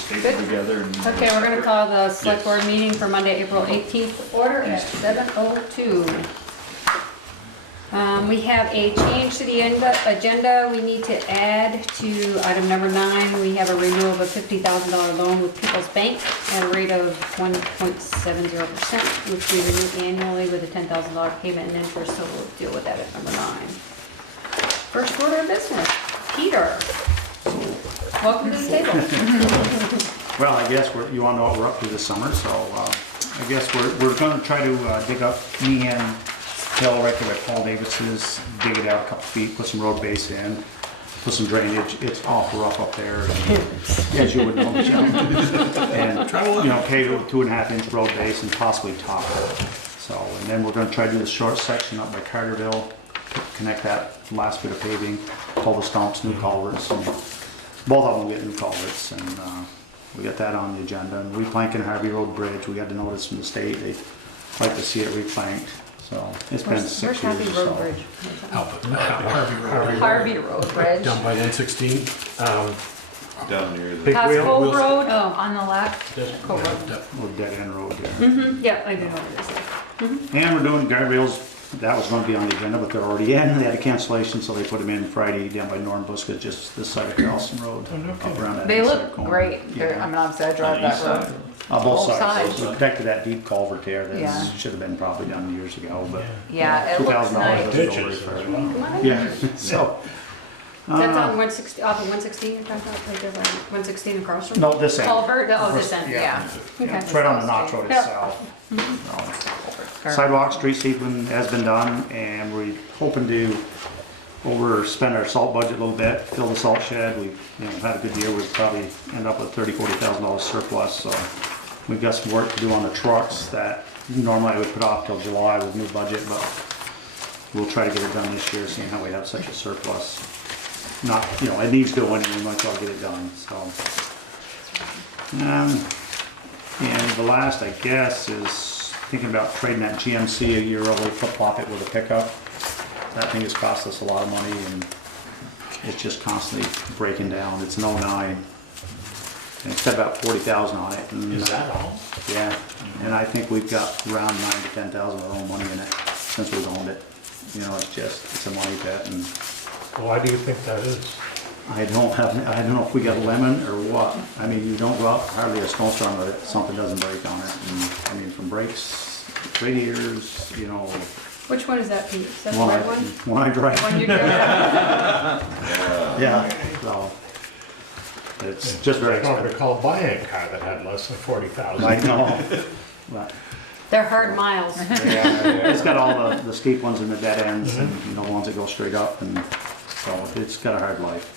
stapled together. And Okay, we're gonna call the select board meeting for Monday, April 18th, order at 7:02. We have a change to the agenda. We need to add to item number 9. We have a renewal of a $50,000 loan with People's Bank at a rate of 1.70%, which we renew annually with a $10,000 payment and interest, so we'll deal with that at number 9. First order of business, Peter. Welcome to the table. Well, I guess you all know what we're up to this summer, so I guess we're going to try to dig up Meehan Hill right there at Paul Davis's, dig it out a couple feet, put some road base in, put some drainage. It's awful rough up there, as you would know, Michelle. And pave it with 2.5-inch road base and possibly top it. So, and then we're going to try to do the short section up by Carterville, connect that last bit of paving, pull the stumps, new culverts, and both of them will get new culverts, and we got that on the agenda. And replanking Harvey Road Bridge, we got the notice from the state, they'd like to see it replanked. So it's been 6 years or Harvey so. Road Bridge? Harvey Road. Harvey Road Bridge. Down by 116. down near the. Big Past wheel- Cove wheels- Road, on the left. Cove Road. Little dead end road there. Yeah, I do know what it is. And we're doing guardrails, that was going to be on the agenda, but they're already in. They had a cancellation, so they put them in Friday down by Norm Busca, just this side of Carlson Road. Up around that They east look side corner. great. They're, I mean, obviously I drive that road. Both both sides. sides. We protected that deep culvert there that Yeah. should have been probably done years ago, but Yeah, it looks $2,000 nice. doesn't go very Ditches far. as well. Come on. Yeah, so. That's on 160, off of 116 you're talking about, right there, by 116 across from? No, this end. Culvert, oh, this end, yeah. Okay. It's right on the Notch Road Yeah. itself. Sidewalk, street sweeping has been done, and we're hoping to overspend our salt budget a little bit, fill the salt shed. We've had a good year. We'll probably end up with $30,000-$40,000 surplus, so we've got some work to do on the trucks that normally I would put off till July with new budget, but we'll try to get it done this year, seeing how we have such a surplus. Not, it needs doing, and we might as well get it done, so. And the last, I guess, is thinking about trading that GMC a year early, flip-flop it with a pickup. That thing has cost us a lot of money, and it's just constantly breaking down. It's an 09, and it's got about 40,000 on it. And, Is that all? yeah, and I think we've got around 9,000 to 10,000 of our own money in it since we've owned it. It's a money pit, and Why do you think that is? I don't know if we got a lemon or what. I mean, you don't go out hardly a snowstorm with it, something doesn't break on it. And, I mean, from brakes, radiators, Which one is that, Pete? Is that the when red one? when I drive. One you drive? Yeah, so it's just very I don't expensive. recall buying a car that had less than 40,000. I know, but They're hard miles. it's got all the steep ones and the dead ends, and the ones that go straight up, and so it's got a hard life.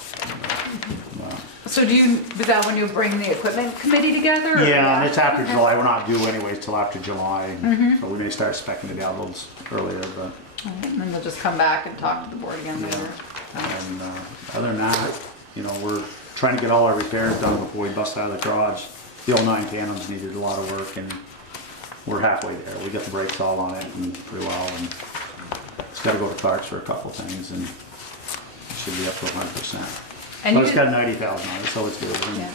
So is that when you bring the equipment committee together? or- Yeah, and it's after July. We're not due anyways till after July, so we may start speccing it out a little earlier, but. And then they'll just come back and talk to the board again later. And other than that, we're trying to get all our repairs done before we bust out of the garage. The 09 tandems needed a lot of work, and we're halfway there. We got the brakes all on it and pretty well, and it's got to go to Clark's for a couple things, and it should be up to 100%. And But you it's did, got 90,000 on it, so it's good. And yeah.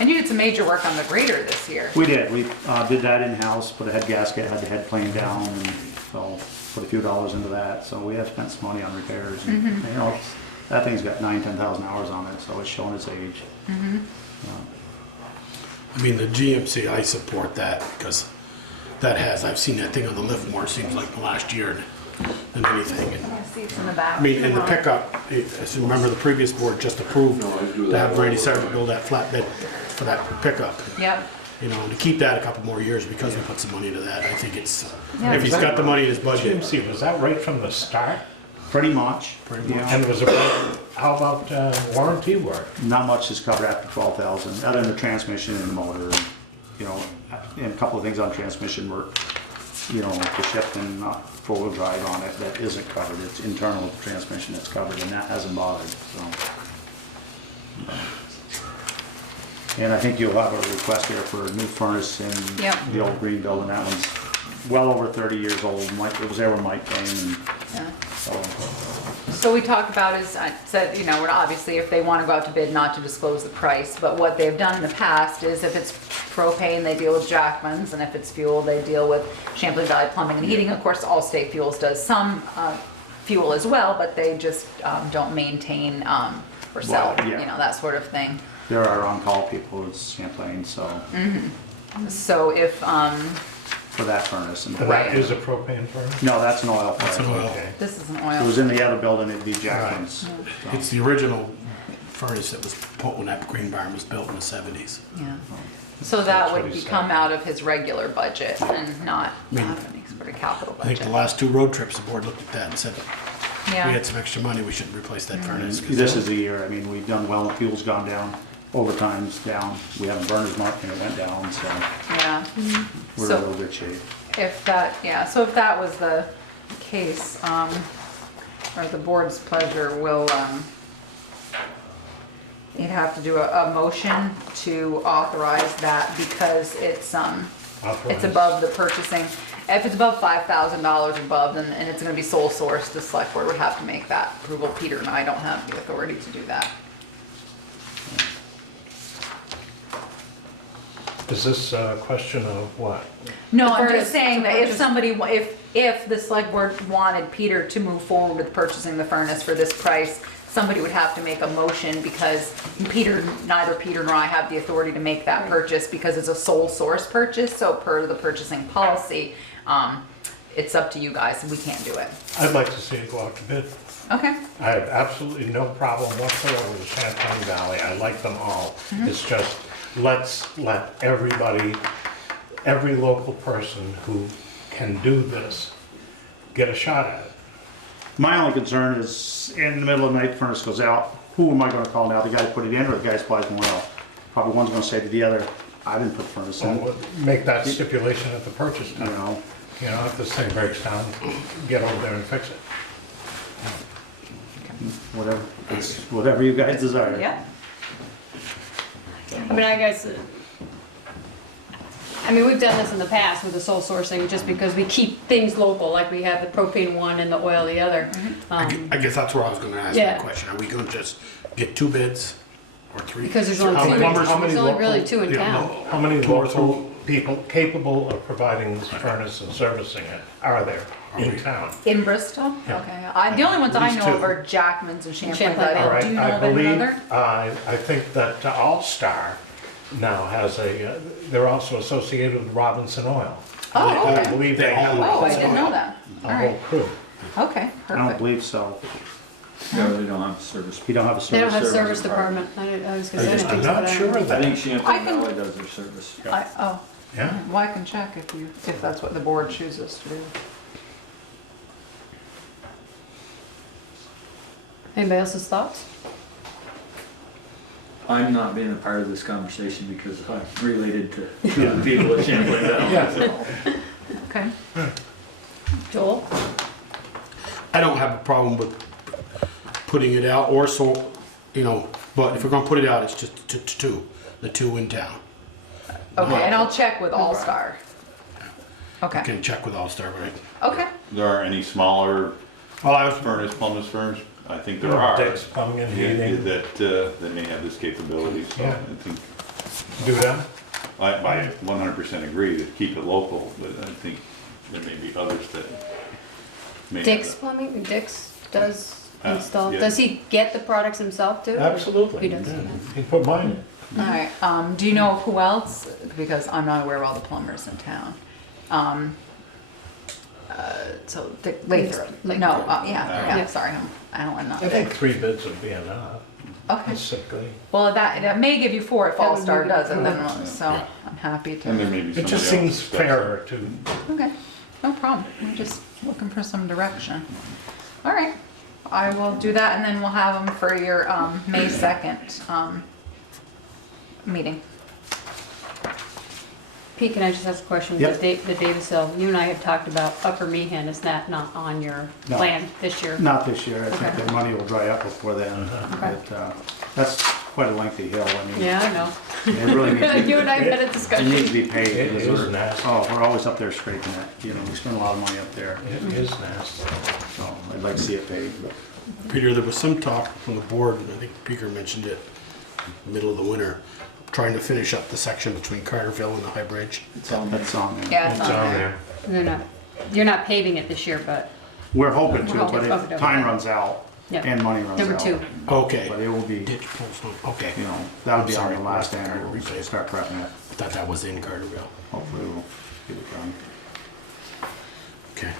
And you did some major work on the grader this year. we did. We did that in-house, put a head gasket, had the head planed down, and so put a few dollars into that. So we have spent some money on repairs. And, that thing's got 9,000-10,000 hours on it, so it's showing its age. I mean, the GMC, I support that because I've seen that thing on the lift more, it seems like the last year than anything. And, Seats in the back. I mean, and the pickup, as you remember, the previous board just approved to have Randy Sargent build that flatbed for that pickup. Yep. And to keep that a couple more years because we put some money into that. I think it's, Yeah. if he's got the money in his budget. GMC, was that right from the start? Pretty much. Yeah. And was it, how about warranty work? Not much is covered after 12,000, other than the transmission and the motor. And a couple of things on transmission work. The shift and four-wheel drive on it that isn't covered. It's internal transmission that's covered, and that hasn't bothered. So. And I think you'll have a request here for a new furnace in Yep. the old green building. That one's well over 30 years old. It was there when Mike came, and Yeah. so So we talked about is, I said, you know, we're obviously if they want to go out to bid, not to disclose the price, but what they've done in the past is if it's propane, they deal with Jackman's, and if it's fuel, they deal with Champlain Valley Plumbing and Heating. Of course, Allstate Fuels does some fuel as well, but they just don't maintain or sell, Well, yeah. you know, that sort of thing. There are on-call people with Champlain, so, So if, for that furnace. And And Right. that is a propane furnace? No, that's an oil That's an furnace. oil. Okay. this is an If it oil, was in the other building, it'd be Jackman's. So. It's the original furnace that was put when that green barn was built in the 70s. yeah. So that what would he come said. out of his regular budget and not mean, out of any sort of capital I think budget. the last 2 road trips, the board looked at that and said, we Yeah, had some extra money, we should replace that furnace. 'cause This is the year, I mean, we've done well, the fuel's gone down, overtime's down, we haven't burned as much, and it went down, so yeah. we're So- in a little good shape. If that, yeah, so if that was the case, or the board's pleasure, will, you'd have to do a motion to authorize that because it's Authorized. above the purchasing. If it's above $5,000 above, then, and it's gonna be sole source, the select board would have to make that approval. Peter and I don't have the authority to do that. Is this a question of what? No, The I'm furnace just saying to that if purchase- somebody, if the select board wanted Peter to move forward with purchasing the furnace for this price, somebody would have to make a motion because neither Peter nor I have the authority to make that purchase because it's a sole source purchase, so per the purchasing policy, it's up to you guys, we can't do it. I'd like to see it go out to bid. Okay, I have absolutely no problem whatsoever with Champlain Valley. I like them all. It's just, let's let everybody, every local person who can do this, get a shot at it. My only concern is, in the middle of the night, the furnace goes out, who am I gonna call now, the guy who put it in or the guy who supplies the oil? Probably one's gonna say to the other, I didn't put the furnace in, So make that stipulation at the purchase you time. know? You know, if this thing breaks down, get over there and fix it. Whatever, it's whatever you guys desire. yeah. I mean, I guess, I mean, we've done this in the past with the sole sourcing, just because we keep things local, like we have the propane one and the oil the other. I guess that's where I was gonna ask Yeah. that question. Are we gonna just get 2 bids or 3? Because there's How only many- two, how many there's only really local- two in Yeah, town. no. How many Two or local people capable of providing this furnace and servicing it are there in town? In Bristol? Yeah. Okay, the only ones I At least know of two. are Jackman's and Champlain Champlain Valley. Valley. All right, Do you know I of believe, another? I think that All-Star now has they're also associated with Robinson Oil. Oh, I okay. believe they have Oh, I didn't know that. a All whole right, crew. okay, I don't perfect. believe so. No, they don't have service. You don't have a They don't service. have service department. I was gonna say. I I'm think not so, sure of I that. think I Champlain can- Valley does their service. Oh, Yeah? well, I can check if that's what the board chooses to do. Anybody else's thoughts? I'm not being a part of this conversation because I'm related to the people at Champlain Valley. Yeah. Okay, Joel? I don't have a problem with putting it out or so, you know, but if we're gonna put it out, it's just 2, the 2 in town. okay, and I'll check with All-Star. Okay, Can check with All-Star, right? okay, There are any smaller Well, I was, furnace, plumbers firms? I think there are. Dick's Plumbing and Heating. That may have this capability, so Yeah. I think, Do them? I 100% agree to keep it local, but I think there may be others that may have Dick's that. Plumbing, Dick's does install, yeah. does he get the products himself too? Absolutely. He does. Yeah. You put mine in. all right, do you know who else, because I'm not aware of all the plumbers in town. So Dick Lathrop, no, yeah, Yeah. sorry, I'm not. I think 3 bids would be enough. Okay, Basically. well, that may give you 4 if That would All-Star be does it, good. then, so I'm happy And there to. may be It somebody just else seems that's got fairer to, Okay, no problem, I'm just looking for some direction. All right, I will do that, and then we'll have them for your May 2nd meeting. Pete, can I just ask a question? Yep. The Davis Hill, you and I have talked about Upper Meehan, is that not on your No. plan this year? Not this year, I think Okay. the money will dry up before then, Okay. but, that's quite a lengthy hill, I mean. Yeah, I know. It really needs to be, You and I have had a it needs discussion. to be paid. It because is we're- nasty. Oh, we're always up there scraping it, you know, we spend a lot of money up there, it is nasty. so I'd like to see it paid, but Peter, there was some talk from the board, and I think Peter mentioned it, middle of the winter, trying to finish up the section between Carterville and the High Bridge. It's on there. That's on there. Yeah, It's on there. You're not paving it this year, but, We're hoping to, We're hoping- but okay. if time runs out Yeah. and money runs out. number 2. Okay. But it will be, Ditch poles, okay. you know, that'll be on Sorry, the last Carter end, we'll replacement. start prepping it. I thought that was in Carterville. Hopefully we'll get it done. Okay.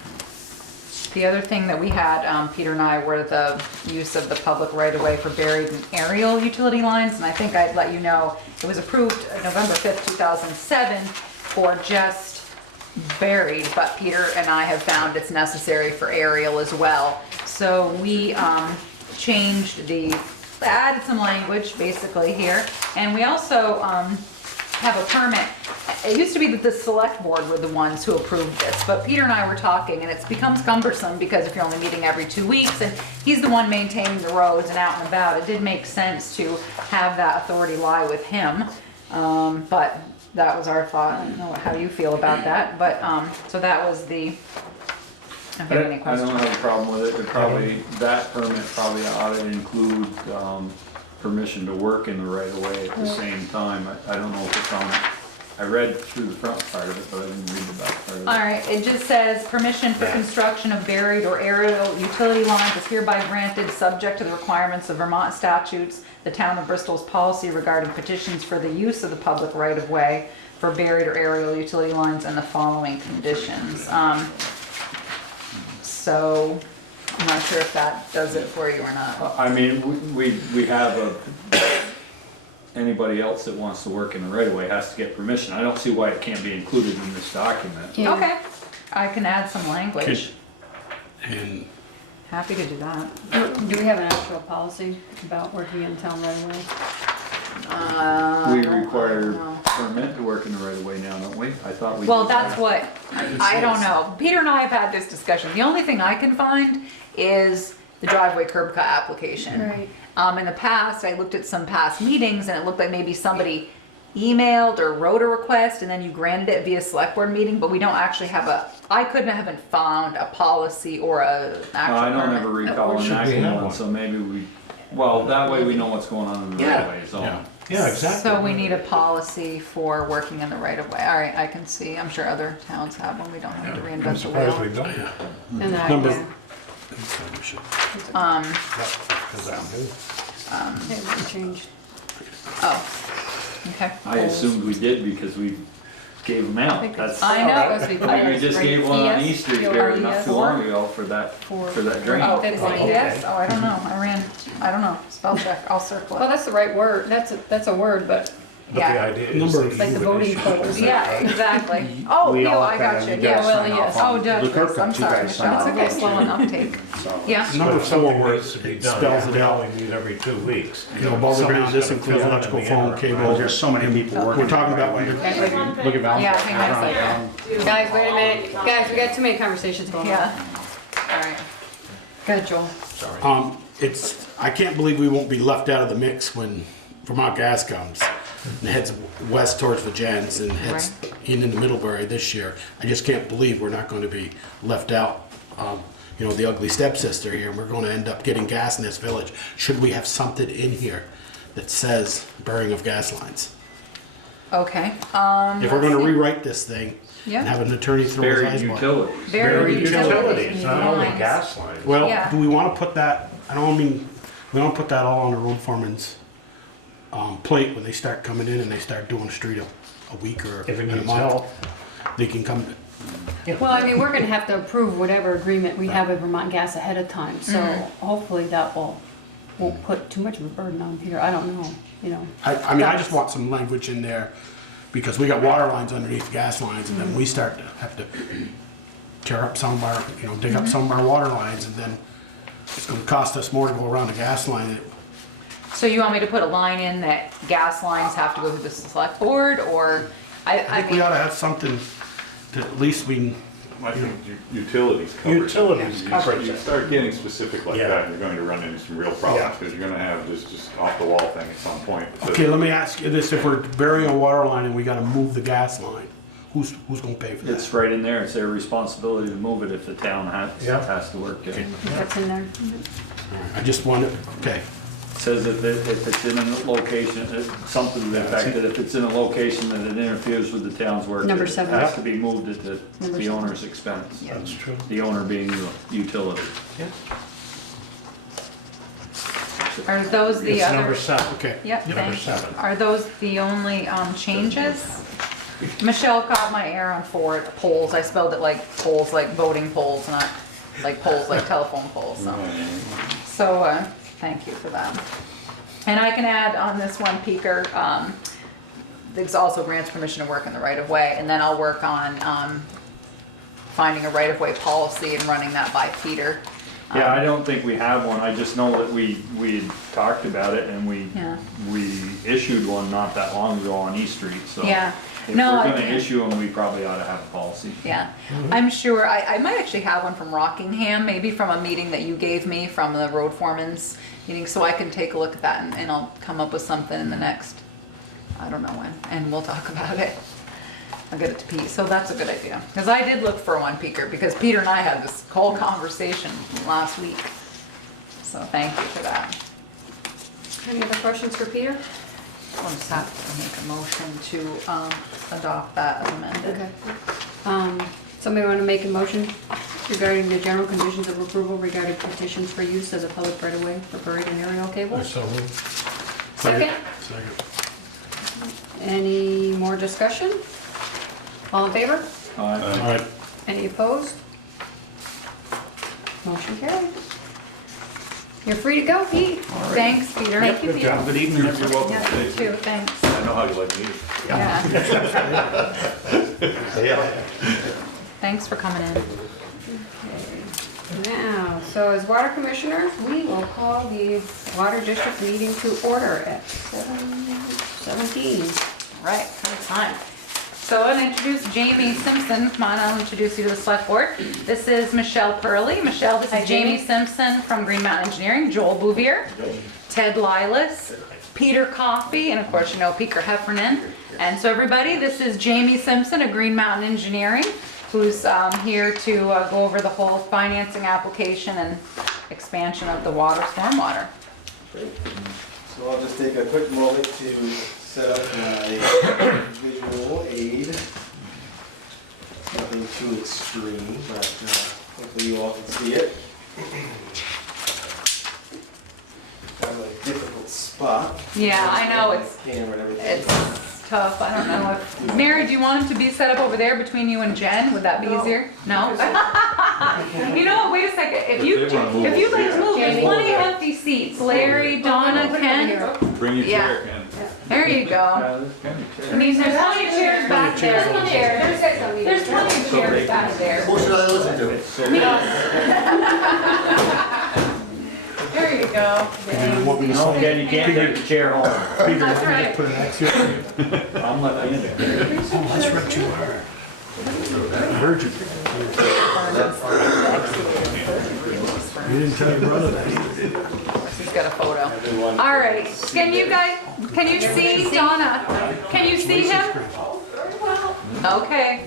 The other thing that we had, Peter and I, were the use of the public right-of-way for buried and aerial utility lines, and I think I'd let you know, it was approved November 5th, 2007 for just buried, but Peter and I have found it's necessary for aerial as well. So we added some language basically here, and we also have a permit. It used to be that the Selectboard were the ones who approved this, but Peter and I were talking, and it becomes cumbersome because if you're only meeting every 2 weeks, and he's the one maintaining the roads and out and about, it did make sense to have that authority lie with him. But that was our thought. I don't know how you feel about that, but, so that was the, if you have any I questions. don't have a problem with it. It probably, that permit probably ought to include, permission to work in the right of way at the same time. I don't know if it's on, I read through the front part of it, but I didn't read the back part of it. All right, it just says, permission for construction of buried or aerial utility lines is hereby granted, subject to the requirements of Vermont statutes, the town of Bristol's policy regarding petitions for the use of the public right-of-way for buried or aerial utility lines, and the following conditions. So, I'm not sure if that does it for you or not. I mean, we have anybody else that wants to work in the right of way has to get permission. I don't see why it can't be included in this document. Yeah. Okay, I can add some language. And Happy to do that. Do we have an actual policy about working in town right away? We require permit to work in the right of way now, don't we? I thought we. Well, that's what, I don't know. Peter and I have had this discussion. The only thing I can find is the driveway curb cut application. Right. In the past, I looked at some past meetings and it looked like maybe somebody emailed or wrote a request and then you granted it via select board meeting, but we don't actually have haven't found a policy or a actual I don't permit. ever recall an should we actual have one, one? so maybe well, that way we know what's going on in the right of way zone. Yeah. Yeah, exactly. So we need a policy for working in the right of way. All right, I can see. I'm sure other towns have one. We don't have to I'm reinvent the surprised we wheel. don't, And that, Number- yeah. because I'm new. It was changed. Oh, okay. I assumed we did because we gave them out. That's. I know. It was before. We just gave one on East Street there not too long ago for that drain. Oh, That's is fine. it yes? Oh, I don't know. I don't know. Spell check. I'll circle Well, it. that's the right word. That's a word, but But the Yeah. idea is Number- that Like you the would voting issue polls. permit, Yeah, right? exactly. Oh, We Leo, all I got kinda you. need Yeah, to well, sign yes. off on Oh, the Doug, curb yes. cut. I'm You sorry, guys Michelle. sign It's off okay, on slow it. in uptake. So, Yeah. But Number if something 4 needs to be done, spells it we out. only meet every 2 weeks. You know, above the ground, Somebody's this gotta includes fill in electrical the phone, interim. cable. there's so many people working. We're talking about that way. when Look at Val. Yeah, hang on a second. guys, wait a minute. Guys, we got too many conversations going on. Yeah. All right. Go ahead, Joel. I can't believe we won't be left out of the mix when Vermont Gas comes and heads west towards Virgins and heads in into Middlebury this year. I just can't believe we're not going to be left out. You know, the ugly stepsister here, and we're going to end up getting gas in this village. Should we have something in here that says burying of gas lines? Okay. If we're going to rewrite this thing Yeah. and have an attorney throw his Buried eyes on it. utilities. Buried Utilities, not only lines. gas lines. Well, Yeah. do we want to put that, we don't put that all on the road foreman's plate when they start coming in and they start doing a street a week or If it in a needs month. help. They can come, Well, I mean, we're gonna have to approve whatever agreement we have with Vermont Gas ahead of time, so hopefully that won't put too much of a burden on Peter. I don't know, you know. I mean, I just want some language in there because we got water lines underneath gas lines and then we start to have to tear up some of our, dig up some of our water lines and then it's gonna cost us more to go around the gas line. So you want me to put a line in that gas lines have to go through the select board, or I I think we mean, ought to have something that at least we, I think utilities cover it. Utilities covers You it. start getting specific like Yeah. that, you're going to run into some real problems, Yeah. because you're gonna have this just off the wall thing at some point. So- okay, let me ask you this, if we're burying a water line and we gotta move the gas line, who's gonna pay for that? It's right in there. It's their responsibility to move it if the town Yeah. has to work it. That's in there. I just wanted, okay. Says that if it's in a location, something to the fact that if it's in a location that it interferes with the town's work, Number it 7. has to be moved at the Number 7. owner's expense. That's true. The owner being the utility. Are those the It's number other? 7. Okay. Yep, Number thanks. 7. Are those the only changes? Michelle got my error on polls. I spelled it like polls, like voting polls, not like polls like telephone polls. So thank you for that. And I can add on this one, Peaker, this also grants permission to work in the right of way, and then I'll work on finding a right of way policy and running that by Peter. Yeah, I don't think we have one, I just know that we had talked about it and Yeah. we issued one not that long ago on East Street, so. Yeah. If No, we're I gonna can't. issue them, we probably ought to have a policy. Yeah, I'm sure, I might actually have one from Rockingham, maybe from a meeting that you gave me from the road foreman's meeting, so I can take a look at that and I'll come up with something in the next, I don't know when, and we'll talk about it. I'll get it to Pete, so that's a good idea. Because I did look for one, Peter, because Peter and I had this whole conversation last week. So thank you for that. Any other questions for Peter? I'll just have to make a motion to adopt that as amended. Okay. Somebody want to make a motion regarding the general conditions of approval regarding petitions for use as a public right of way for buried and aerial cable? So moved. Second? Second. Any more discussion? All in favor? All right. Any opposed? Motion carried. You're free to go, Pete. Thanks, Peter. Thank you, Good Peter. job, good evening, everyone. Yeah, you too, thanks. I know how you like me. Yeah. Yeah. Thanks for coming in. Now, so as water commissioners, we will call the water district meeting to order at 7:17. Right, good time. So I'll introduce Jamie Simpson. Come on, I'll introduce you to the select board. This is Michelle Purley. Michelle, this Hi, is Jamie Jamie. Simpson from Green Mountain Engineering, Joel Bouvier, Ted Lilas, Peter Coffey, and of course, you know, Peter Heffernan. And so everybody, this is Jamie Simpson of Green Mountain Engineering, who's here to go over the whole financing application and expansion of the stormwater. So I'll just take a quick moment to set up my visual aid. Nothing too extreme, but hopefully you all can see it. Kind of a difficult spot. Yeah, I know, it's Camera and everything. It's tough, I don't know if, Mary, do you want him to be set up over there between you and Jen? Would that be easier? No? You know what, wait a second, if you'd like to move, there's plenty of empty seats. Larry, Donna, Ken, Bring your Yeah. chair, Ken. there you go. I mean, there's plenty of chairs back there. There's plenty of chairs back there. Who should I listen to? There you go. Want me to No, sign? Ken, you can't take the chair home. Peter, That's right. put an X here. I'm left-handed. Oh, that's right, you are. I heard you. You didn't tell your brother that either, did you? He's got a photo. All right, can you see Donna? Can you see him? Okay.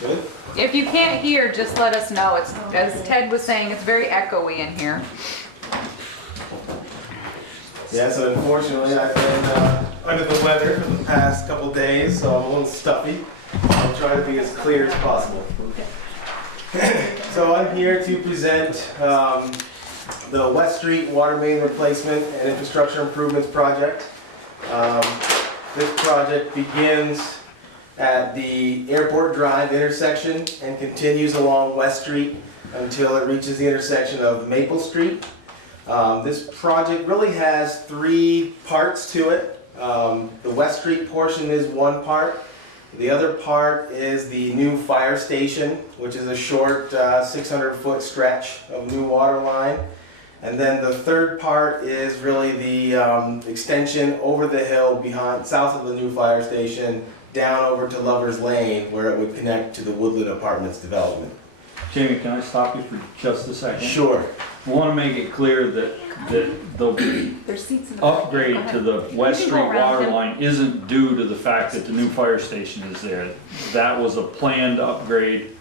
Good. If you can't hear, just let us know. It's, as Ted was saying, it's very echoey in here. Yes, unfortunately, I've been under the weather for the past couple days, so I'm a little stuffy. I'll try to be as clear as possible. So I'm here to present the West Street Water Main Replacement and Infrastructure Improvements Project. This project begins at the Airport Drive intersection and continues along West Street until it reaches the intersection of Maple Street. This project really has 3 parts to it. The West Street portion is one part. The other part is the new fire station, which is a short 600-foot stretch of new water line. And then the third part is really the extension over the hill behind, south of the new fire station, down over to Lover's Lane, where it would connect to the Woodland Apartments development. Jamie, can I stop you for just a second? Sure. I want to make it clear that the There's seats in the back. upgrade to the West You Street can go around water him. line isn't due to the fact that the new fire station is there. That was a planned upgrade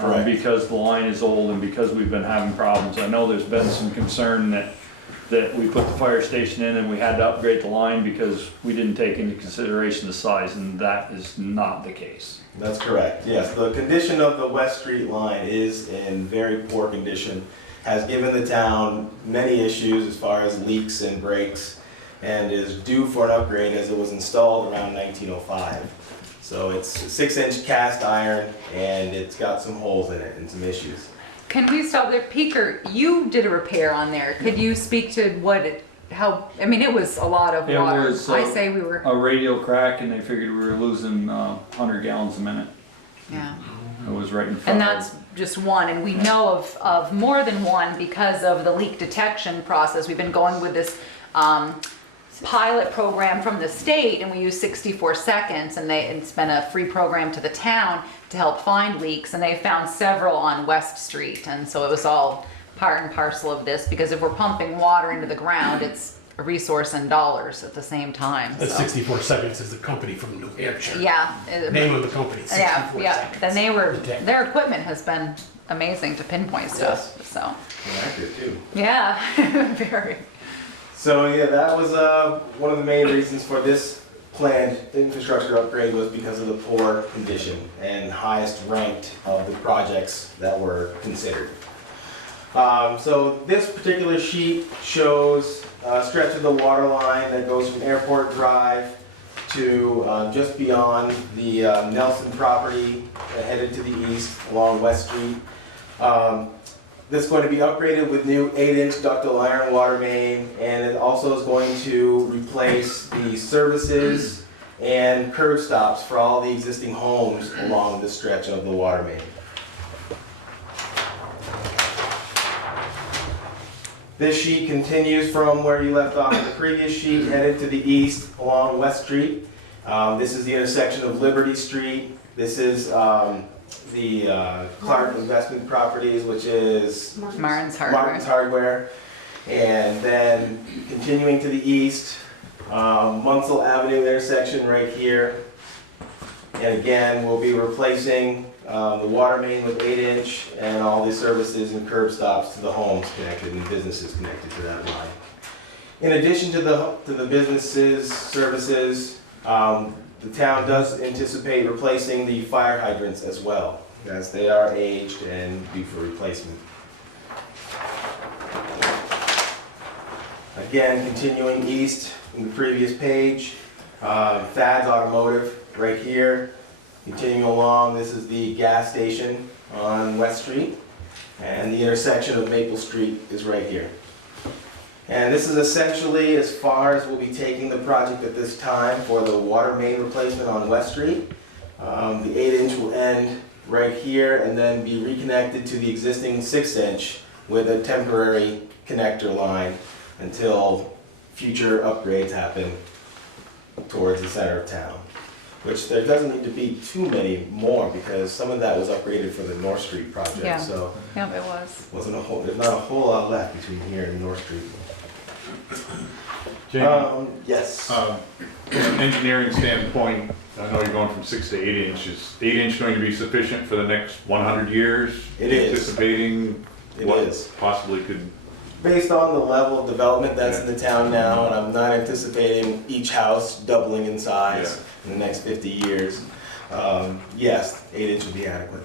Correct. because the line is old and because we've been having problems. I know there's been some concern that we put the fire station in and we had to upgrade the line because we didn't take into consideration the size, and that is not the case. That's correct, yes. The condition of the West Street line is in very poor condition, has given the town many issues as far as leaks and breaks, and is due for an upgrade as it was installed around 1905. So it's 6-inch cast iron, and it's got some holes in it and some issues. Can we stop there? Peter, you did a repair on there. Could you speak to I mean, it was a lot of It water. was, I say we were, a radial crack, and they figured we were losing 100 gallons a minute. yeah. It was right in front And of that's just one, and we know of more than one because of the leak detection process. We've been going with this pilot program from the state, and we use 64 seconds, and it's been a free program to the town to help find leaks, and they found several on West Street, and so it was all part and parcel of this, because if we're pumping water into the ground, it's a resource and dollars at the same time. The So. 64 Seconds is the company from New Hampshire. Yeah. Name of the company, 64 Yeah. Seconds. Then Detect. their equipment has been amazing to pinpoint stuff, so, And accurate too. yeah, very. So yeah, that was one of the main reasons for this planned infrastructure upgrade, was because of the poor condition and highest ranked of the projects that were considered. So this particular sheet shows a stretch of the water line that goes from Airport Drive to just beyond the Nelson property, headed to the east along West Street. This is going to be upgraded with new 8-inch ductile iron water main, and it also is going to replace the services and curb stops for all the existing homes along this stretch of the water main. This sheet continues from where you left off in the previous sheet, headed to the east along West Street. This is the intersection of Liberty Street. This is the Clark Investment Properties, which is Martin's Martin's Hardware. Hardware. And then continuing to the east, Munsell Avenue intersection right here. And again, we'll be replacing the water main with 8-inch and all the services and curb stops to the homes connected and businesses connected to that line. In addition to the businesses, services, the town does anticipate replacing the fire hydrants as well, as they are aged and due for replacement. Again, continuing east in the previous page, Thad's Automotive right here. Continuing along, this is the gas station on West Street, and the intersection of Maple Street is right here. And this is essentially as far as we'll be taking the project at this time for the water main replacement on West Street. The 8-inch will end right here and then be reconnected to the existing 6-inch with a temporary connector line until future upgrades happen towards the center of town. Which there doesn't need to be too many more, because some of that was upgraded for the North Street project, Yeah. so Yep, it was. there's not a whole lot left between here and North Street. Jamie, Yes. from an engineering standpoint, I know you're going from 6 to 8 inches. 8-inch going to be sufficient for the next 100 years? It is. Anticipating It what is. possibly could, Based on the level of development that's in the town now, and I'm not anticipating each house doubling in size in the next 50 years, yes, 8-inch would be adequate.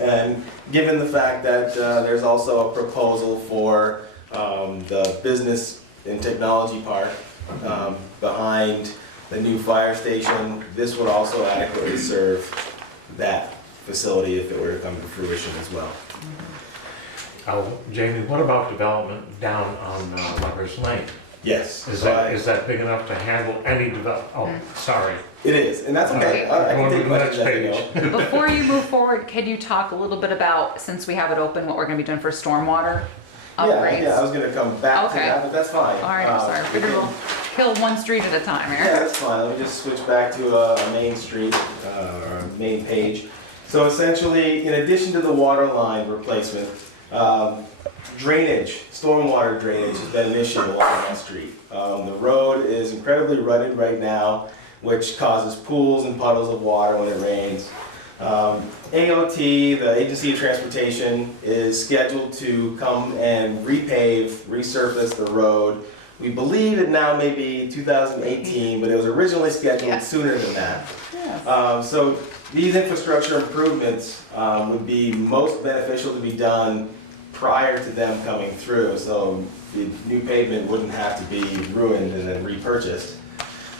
And given the fact that there's also a proposal for the business and technology park behind the new fire station, this would also adequately serve that facility if it were to come to fruition as well. Jamie, what about development down on Lover's Lane? Yes. Is so is that big enough to handle any oh, sorry. It is, and that's okay. I can Go on to take the next questions as you go. Before you move forward, can you talk a little bit about, since we have it open, what we're gonna be doing for stormwater upgrades? Yeah, I was gonna come back to Okay. that, but that's fine. All right, I'm sorry. we Figured can- we'll kill one street at a time Yeah, here. that's fine. Let me just switch back to a main street, or a main page. So essentially, in addition to the water line replacement, drainage, stormwater drainage has been an issue along that street. The road is incredibly rutted right now, which causes pools and puddles of water when it rains. AOT, the Agency of Transportation, is scheduled to come and repave, resurface the road. We believe it now may be 2018, but it was originally scheduled Yeah. sooner than that. Yeah. So these infrastructure improvements would be most beneficial to be done prior to them coming through, so the new pavement wouldn't have to be ruined and then repurchased.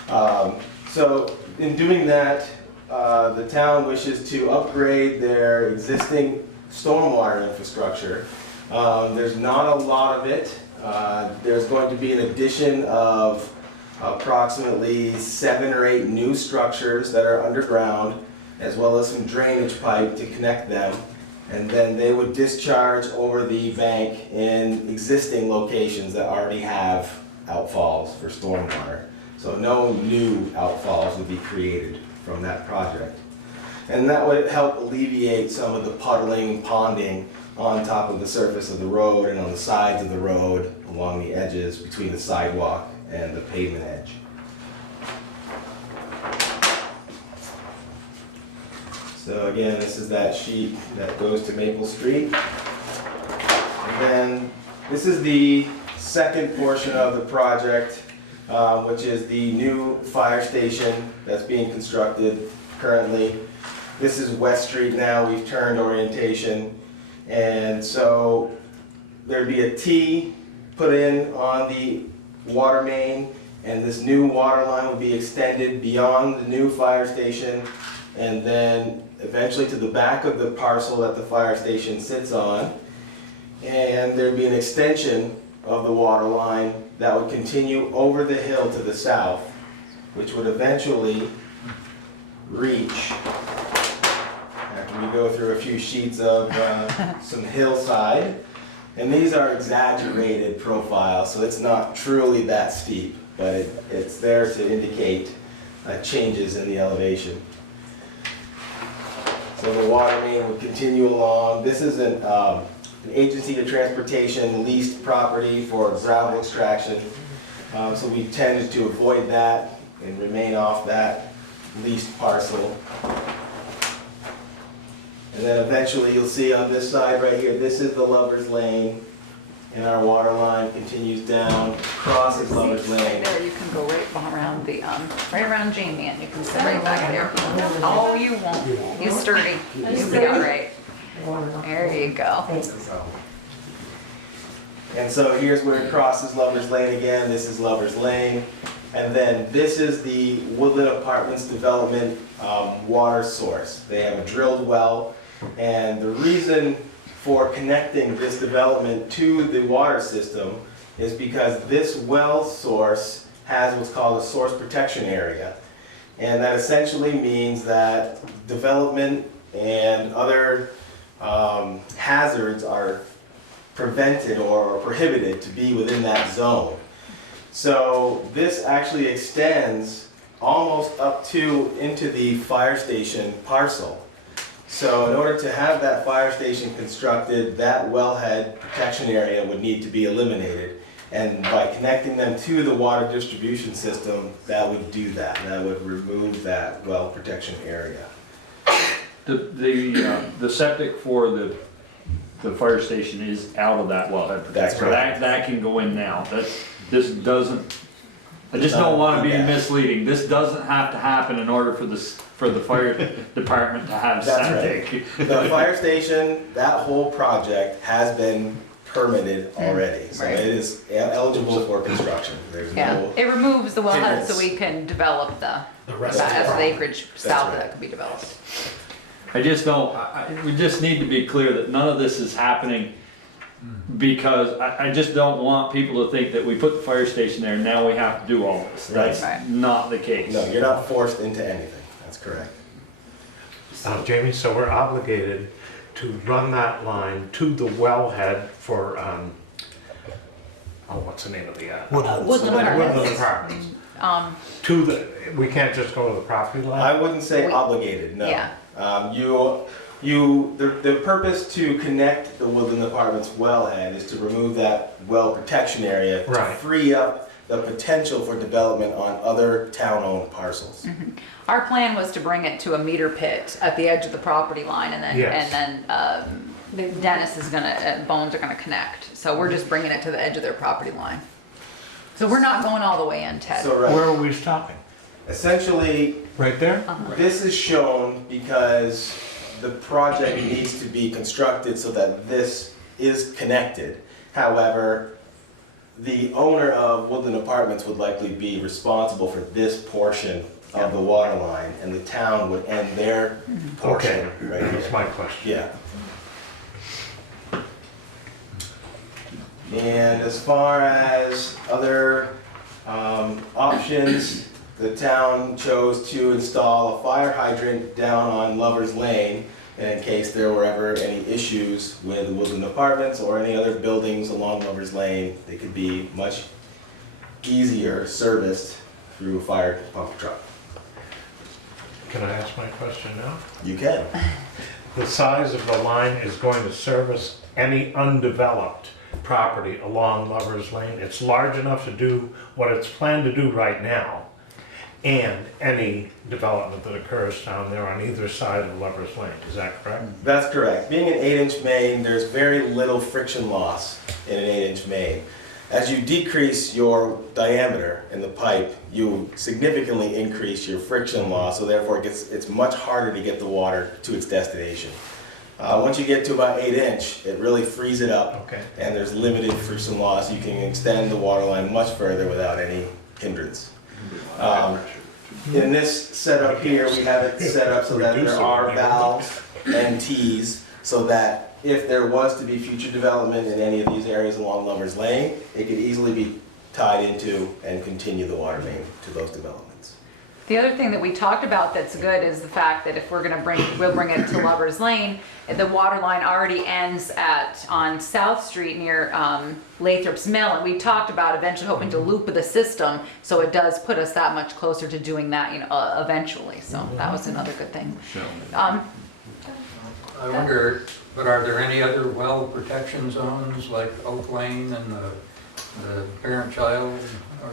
So in doing that, the town wishes to upgrade their existing stormwater infrastructure. There's not a lot of it. There's going to be an addition of approximately 7 or 8 new structures that are underground, as well as some drainage pipe to connect them. And then they would discharge over the bank in existing locations that already have outfalls for stormwater. So no new outfalls would be created from that project. And that would help alleviate some of the puddling, ponding on top of the surface of the road and on the sides of the road, along the edges between the sidewalk and the pavement edge. So again, this is that sheet that goes to Maple Street. And then this is the second portion of the project, which is the new fire station that's being constructed currently. This is West Street now, we've turned orientation. And so there'd be a T put in on the water main, and this new water line would be extended beyond the new fire station, and then eventually to the back of the parcel that the fire station sits on. And there'd be an extension of the water line that would continue over the hill to the south, which would eventually reach, after we go through a few sheets of some hillside. And these are exaggerated profiles, so it's not truly that steep, but it's there to indicate changes in the elevation. So the water main would continue along. This is an Agency of Transportation leased property for gravel extraction. So we tended to avoid that and remain off that leased parcel. And then eventually you'll see on this side right here, this is the Lover's Lane. And our water line continues down, crosses Lover's Right Lane. there, you can go right around the, right around Jamie, and you can sit right back there. Oh, you won't. You're sturdy. You'll be all right. There you go. And so here's where it crosses Lover's Lane again. This is Lover's Lane. And then this is the Woodland Apartments development water source. They have a drilled well, and the reason for connecting this development to the water system is because this well source has what's called a source protection area. And that essentially means that development and other hazards are prevented or prohibited to be within that zone. So this actually extends almost up to into the fire station parcel. So in order to have that fire station constructed, that wellhead protection area would need to be eliminated. And by connecting them to the water distribution system, that would do that. And that would remove that well protection area. The septic for the fire station is out of that wellhead protection. That's correct. That can go in now. This doesn't, I just don't want to be misleading. This doesn't have to happen in order for the fire department to have That's septic. The fire station, that whole project has been permitted already. So Right. it is eligible for construction. There's Yeah, no, it removes the wellhead so Pivots. we can develop the rest rest of of the the acreage south right. that could be developed. I just don't, we just need to be clear that none of this is happening because I just don't want people to think that we put the fire station there and now we have to do all this. That's Right. not the case. no, you're not forced into anything. That's correct. Jamie, so we're obligated to run that line to the wellhead for, what's the name of the, Woodland Woodland Apartments. Um, To the, we can't just go to the property line? I wouldn't say obligated, no. Yeah. The purpose to connect the Woodland Apartments wellhead is to remove that well protection area to Right. free up the potential for development on other town-owned parcels. Our plan was to bring it to a meter pit at the edge of the property line, and then, Yes. Dennis is gonna, Bones are gonna connect. So we're just bringing it to the edge of their property line. So we're not going all the way in, Ted. So, Where right, are we stopping? essentially, Right there? this is shown because the project needs to be constructed so that this is connected. However, the owner of Woodland Apartments would likely be responsible for this portion of the water line, and the town would end their portion Okay, right that's here. my question. Yeah. And as far as other options, the town chose to install a fire hydrant down on Lover's Lane, and in case there were ever any issues with Woodland Apartments or any other buildings along Lover's Lane, they could be much easier serviced through a fire pump truck. Can I ask my question now? You can. The size of the line is going to service any undeveloped property along Lover's Lane. It's large enough to do what it's planned to do right now, and any development that occurs down there on either side of Lover's Lane. Is that correct? That's correct. Being an 8-inch main, there's very little friction loss in an 8-inch main. As you decrease your diameter in the pipe, you significantly increase your friction loss, so therefore it's much harder to get the water to its destination. Once you get to about 8-inch, it really frees it up, Okay. and there's limited friction loss. You can extend the water line much further without any hindrance. In this setup here, we have it set up so that there are valves and T's, so that if there was to be future development in any of these areas along Lover's Lane, it could easily be tied into and continue the water main to those developments. The other thing that we talked about that's good is the fact that if we'll bring it to Lover's Lane, the water line already ends on South Street near Lathrop's Mill, and we talked about eventually hoping to loop the system, so it does put us that much closer to doing that, eventually. So that was another good thing. I wonder, but are there any other well protection zones like Oak Lane and the parent-child?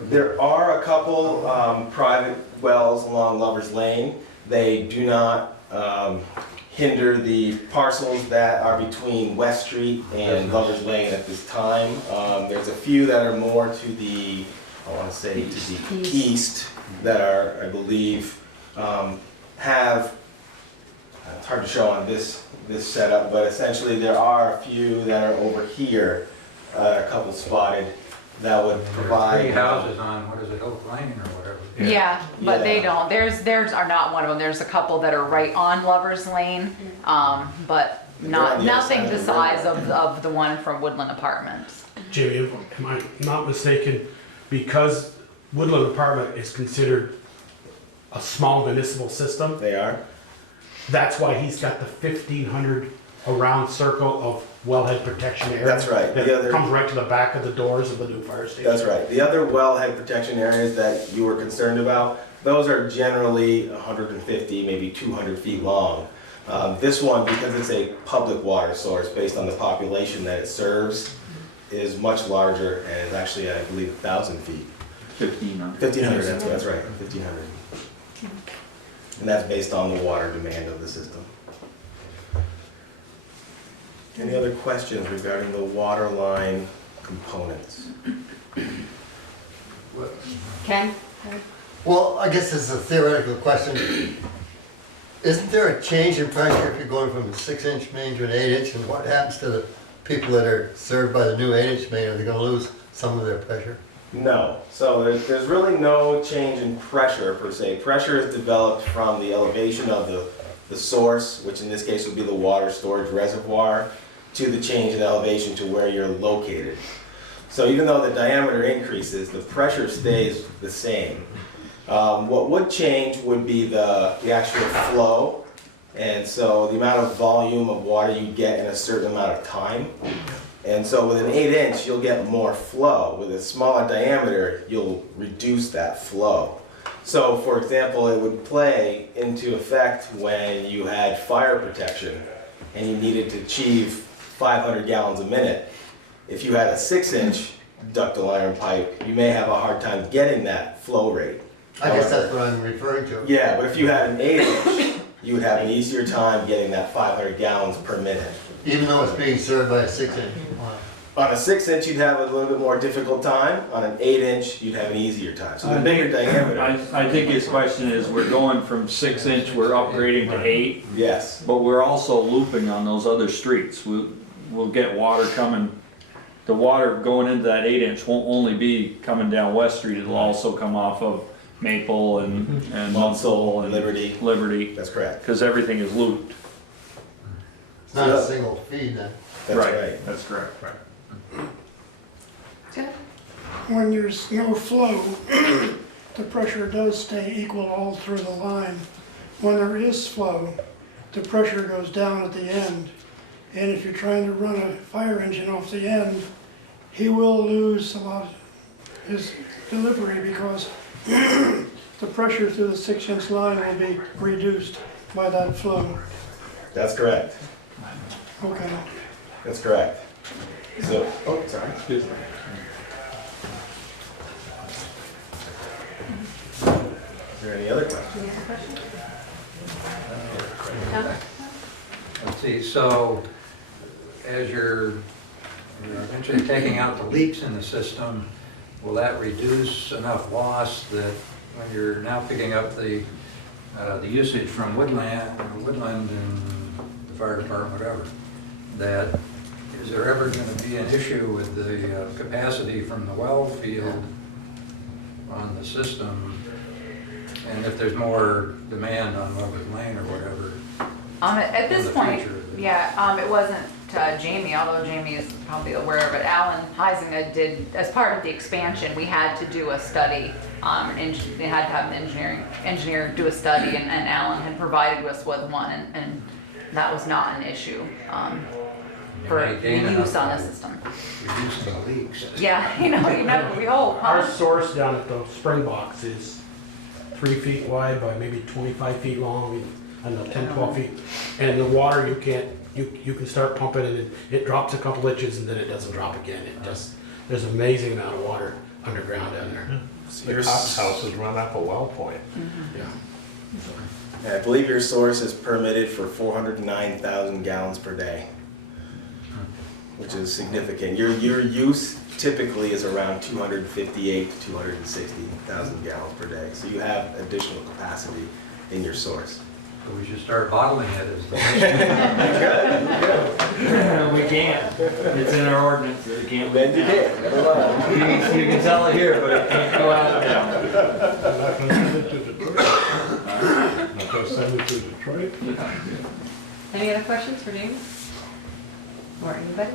There are a couple private wells along Lover's Lane. They do not hinder the parcels that are between West Street and Lover's Lane at this time. There's a few that are more to the, I want to say, to the east that are, I believe, have, it's hard to show on this setup, but essentially there are a few that are over here, a couple spotted, that would provide. 3 houses on, what is it, Oak Lane or whatever? Yeah, but they Yeah. don't. Theirs are not one of them. There's a couple that are right on Lover's Lane, but They're on the other nothing side the of the size road. of the one from Woodland Apartments. Jimmy, am I not mistaken, because Woodland Apartment is considered a small municipal system, They are? that's why he's got the 1,500 around circle of wellhead protection area. That's right. The That other- comes right to the back of the doors of the new fire station. That's right. The other wellhead protection areas that you were concerned about, those are generally 150, maybe 200 feet long. This one, because it's a public water source based on the population that it serves, is much larger and is actually, I believe, 1,000 feet. 1,500. 1,500, that's right, 1,500. And that's based on the water demand of the system. Any other questions regarding the water line components? Ken? Well, I guess this is a theoretical question. Isn't there a change in pressure if you're going from a 6-inch main to an 8-inch? And what happens to the people that are served by the new 8-inch main? Are they gonna lose some of their pressure? No. So there's really no change in pressure per se. Pressure is developed from the elevation of the source, which in this case would be the water storage reservoir, to the change in elevation to where you're located. So even though the diameter increases, the pressure stays the same. What would change would be the actual flow, and so the amount of volume of water you get in a certain amount of time. And so with an 8-inch, you'll get more flow. With a smaller diameter, you'll reduce that flow. So for example, it would play into effect when you had fire protection and you needed to achieve 500 gallons a minute. If you had a 6-inch ductile iron pipe, you may have a hard time getting that flow rate. I guess However- that's what I'm referring to. Yeah, but if you had an 8-inch, you would have an easier time getting that 500 gallons per minute. Even though it's being served by a 6-inch. On a 6-inch, you'd have a little bit more difficult time. On an 8-inch, you'd have an easier time. So the bigger diameter. I think his question is, we're going from 6-inch, we're upgrading to 8, Yes. but we're also looping on those other streets. We'll get water coming, the water going into that 8-inch won't only be coming down West Street, it'll also come off of Maple and Munsell and Liberty, That's correct. because everything is looped. It's not a single feed then. That's right. That's correct. Right. When there's no flow, the pressure does stay equal all through the line. When there is flow, the pressure goes down at the end. And if you're trying to run a fire engine off the end, he will lose a lot of his delivery because the pressure through the 6-inch line will be reduced by that flow. That's correct. Okay. That's correct. So, oh, sorry. Excuse me. Is there any other questions? Let's see, so as you're eventually taking out the leaks in the system, will that reduce enough loss that when you're now picking up the usage from Woodland and the fire department, whatever, that is there ever going to be an issue with the capacity from the well field on the system? And if there's more demand on Woodland Lane or whatever? At in this the point, future, yeah, it wasn't Jamie, although Jamie is probably aware of it. Alan Heisinger did, as part of the expansion, we had to do a study. They had to have an engineer do a study, and Alan had provided us with one, and that was not an issue for use on the system. reducing the leaks. Yeah, you know, we hope, Our huh? source down at the spring box is 3 feet wide by maybe 25 feet long, I don't know, 10, 12 feet. And the water, you can start pumping and it drops a couple inches and then it doesn't drop again. It just, there's an amazing amount of water underground down there. The cop's house is run up a well point. Yeah. And I believe your source is permitted for 409,000 gallons per day, which is significant. Your use typically is around 258 to 260,000 gallons per day. So you have additional capacity in your source. So we should start bottling it as the. We can't. It's in our ordinance that it can't. Then you can, never mind. You can sell it here, but it can't go out now. I'm not gonna send it to Detroit. I'm not gonna send it to Detroit. Any other questions for Jamie? Or anybody?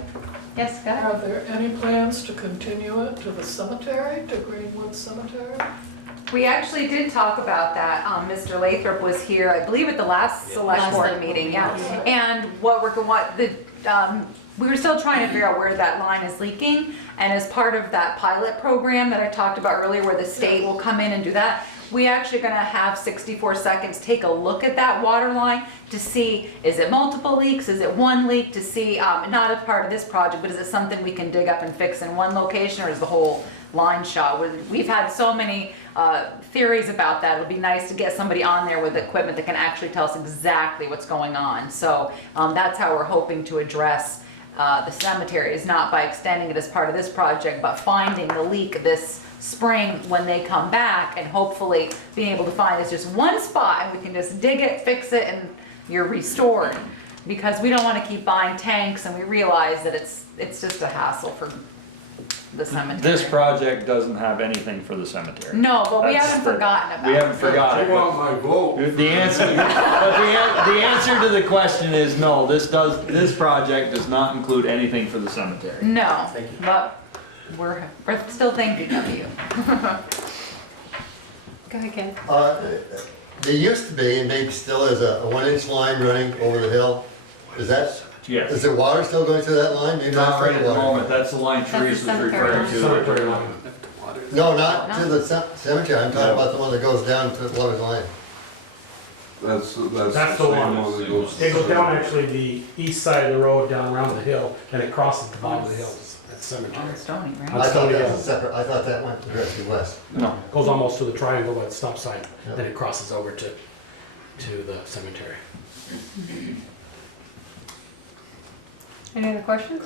Yes, go ahead. Are there any plans to continue it to the cemetery, to Greenwood Cemetery? We actually did talk about that. Mr. Lathrop was here, I believe, at the last select board meeting, yeah. And we were still trying to figure out where that line is leaking. And as part of that pilot program that I talked about earlier, where the state will come in and do that, we actually gonna have 64 seconds take a look at that water line to see, is it multiple leaks, is it one leak, to see, not as part of this project, but is it something we can dig up and fix in one location, or is the whole line shot? We've had so many theories about that. It would be nice to get somebody on there with equipment that can actually tell us exactly what's going on. So that's how we're hoping to address the cemetery, is not by extending it as part of this project, but finding the leak this spring when they come back, and hopefully being able to find it's just one spot and we can just dig it, fix it, and you're restored. Because we don't want to keep buying tanks, and we realize that it's just a hassle for the cemetery. This project doesn't have anything for the cemetery. No, but we That's haven't the- forgotten about it. We haven't forgotten it. but my vote. The answer to the question is no, this project does not include anything for the cemetery. No, Thank you. but we're still thinking of you. Go ahead, Ken. There used to be, and maybe still is, a 1-inch line running over the hill. Is Yes. there water still going through that line? Maybe Not right at the water. moment, that's the line That's Teresa the was cemetery referring line. to. Cemetery line. No, not to the cemetery. I'm talking about the one that goes down to Lover's Lane. That's the That's the same one. that goes. It goes down actually the east side of the road, down around the hill, and it crosses the bottom of the hills. At the cemetery. On Stony, right? I thought that was a separate, I thought that went directly west. No, Goes almost to the triangle by the stop sign, Yeah. then it crosses over to the cemetery. Any other questions?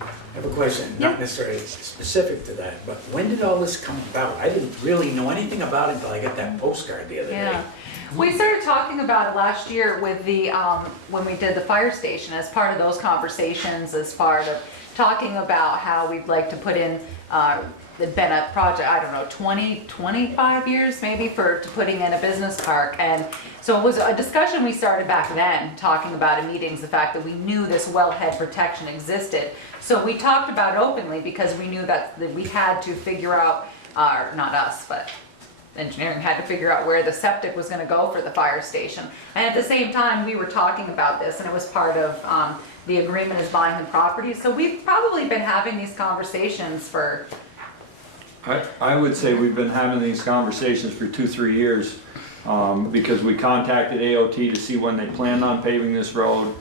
I have a question, not necessarily specific to that, but when did all this come about? I didn't really know anything about it until I got that postcard the other day. Yeah. We started talking about it last year with the, when we did the fire station, as part of those conversations, as part of talking about how we'd like to put in, it'd been a project, I don't know, 20, 25 years maybe to putting in a business park. And so it was a discussion we started back then, talking about in meetings, the fact that we knew this wellhead protection existed. So we talked about it openly because we knew that we had to figure out, not us, but engineering had to figure out where the septic was gonna go for the fire station. And at the same time, we were talking about this, and it was part of the agreement is buying the property. So we've probably been having these conversations for, I would say we've been having these conversations for 2-3 years, because we contacted AOT to see when they planned on paving this road.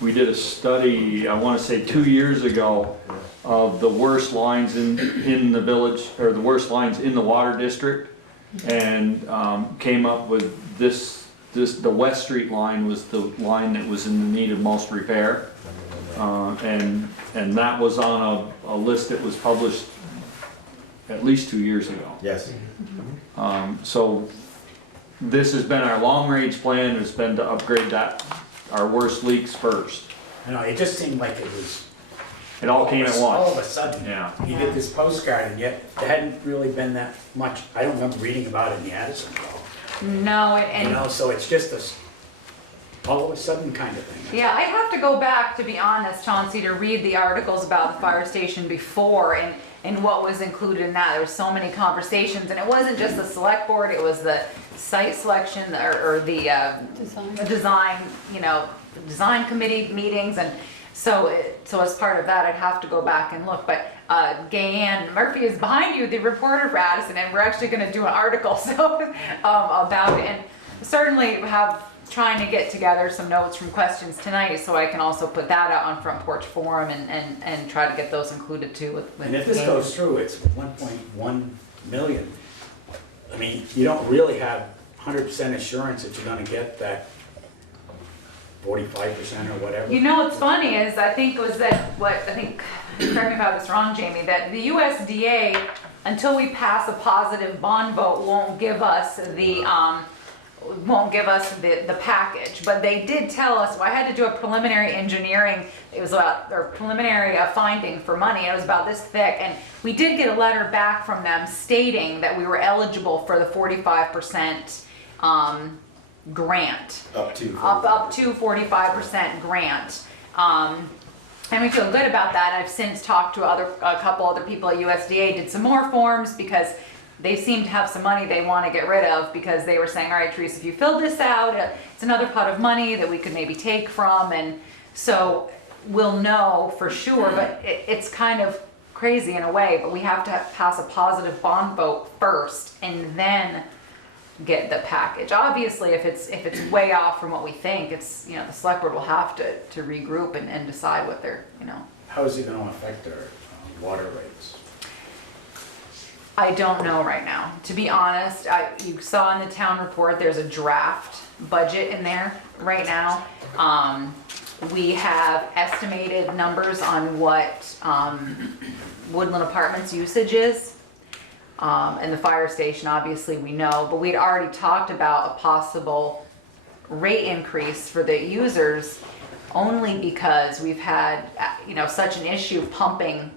We did a study, I wanna say 2 years ago, of the worst lines in the village, or the worst lines in the water district, and came up with the West Street line was the line that was in the need of most repair. And that was on a list that was published at least 2 years ago. Yes. So this has been our long-range plan, has been to upgrade our worst leaks first. I know, it just seemed like it was. It all came at All of a once. sudden. Yeah. You get this postcard and yet there hadn't really been that much, I don't remember reading about it in the Addison at all. no, You and know, so it's just all of a sudden kind of thing. yeah, I'd have to go back, to be honest, Chauncey, to read the articles about the fire station before and what was included in that. There were so many conversations, and it wasn't just the select board, it was the site selection or the design, design committee meetings. And so as part of that, I'd have to go back and look. But Gayanne Murphy is behind you, the reporter for Addison, and we're actually gonna do an article about it. And certainly trying to get together some notes from questions tonight, so I can also put that out on Front Porch Forum and try to get those included too with. And if this goes through, it's 1.1 million. I mean, you don't really have 100% assurance that you're gonna get that 45% or whatever. You know what's funny is, I think correct me if I have this wrong, Jamie, that the USDA, until we pass a positive bond vote, won't give us the package. But they did tell us, I had to do a preliminary engineering, it was about, or preliminary finding for money, it was about this thick, and we did get a letter back from them stating that we were eligible for the 45% grant. Up to. Up to 45% grant. And we feel good about that. I've since talked to a couple other people at USDA, did some more forms because they seem to have some money they want to get rid of, because they were saying, all right, Teresa, if you fill this out, it's another pot of money that we could maybe take from. And so we'll know for sure, but it's kind of crazy in a way, but we have to pass a positive bond vote first and then get the package. Obviously, if it's way off from what we think, it's, the select board will have to regroup and decide what they're, How is it gonna affect our water rates? I don't know right now. To be honest, you saw in the town report, there's a draft budget in there right now. We have estimated numbers on what Woodland Apartments usage is. And the fire station, obviously, we know, but we'd already talked about a possible rate increase for the users, only because we've had, such an issue pumping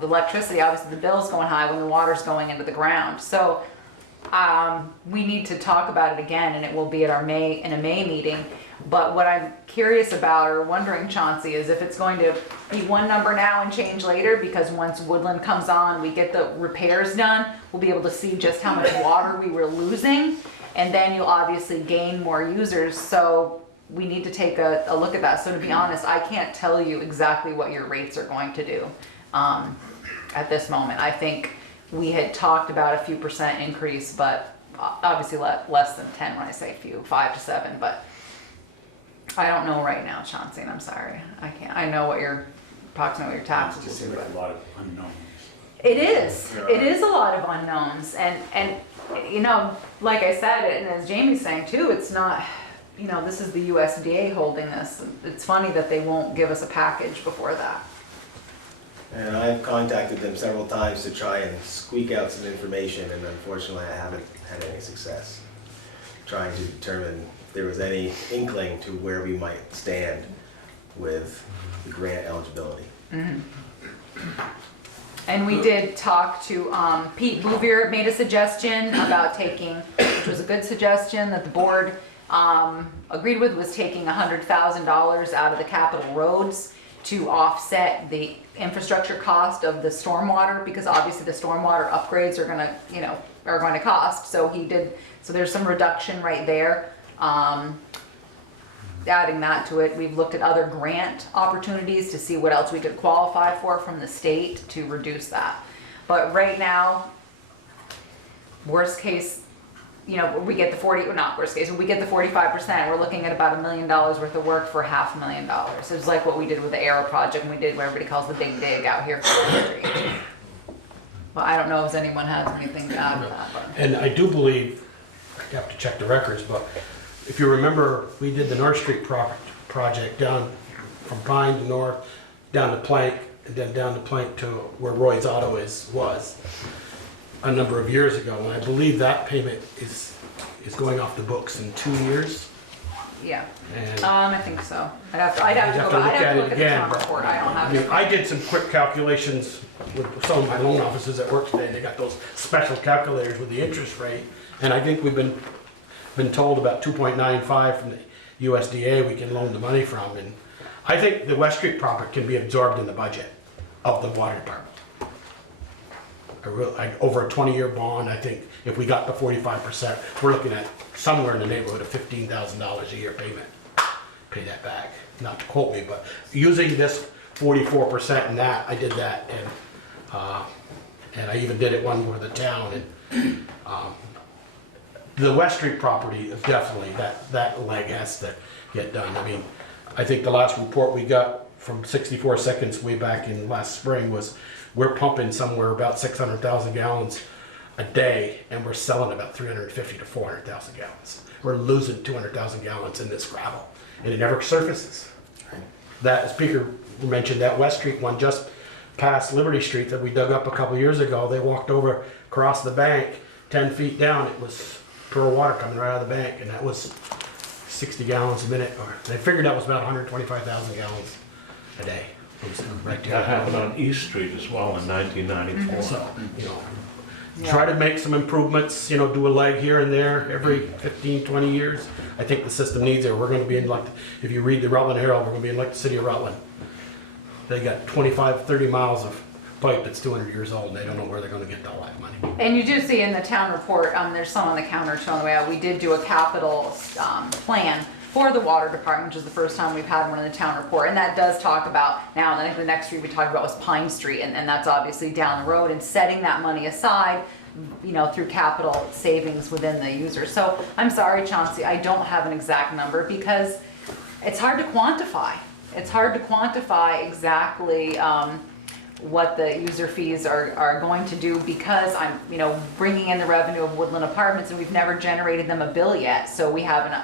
electricity. Obviously, the bill's going high when the water's going into the ground. So we need to talk about it again, and it will be at our May meeting. But what I'm curious about, or wondering, Chauncey, is if it's going to be one number now and change later, because once Woodland comes on, we get the repairs done, we'll be able to see just how much water we were losing, and then you'll obviously gain more users. So we need to take a look at that. So to be honest, I can't tell you exactly what your rates are going to do at this moment. I think we had talked about a few percent increase, but obviously less than 10 when I say few, 5 to 7, but I don't know right now, Chauncey, and I'm sorry. I can't. I know what you're approximate what your taxes Just will seems do. like a lot of unknowns. It is a lot of unknowns, and, you know, like I said, and as Jamie's saying too, it's not, you know, this is the USDA holding this. It's funny that they won't give us a package before that. And I've contacted them several times to try and squeak out some information, and unfortunately I haven't had any success trying to determine if there was any inkling to where we might stand with the grant eligibility. And we did talk to, Pete Bouvier made a suggestion about taking, which was a good suggestion that the board, agreed with, was taking $100,000 out of the capital roads to offset the infrastructure cost of the stormwater, because obviously the stormwater upgrades are gonna, you know, are going to cost. So he did, so there's some reduction right there. Adding that to it, we've looked at other grant opportunities to see what else we could qualify for from the state to reduce that. But right now, worst case, you know, we get the 40, or not worst case, we get the 45%, we're looking at about $1 million worth of work for $500,000. It's like what we did with the Arrow project, and we did what everybody calls the big dig out here for the street. Well, I don't know if anyone has anything to add to that. But. And I do believe, I have to check the records, but if you remember, we did the North Street project down from Pine to North, down to Plank, and then down to Plank to where Roy's Auto was a number of years ago. And I believe that payment is going off the books in 2 years. Yeah, And I think so. I'd have to look at the town report. I don't have it. I did some quick calculations with some of my loan officers at work today. They got those special calculators with the interest rate, and I think we've been told about 2.95 from the USDA we can loan the money from, and I think the West Street property can be absorbed in the budget of the water department. Over a 20-year bond, I think if we got the 45%, we're looking at somewhere in the neighborhood of $15,000 a year payment. Pay that back. Not to quote me, but using this 44% and that, I did that, and I even did it one with the town. And the West Street property, definitely, that leg has to get done. I mean, I think the last report we got from 64 Seconds way back in last spring was we're pumping somewhere about 600,000 gallons a day, and we're selling about 350 to 400,000 gallons. We're losing 200,000 gallons in this gravel, and it never surfaces. That speaker mentioned that West Street one just past Liberty Street that we dug up a couple years ago. They walked over across the bank 10 feet down. It was pure water coming right out of the bank, and that was 60 gallons a minute. Or they figured that was about 125,000 gallons a day. It was right there. That happened on East Street as well in 1994. So, you know, try to make some improvements, you know, do a leg here and there every 15, 20 years. I think the system needs it. We're going to be in like, if you read the Rutland Herald, we're going to be in like the city of Rutland. They got 25, 30 miles of pipe that's 200 years old, and they don't know where they're going to get all that money. And you do see in the town report, there's some on the counter too on the way out. We did do a capital plan for the water department, which is the first time we've had one in the town report. And that does talk about, now, and I think the next street we talked about was Pine Street, and that's obviously down the road, and setting that money aside, you know, through capital savings within the user. So I'm sorry, Chauncey, I don't have an exact number because it's hard to quantify. It's hard to quantify exactly what the user fees are going to do, because I'm, you know, bringing in the revenue of Woodland Apartments, and we've never generated them a bill yet, so we have an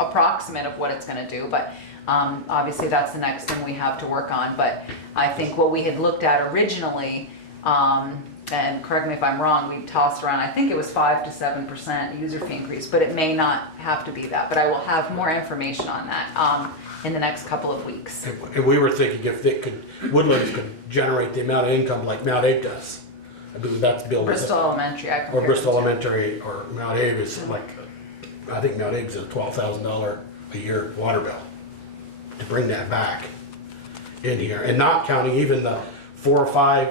approximate of what it's going to do. But obviously that's the next thing we have to work on. But I think what we had looked at originally, and correct me if I'm wrong, we tossed around, I think it was 5 to 7% user fee increase, but it may not have to be that. But I will have more information on that in the next couple of weeks. And we were thinking if they could, Woodlands could generate the amount of income like Mount Abe does. I believe that's billed. Bristol Elementary, I Or compared Bristol it to. Elementary, or Mount Abe is like, I think Mount Abe's a $12,000 a year water bill. To bring that back in here, and not counting even the 4 or 5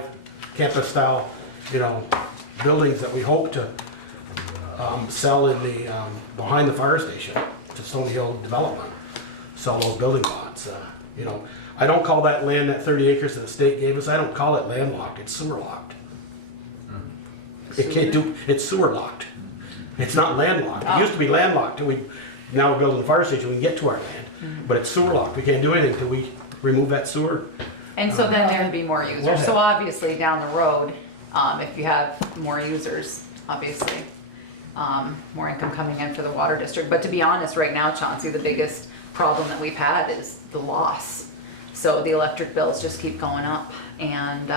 campus style, you know, buildings that we hope to sell in the, behind the fire station, to Stony Hill Development. Sell those building lots, you know. I don't call that land, that 30 acres that the state gave us, I don't call it landlocked, it's sewer locked. It can't do, it's sewer locked. It's not landlocked. It used to be landlocked till now we're building the fire station, we can get to our land. But it's sewer locked, we can't do anything till we remove that sewer. And so then there'd be more users. So obviously down the road, if you have more users, obviously, more income coming in for the water district. But to be honest, right now, Chauncey, the biggest problem that we've had is the loss. So the electric bills just keep going up. And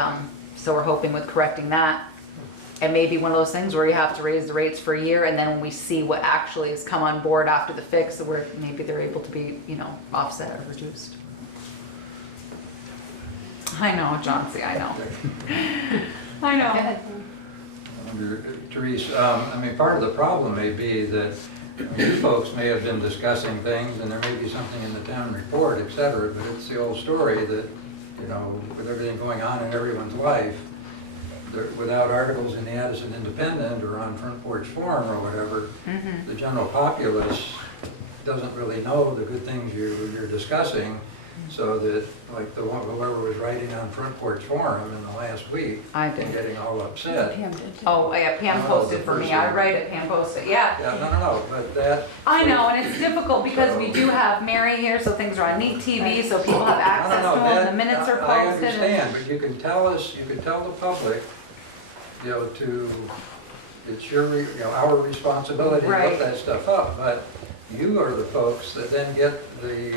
so we're hoping with correcting that, it may be one of those things where you have to raise the rates for a year, and then when we see what actually has come on board after the fix, where maybe they're able to be, you know, offset or reduced. I know, Chauncey, I know. I know. Therese, I mean, part of the problem may be that you folks may have been discussing things, and there may be something in the town report, et cetera, but it's the old story that, you know, with everything going on in everyone's life, without articles in the Addison Independent or on Front Porch Forum or whatever, the general populace doesn't really know the good things you're discussing, so that, like whoever was writing on Front Porch Forum in the last week, I did. getting all upset. Oh, yeah, Pam posted for me. I write it, Pam posted, yeah. Yeah, no, but that. I know, and it's difficult because we do have Mary here, so things are on Neat TV, so people have access to them, the minutes are I posted. understand, but you can tell the public, you know, it's your, you know, our responsibility to Right. look that stuff up, but you are the folks that then get the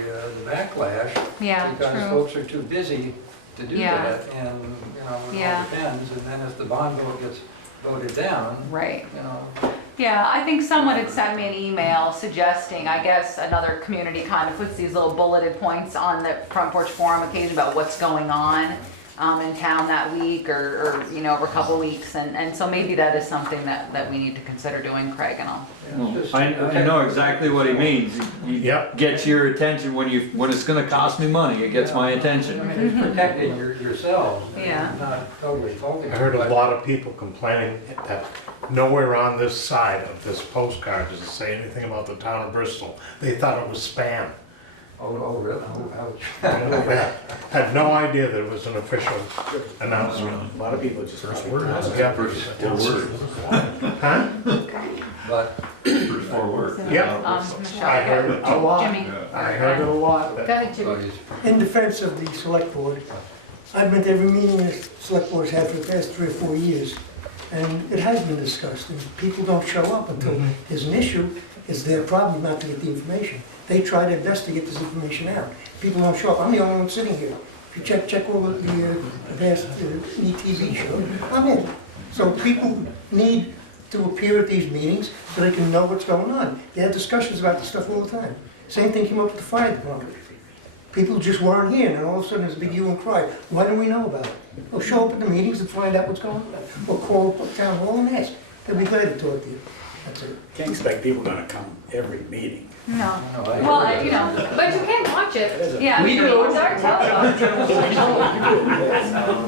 backlash. Yeah, Because true. folks are too busy to do Yeah. that, and, you know, it Yeah. all depends, and then if the bond vote gets voted down, Right. you know. Yeah, I think someone had sent me an email suggesting, I guess, another community kind of puts these little bulleted points on the Front Porch Forum occasion about what's going on in town that week or you know, over a couple weeks. And so maybe that is something that we need to consider doing, Craig, and I'll. I know exactly what he means. He Yep. gets your attention when it's gonna cost me money, it gets my I attention. mean, it's protecting yourselves, Yeah. not totally faulting. I heard a but- lot of people complaining that nowhere on this side of this postcard does it say anything about the town of Bristol. They thought it was spam. Oh, really? Oh, ouch. Had no idea that it was an official announcement. A lot of people just. Yeah. Huh? But First four words. Yeah. Michelle. I heard it a lot. Jimmy. I heard it a lot. Go ahead, Jimmy. In defense of the select board, I've been to every meeting the select board's had for the past 3 or 4 years, and it has been discussed, and people don't show up until there's an issue. It's their problem not to get the information. They try their best to get this information out. People don't show up. I'm the only one sitting here. If you check all of the past ETV shows, I'm in. So people need to appear at these meetings so they can know what's going on. They have discussions about this stuff all the time. Same thing came up with the fire department. People just weren't here, and then all of a sudden there's a big hue and cry. Why don't we know about it? Well, show up at the meetings and find out what's going on. Or call town hall and ask. They'll be glad to talk to you. That's it. Can't expect people gonna come every meeting. No. I Well, you know, but you can watch it. Yeah, We do. It's our telephone.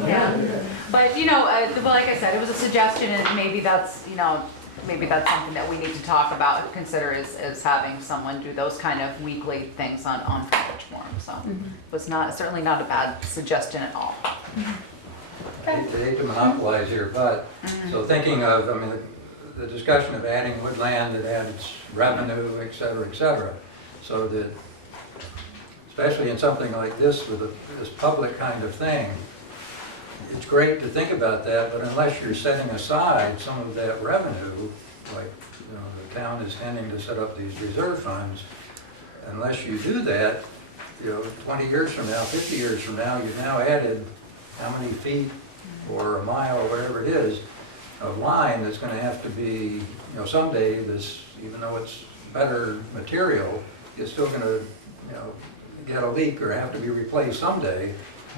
Yeah. But, you know, like I said, it was a suggestion, and maybe that's, you know, maybe that's something that we need to talk about, consider is having someone do those kind of weekly things on Front Porch Forum. So it was certainly not a bad suggestion at all. I hate to monopolize here, but, so thinking of, I mean, the discussion of adding woodland that adds revenue, et cetera, so that, especially in something like this with this public kind of thing, it's great to think about that, but unless you're setting aside some of that revenue, like, you know, the town is tending to set up these reserve funds, unless you do that, you know, 20 years from now, 50 years from now, you've now added how many feet or a mile or whatever it is of line that's going to have to be, you know, someday this, even though it's better material, it's still going to, you know, get a leak or have to be replaced someday.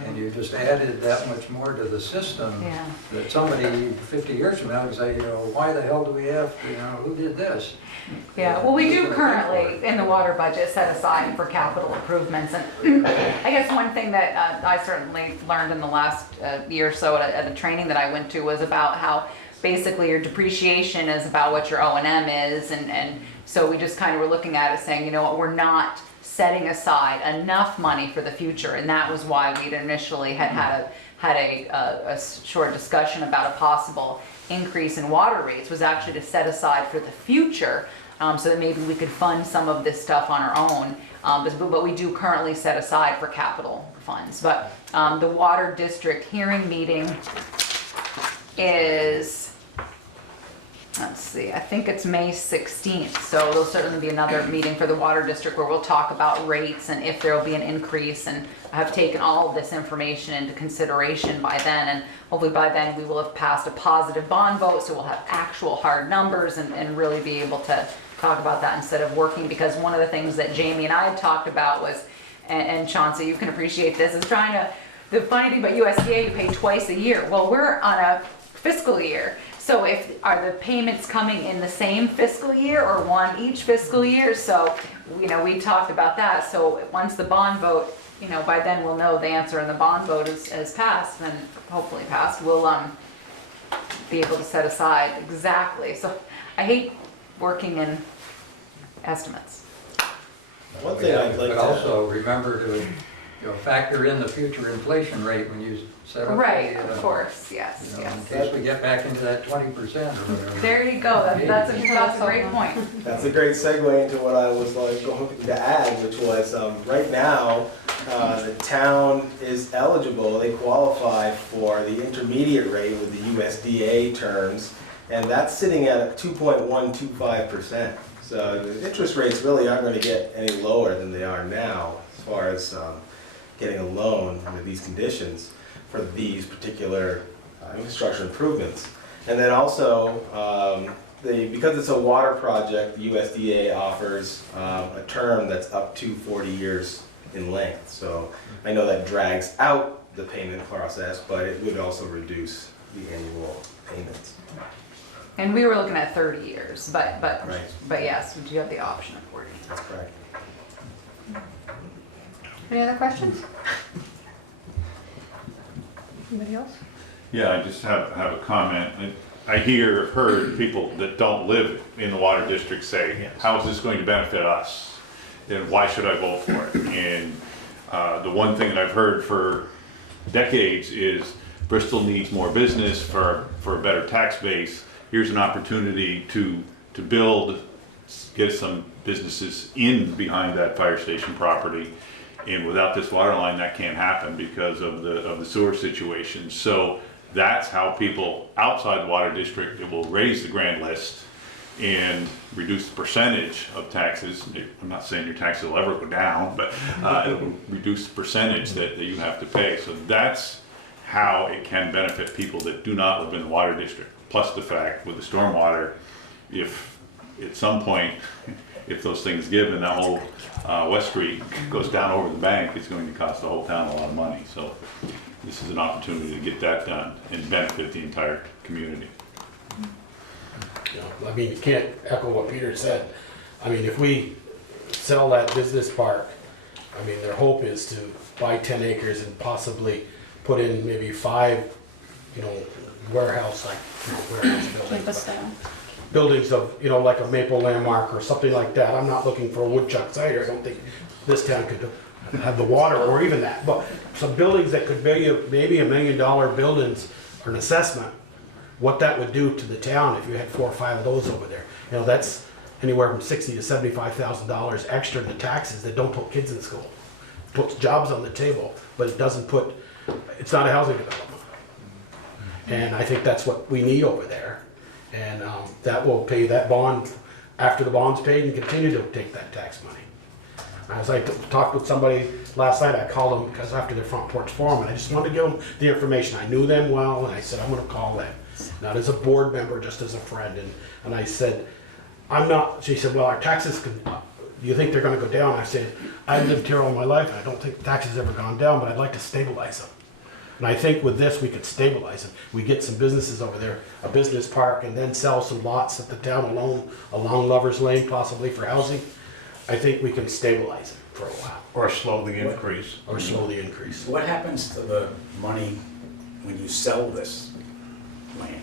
And you just added that much more to the system Yeah. that somebody 50 years from now can say, you know, why the hell do we have, you know, who did this? Yeah, well, we do currently, in the water budget, set aside for capital improvements. And I guess one thing that I certainly learned in the last year or so at a training that I went to was about how basically your depreciation is about what your O&M is. And so we just kind of were looking at it saying, you know what, we're not setting aside enough money for the future. And that was why we'd initially had a short discussion about a possible increase in water rates, was actually to set aside for the future so that maybe we could fund some of this stuff on our own. But we do currently set aside for capital funds. But the water district hearing meeting is, let's see, I think it's May 16th. So there'll certainly be another meeting for the water district where we'll talk about rates and if there'll be an increase. And I have taken all of this information into consideration by then. And hopefully by then we will have passed a positive bond vote. So we'll have actual hard numbers and really be able to talk about that instead of working. Because one of the things that Jamie and I had talked about was, and Chauncey, you can appreciate this, is trying to, the funny thing about USDA, you pay twice a year. Well, we're on a fiscal year. So are the payments coming in the same fiscal year or one each fiscal year? So, we talked about that. So once the bond vote, by then we'll know the answer and the bond vote has passed and hopefully passed, we'll be able to set aside exactly. So I hate working in estimates. One thing I'd like But to. also remember to, factor in the future inflation rate when you set up. Right, the, of course, yes, In yes. case we get back into that 20% or whatever. There you go, that's a great point. That's a great segue into what I was going to add, which was right now, the town is eligible, they qualify for the intermediate rate with the USDA terms, and that's sitting at 2.125%. So the interest rates really aren't going to get any lower than they are now as far as getting a loan under these conditions for these particular infrastructure improvements. And then also, because it's a water project, the USDA offers a term that's up to 40 years in length. So I know that drags out the payment process, but it would also reduce the annual payments. And we were looking at 30 years, but Right. yes, we do have the option of 40. That's correct. Any other questions? Anybody else? Yeah, I just have a comment. I heard people that don't live in the water district say, how is this going to benefit us? And why should I vote for it? And the one thing that I've heard for decades is Bristol needs more business for a better tax base. Here's an opportunity to build, get some businesses in behind that fire station property. And without this water line, that can't happen because of the sewer situation. So that's how people outside the water district, it will raise the grand list and reduce the percentage of taxes. I'm not saying your taxes will ever go down, but it will reduce the percentage that you have to pay. So that's how it can benefit people that do not live in the water district. Plus the fact with the stormwater, if at some point, if those things give and that whole West Street goes down over the bank, it's going to cost the whole town a lot of money. So this is an opportunity to get that done and benefit the entire community. I mean, you can't echo what Peter said. I mean, if we sell that business park, I mean, their hope is to buy 10 acres and possibly put in maybe 5, warehouse buildings. Campus style. Buildings of, like a Maple Landmark or something like that. I'm not looking for a woodchuck cider. I don't think this town could have the water or even that. But some buildings that could be maybe $1 million buildings or an assessment, what that would do to the town if you had 4 or 5 of those over there. That's anywhere from $60,000 to $75,000 extra in the taxes that don't put kids in school. Puts jobs on the table, but it doesn't put, it's not a housing development. And I think that's what we need over there. And that will pay that bond after the bond's paid and continue to take that tax money. As I talked with somebody last night, I called them because after their front porch forum, and I just wanted to give them the information. I knew them well, and I said, I'm going to call them. Not as a board member, just as a friend. And I said, I'm not, she said, well, our taxes, do you think they're going to go down? I said, I've lived here all my life, and I don't think taxes have ever gone down, but I'd like to stabilize them. And I think with this, we could stabilize them. We get some businesses over there, a business park, and then sell some lots that the town alone, along Lover's Lane, possibly for housing. I think we can stabilize them for a while. Or slowly increase. Or slowly increase. What happens to the money when you sell this land?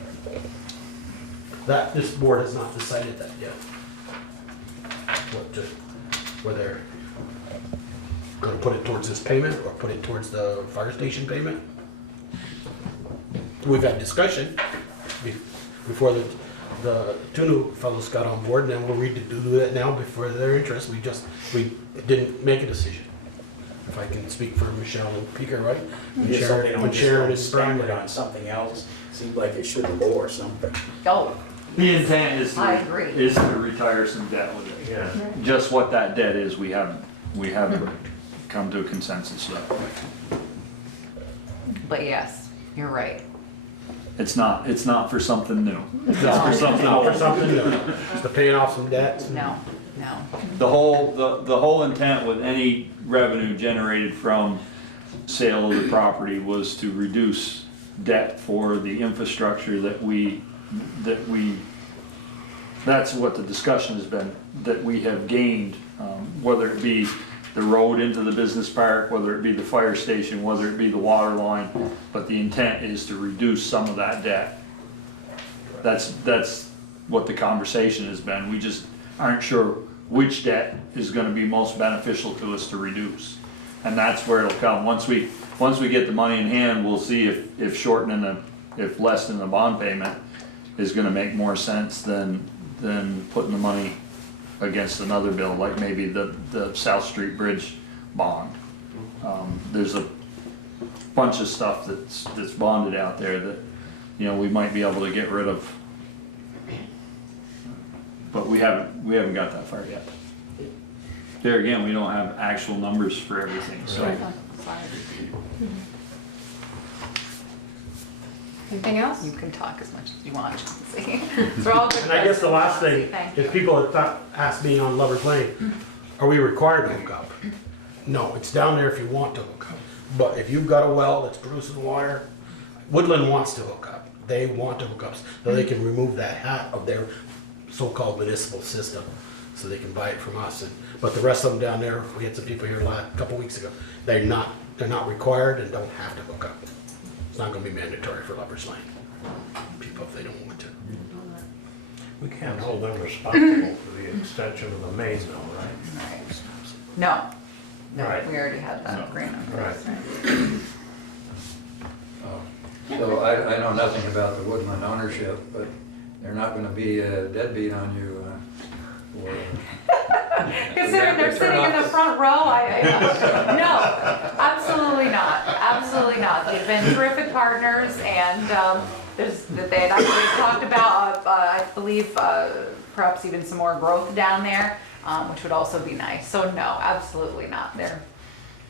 This board has not decided that yet. Whether they're gonna put it towards this payment or put it towards the fire station payment. We've had discussion before the two new fellows got on board, and then we'll read to do that now before their interest. We didn't make a decision. If I can speak for Michelle and Peter, right? When Just so they Sharon, don't when Sharon is spend it primary. on something else, seems like it should lower something. Oh, The intent is I agree. is to retire some debt with it. Yeah. Just what that debt is, we haven't come to a consensus yet. but yes, you're right. It's not for something new. It's No. for something Not old. for something new, just to paying off some debts. No, no. The whole intent with any revenue generated from sale of the property was to reduce debt for the infrastructure that's what the discussion has been, that we have gained, whether it be the road into the business park, whether it be the fire station, whether it be the water line, but the intent is to reduce some of that debt. That's what the conversation has been. We just aren't sure which debt is gonna be most beneficial to us to reduce. And that's where it'll come. Once we get the money in hand, we'll see if lessening the bond payment is gonna make more sense than putting the money against another bill, like maybe the South Street Bridge bond. There's a bunch of stuff that's bonded out there that, we might be able to get rid of. But we haven't got that far yet. There again, we don't have actual numbers for everything, so. Anything else? You can talk as much as you want, Chauncey. It's all good. And I guess the last thing, Thank you. is people have asked me on Lover's Lane, are we required to hook up? No, it's down there if you want to hook up. But if you've got a well that's producing water, Woodland wants to hook up. They want to hook up, so they can remove that hat of their so-called municipal system, so they can buy it from us. But the rest of them down there, we had some people here a couple weeks ago, they're not required and don't have to hook up. It's not gonna be mandatory for Lover's Lane, people if they don't want to. We can't hold them responsible for the extension of the main though, right? Right. No, no, Right. we already had that agreement. Right. So I know nothing about the Woodland ownership, but they're not gonna be a deadbeat on you, Considering they're sitting in the front row, no, absolutely not, absolutely not. They've been terrific partners, and they had actually talked about, I believe, perhaps even some more growth down there, which would also be nice. So no, absolutely not. They're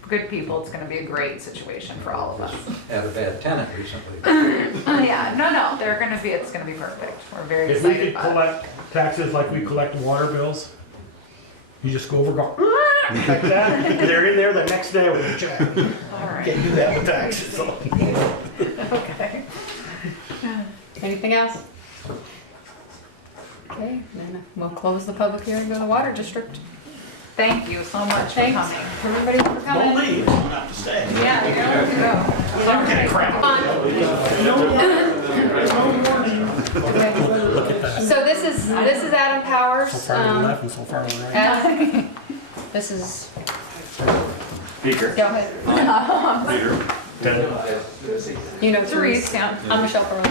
good people. It's going to be a great situation for all of us. had a bad tenant recently. Yeah, no, they're going to be. It's going to be perfect. We're very If we excited could about it. collect taxes like we collect water bills, you just go over, go like that, and they're in there the next day with a check. All right. Can't do that with taxes. Okay. Anything else? Okay, then we'll close the public hearing to the Water District. Thank you so much for Thanks, coming. everybody for coming. Don't leave, you have to stay. Yeah, you're allowed to go. I'm getting crap. So this is Adam Powers. So far to the left and so far to the right. Adam, this is, Speaker. go ahead. You know Therese, Therese. yeah. I'm Michelle Ferrell.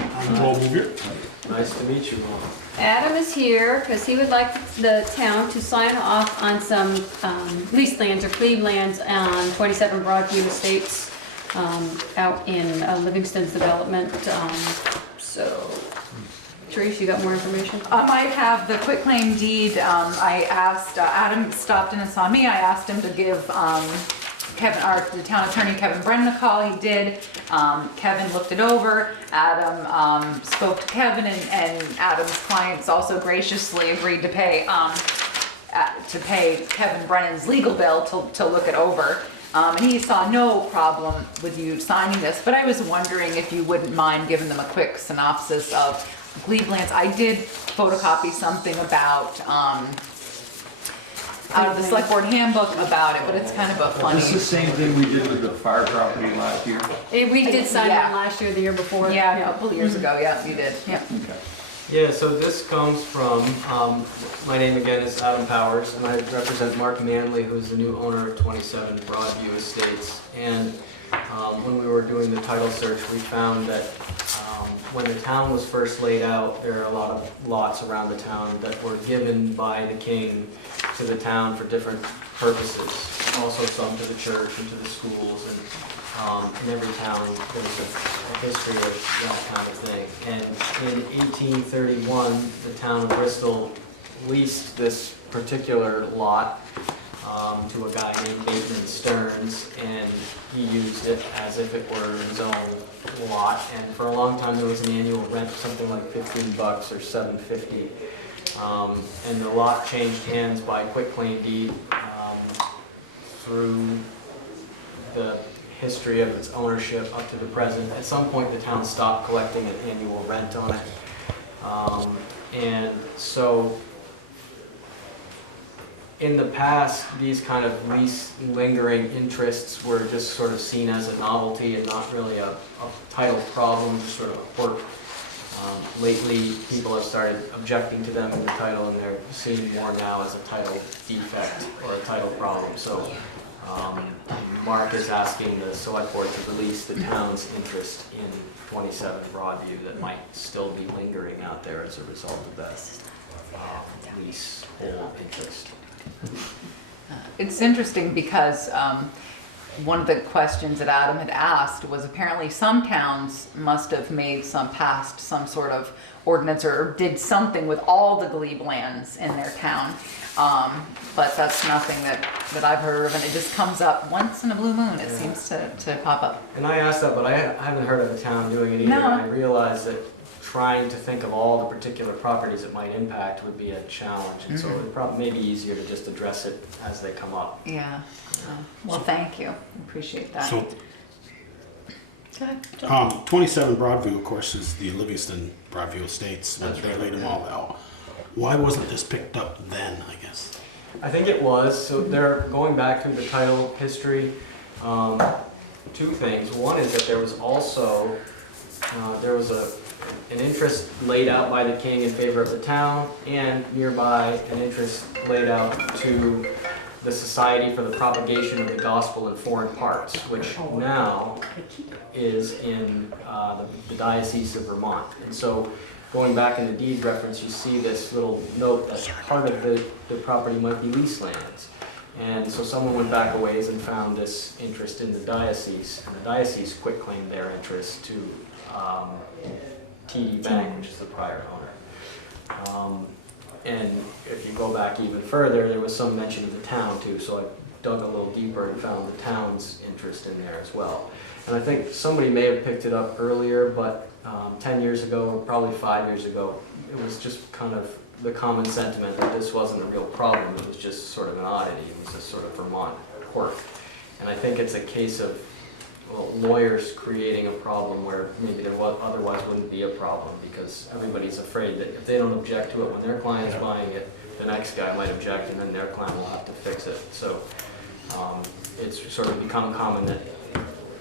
Nice to meet you all. Adam is here because he would like the town to sign off on some lease lands or plebe lands on 27 Broadview Estates out in Livingston's development. So, Therese, you got more information? I have the quitclaim deed. I asked, Adam stopped in and saw me. I asked him to give the town attorney Kevin Brennan a call. He did. Kevin looked it over. Adam spoke to Kevin, and Adam's clients also graciously agreed to pay Kevin Brennan's legal bill to look it over. And he saw no problem with you signing this, but I was wondering if you wouldn't mind giving them a quick synopsis of Glebe-lands. I did photocopy something about out of the select board handbook about it, but it's kind of a funny. Is this the same thing we did with the fire property last year? We did sign Yeah. one last year, the year before. Yeah, a couple of years ago, yeah, you did, yeah. Okay. Yeah, so this comes from, my name again is Adam Powers, and I represent Mark Manley, who's the new owner of 27 Broadview Estates. And when we were doing the title search, we found that when the town was first laid out, there are a lot of lots around the town that were given by the king to the town for different purposes. Also some to the church and to the schools, and in every town there's a history of that kind of thing. And in 1831, the town of Bristol leased this particular lot to a guy named Bateman Stearns, and he used it as if it were his own lot. And for a long time there was an annual rent of something like $15 or $7.50. And the lot changed hands by quitclaim deed through the history of its ownership up to the present. At some point the town stopped collecting an annual rent on it. And so in the past, these kind of lease lingering interests were just sort of seen as a novelty and not really a title problem, just sort of a quirk. Lately, people have started objecting to them in the title, and they're seen more now as a title defect or a title problem. So Mark is asking the select board to release the town's interest in 27 Broadview that might still be lingering out there as a result of that leasehold interest. It's interesting because one of the questions that Adam had asked was apparently some towns must have passed some sort of ordinance or did something with all the glebe lands in their town. But that's nothing that I've heard of, and it just comes up once in a blue moon. It seems to pop up. And I asked that, but I haven't heard of a town doing it either. No. And I realized that trying to think of all the particular properties it might impact would be a challenge, and so it would probably may be easier to just address it as they come up. Yeah. Well, thank you. Appreciate that. So, Go ahead. 27 Broadview, of course, is the Livingston Broadview Estates. When they laid them all out. Why wasn't this picked up then, I guess? I think it was. So they're going back through the title history. Two things. One is that there was also an interest laid out by the king in favor of the town, and nearby an interest laid out to the Society for the Propagation of the Gospel in Foreign Parts, which now is in the Diocese of Vermont. And so going back in the deed reference, you see this little note that part of the property might be lease lands. And so someone went back a ways and found this interest in the diocese, and the diocese quitclaimed their interest to TD Bank, which is the prior owner. And if you go back even further, there was some mention of the town too, so I dug a little deeper and found the town's interest in there as well. And I think somebody may have picked it up earlier, but 10 years ago, or probably 5 years ago, it was just kind of the common sentiment that this wasn't a real problem, it was just sort of an oddity, it was a sort of Vermont quirk. And I think it's a case of lawyers creating a problem where maybe there otherwise wouldn't be a problem, because everybody's afraid that if they don't object to it when their client's buying it, the next guy might object and then their client will have to fix it. So it's sort of become common that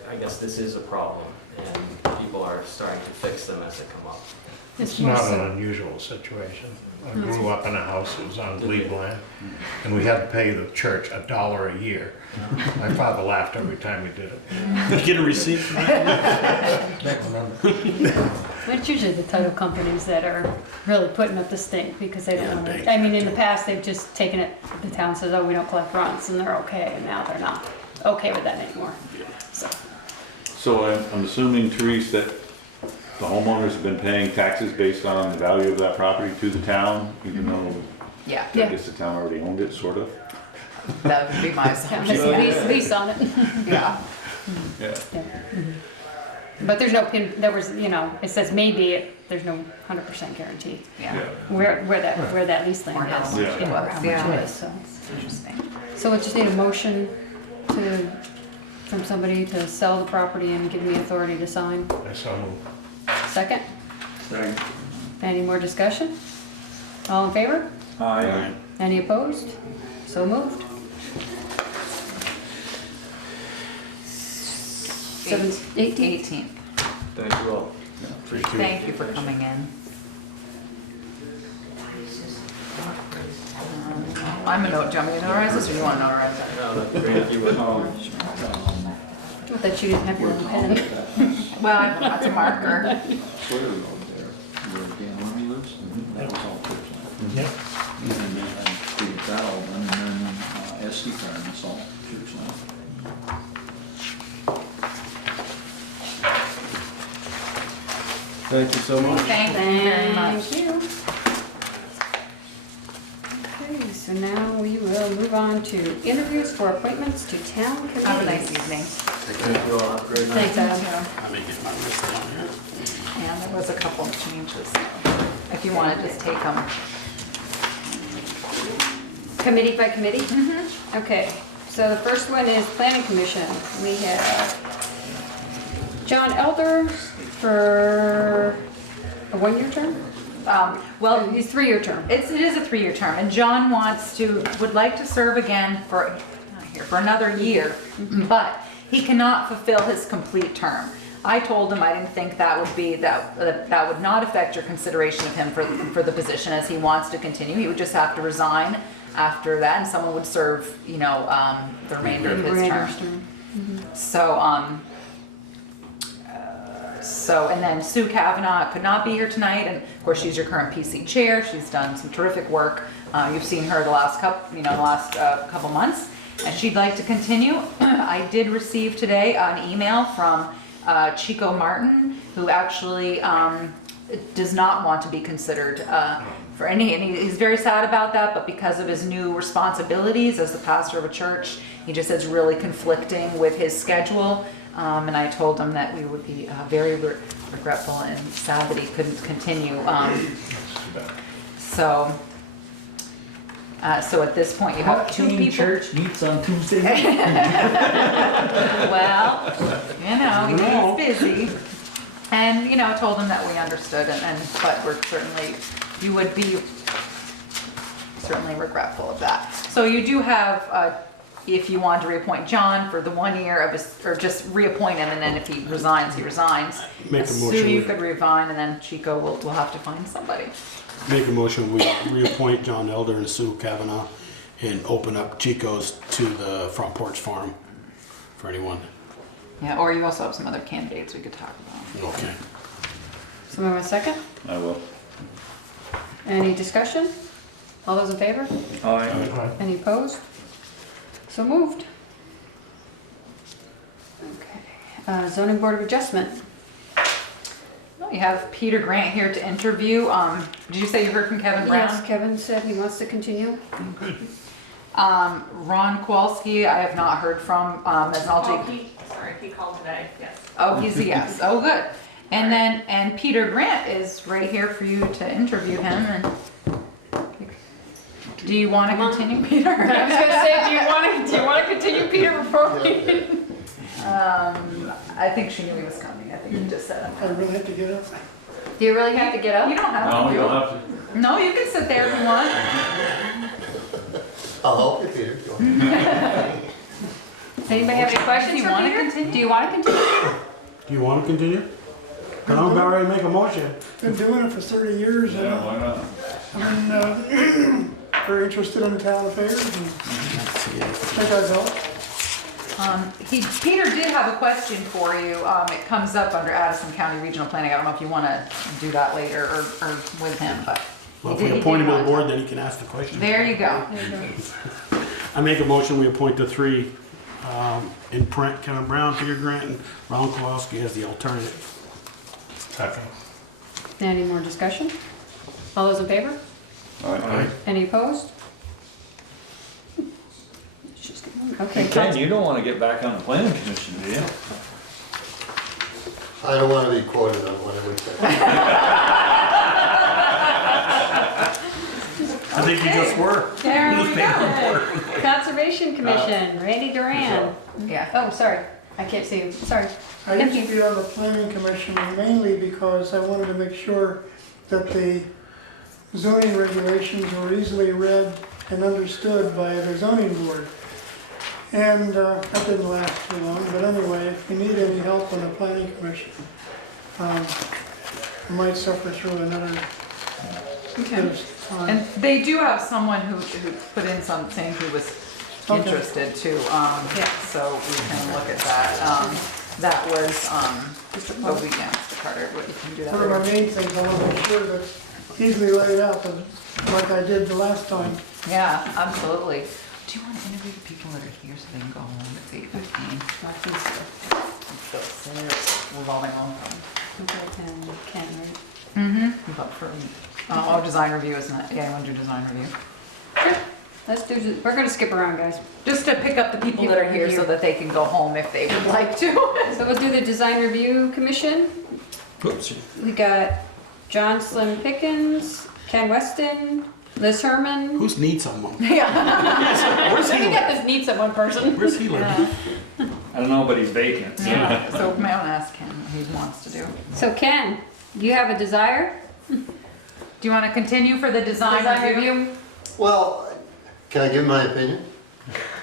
I guess this is a problem, and people are starting to fix them as they come up. It's not an unusual situation. I grew up in a house that was on glebe land, and we had to pay the church $1 a year. My father laughed every time we did it. Did you get a receipt for that? But it's usually the title companies that are really putting up the stink because they don't want to. I mean, in the past, they've just taken it, the town says, oh, we don't collect rents, and they're okay, and now they're not okay with that anymore. So I'm assuming, Therese, that the homeowners have been paying taxes based on the value of that property to the town, even though Yeah. I guess the town already owned it, sort of? That would be my Yeah, assumption. has a lease on it. Yeah. Yeah. But there's no pin, there was, you know, it says maybe, there's no 100% guarantee Yeah. where that lease land Or how is. much it Or was, how much yeah. it is, so. Interesting. So we just need a motion from somebody to sell the property and give me authority to sign. I saw them. Second? Second. Any more discussion? All in favor? Aye. Any opposed? So moved. 18th. 18th. Thank you all. Thank you for coming in. I'm a note. Do you want me to notarize this, or do you want to notarize it? No, that's great if you would. Do I thought you didn't have your own pen. Well, I don't know, it's a marker. Sawyer Road there, where Dan Army lives, that was all church land. Yep. And then I figured that all done, and then SD card, it's all church land. Thank you so much. Thank you very much. Thank you. Okay, so now we will move on to interviews for appointments to town committees. Have a nice evening. Thank you all, have a great night. Thanks, Adam. I may get my list down here. And there was a couple of changes. If you want to just take them. Committee by committee? Okay, so the first one is planning commission. We have John Elder for a one-year term? Well, He's 3-year term. it is a 3-year term, and John would like to serve again for another year, but he cannot fulfill his complete term. I told him I didn't think that would not affect your consideration of him for the position, as he wants to continue. He would just have to resign after that, and someone would serve, the remainder of his term. So, and then Sue Kavanaugh could not be here tonight, and of course she's your current PC chair. She's done some terrific work. You've seen her the last couple months, and she'd like to continue. I did receive today an email from Chico Martin, who actually does not want to be considered for any, and he's very sad about that, but because of his new responsibilities as the pastor of a church, he just says really conflicting with his schedule. And I told him that we would be very regretful and sad that he couldn't continue. So at this point, you have two people. Church meets on Tuesday. Well, he's busy. And, I told him that we understood, but you would be certainly regretful of that. So you do have, if you want to reappoint John for the 1 year or just reappoint him, and then if he resigns, he resigns. Make a Sue, motion. you could resign, and then Chico will have to find somebody. Make a motion, we reappoint John Elder and Sue Kavanaugh and open up Chico's to the Front Porch Farm for anyone. Yeah, or you also have some other candidates we could talk about. Okay. Someone want a second? I will. Any discussion? All those in favor? Aye. Any opposed? So moved. Okay, zoning board of adjustment. Well, you have Peter Grant here to interview. Did you say you heard from Kevin Brown? Yes, Kevin said he wants to continue. Ron Kowalski, I have not heard from, as an alternate. He called today, yes. Oh, he's a yes. Oh, good. And Peter Grant is right here for you to interview him. And do you want to continue, Peter? I was gonna say, do you want to continue, Peter, before we? I think she knew he was coming. I think he just said I it. really have to get up. Do you really have to get You up? don't have No, to. you don't have to. No, you can sit there if you want. I'll help you, Peter. Does anybody have any questions You for wanna Peter? continue? Do you want to continue, Peter? Do you want to continue? Then I'm about ready to make a motion. Been doing it for 30 years. Yeah, why not? I'm very interested in town affairs and think I'd help. Peter did have a question for you. It comes up under Addison County Regional Planning. I don't know if you want to do that later or with him, but. Well, if he we did appoint him to the want board, then he can ask the question. There you go. I make a motion, we appoint the three in print, Kevin Brown, Peter Grant, and Ron Kowalski as the alternative. Second. Any more discussion? All those in favor? Aye. Any opposed? Let's just get one. Okay. Ken, you don't want to get back on the planning commission, do you? I don't want to be quoted on what I would say. I think you just were. There we go. Conservation Commission, Randy Duran. Yeah. Oh, sorry, I can't see you, sorry. I used to be on the planning commission mainly because I wanted to make sure that the zoning regulations were easily read and understood by the zoning board. And that didn't last too long, but anyway, if you need any help on the planning commission, I might suffer through another bit of time. And they do have someone who put in some saying he was Okay. interested too, Yeah. so we can look at that. That was, oh, we can, Mr. Carter, what you can do that One of our later. main things, I want to make sure that easily laid out, like I did the last time. Yeah, absolutely. Do you want to interview the people that are here so they can go home? It's 8:15. Revolving loan fund. Ken, right? Mm-hmm. But for, oh, design review isn't it? Yeah, you want to do design review? Let's do, we're gonna skip around, guys. Just to pick up the people that are here so that they can go home if they would like to. So we'll do the design review commission. Oops. We got John Slim Pickens, Ken Weston, Liz Herman. Who's need someone? Yeah. Where's We he got live? this needs at one person. Where's he live? Yeah. I don't know, but he's vacant. So. Yeah. So may I ask Ken what he wants to do? So Ken, do you have a desire? Do you want to continue for the design review? Well, can I give my opinion?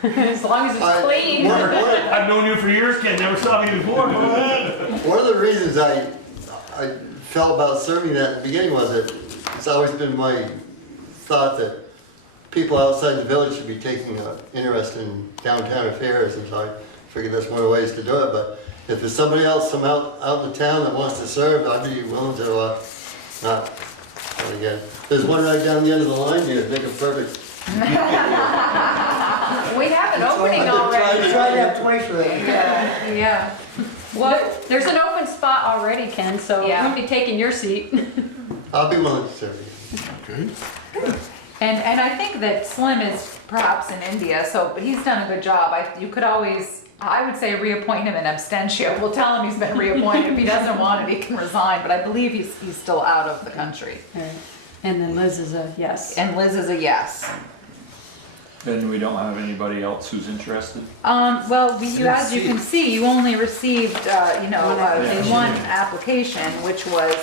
As long as it's I- clean. one- I've known you for years, Ken, never saw me before, go ahead. One of the reasons I felt about serving that in the beginning was that it's always been my thought that people outside the village should be taking an interest in downtown affairs, and so I figured that's one of the ways to do it. But if there's somebody else from out in the town that wants to serve, I'd be willing to not. And again, there's one right down the end of the line here. Make it perfect. We have an opening already. Try that twice for that. Yeah, yeah. Well, there's an open spot already, Ken, so Yeah. I'm gonna be taking your seat. I'll be willing to serve you. Okay. And I think that Slim is perhaps in India, so, but he's done a good job. You could always, I would say reappoint him in absentia. We'll tell him he's been reappointed. If he doesn't want it, he can resign, but I believe he's still out of the country. All right. And then Liz is a yes. And Liz is a yes. Then we don't have anybody else who's interested. Well, as you can see, you only received, application. one application, which was,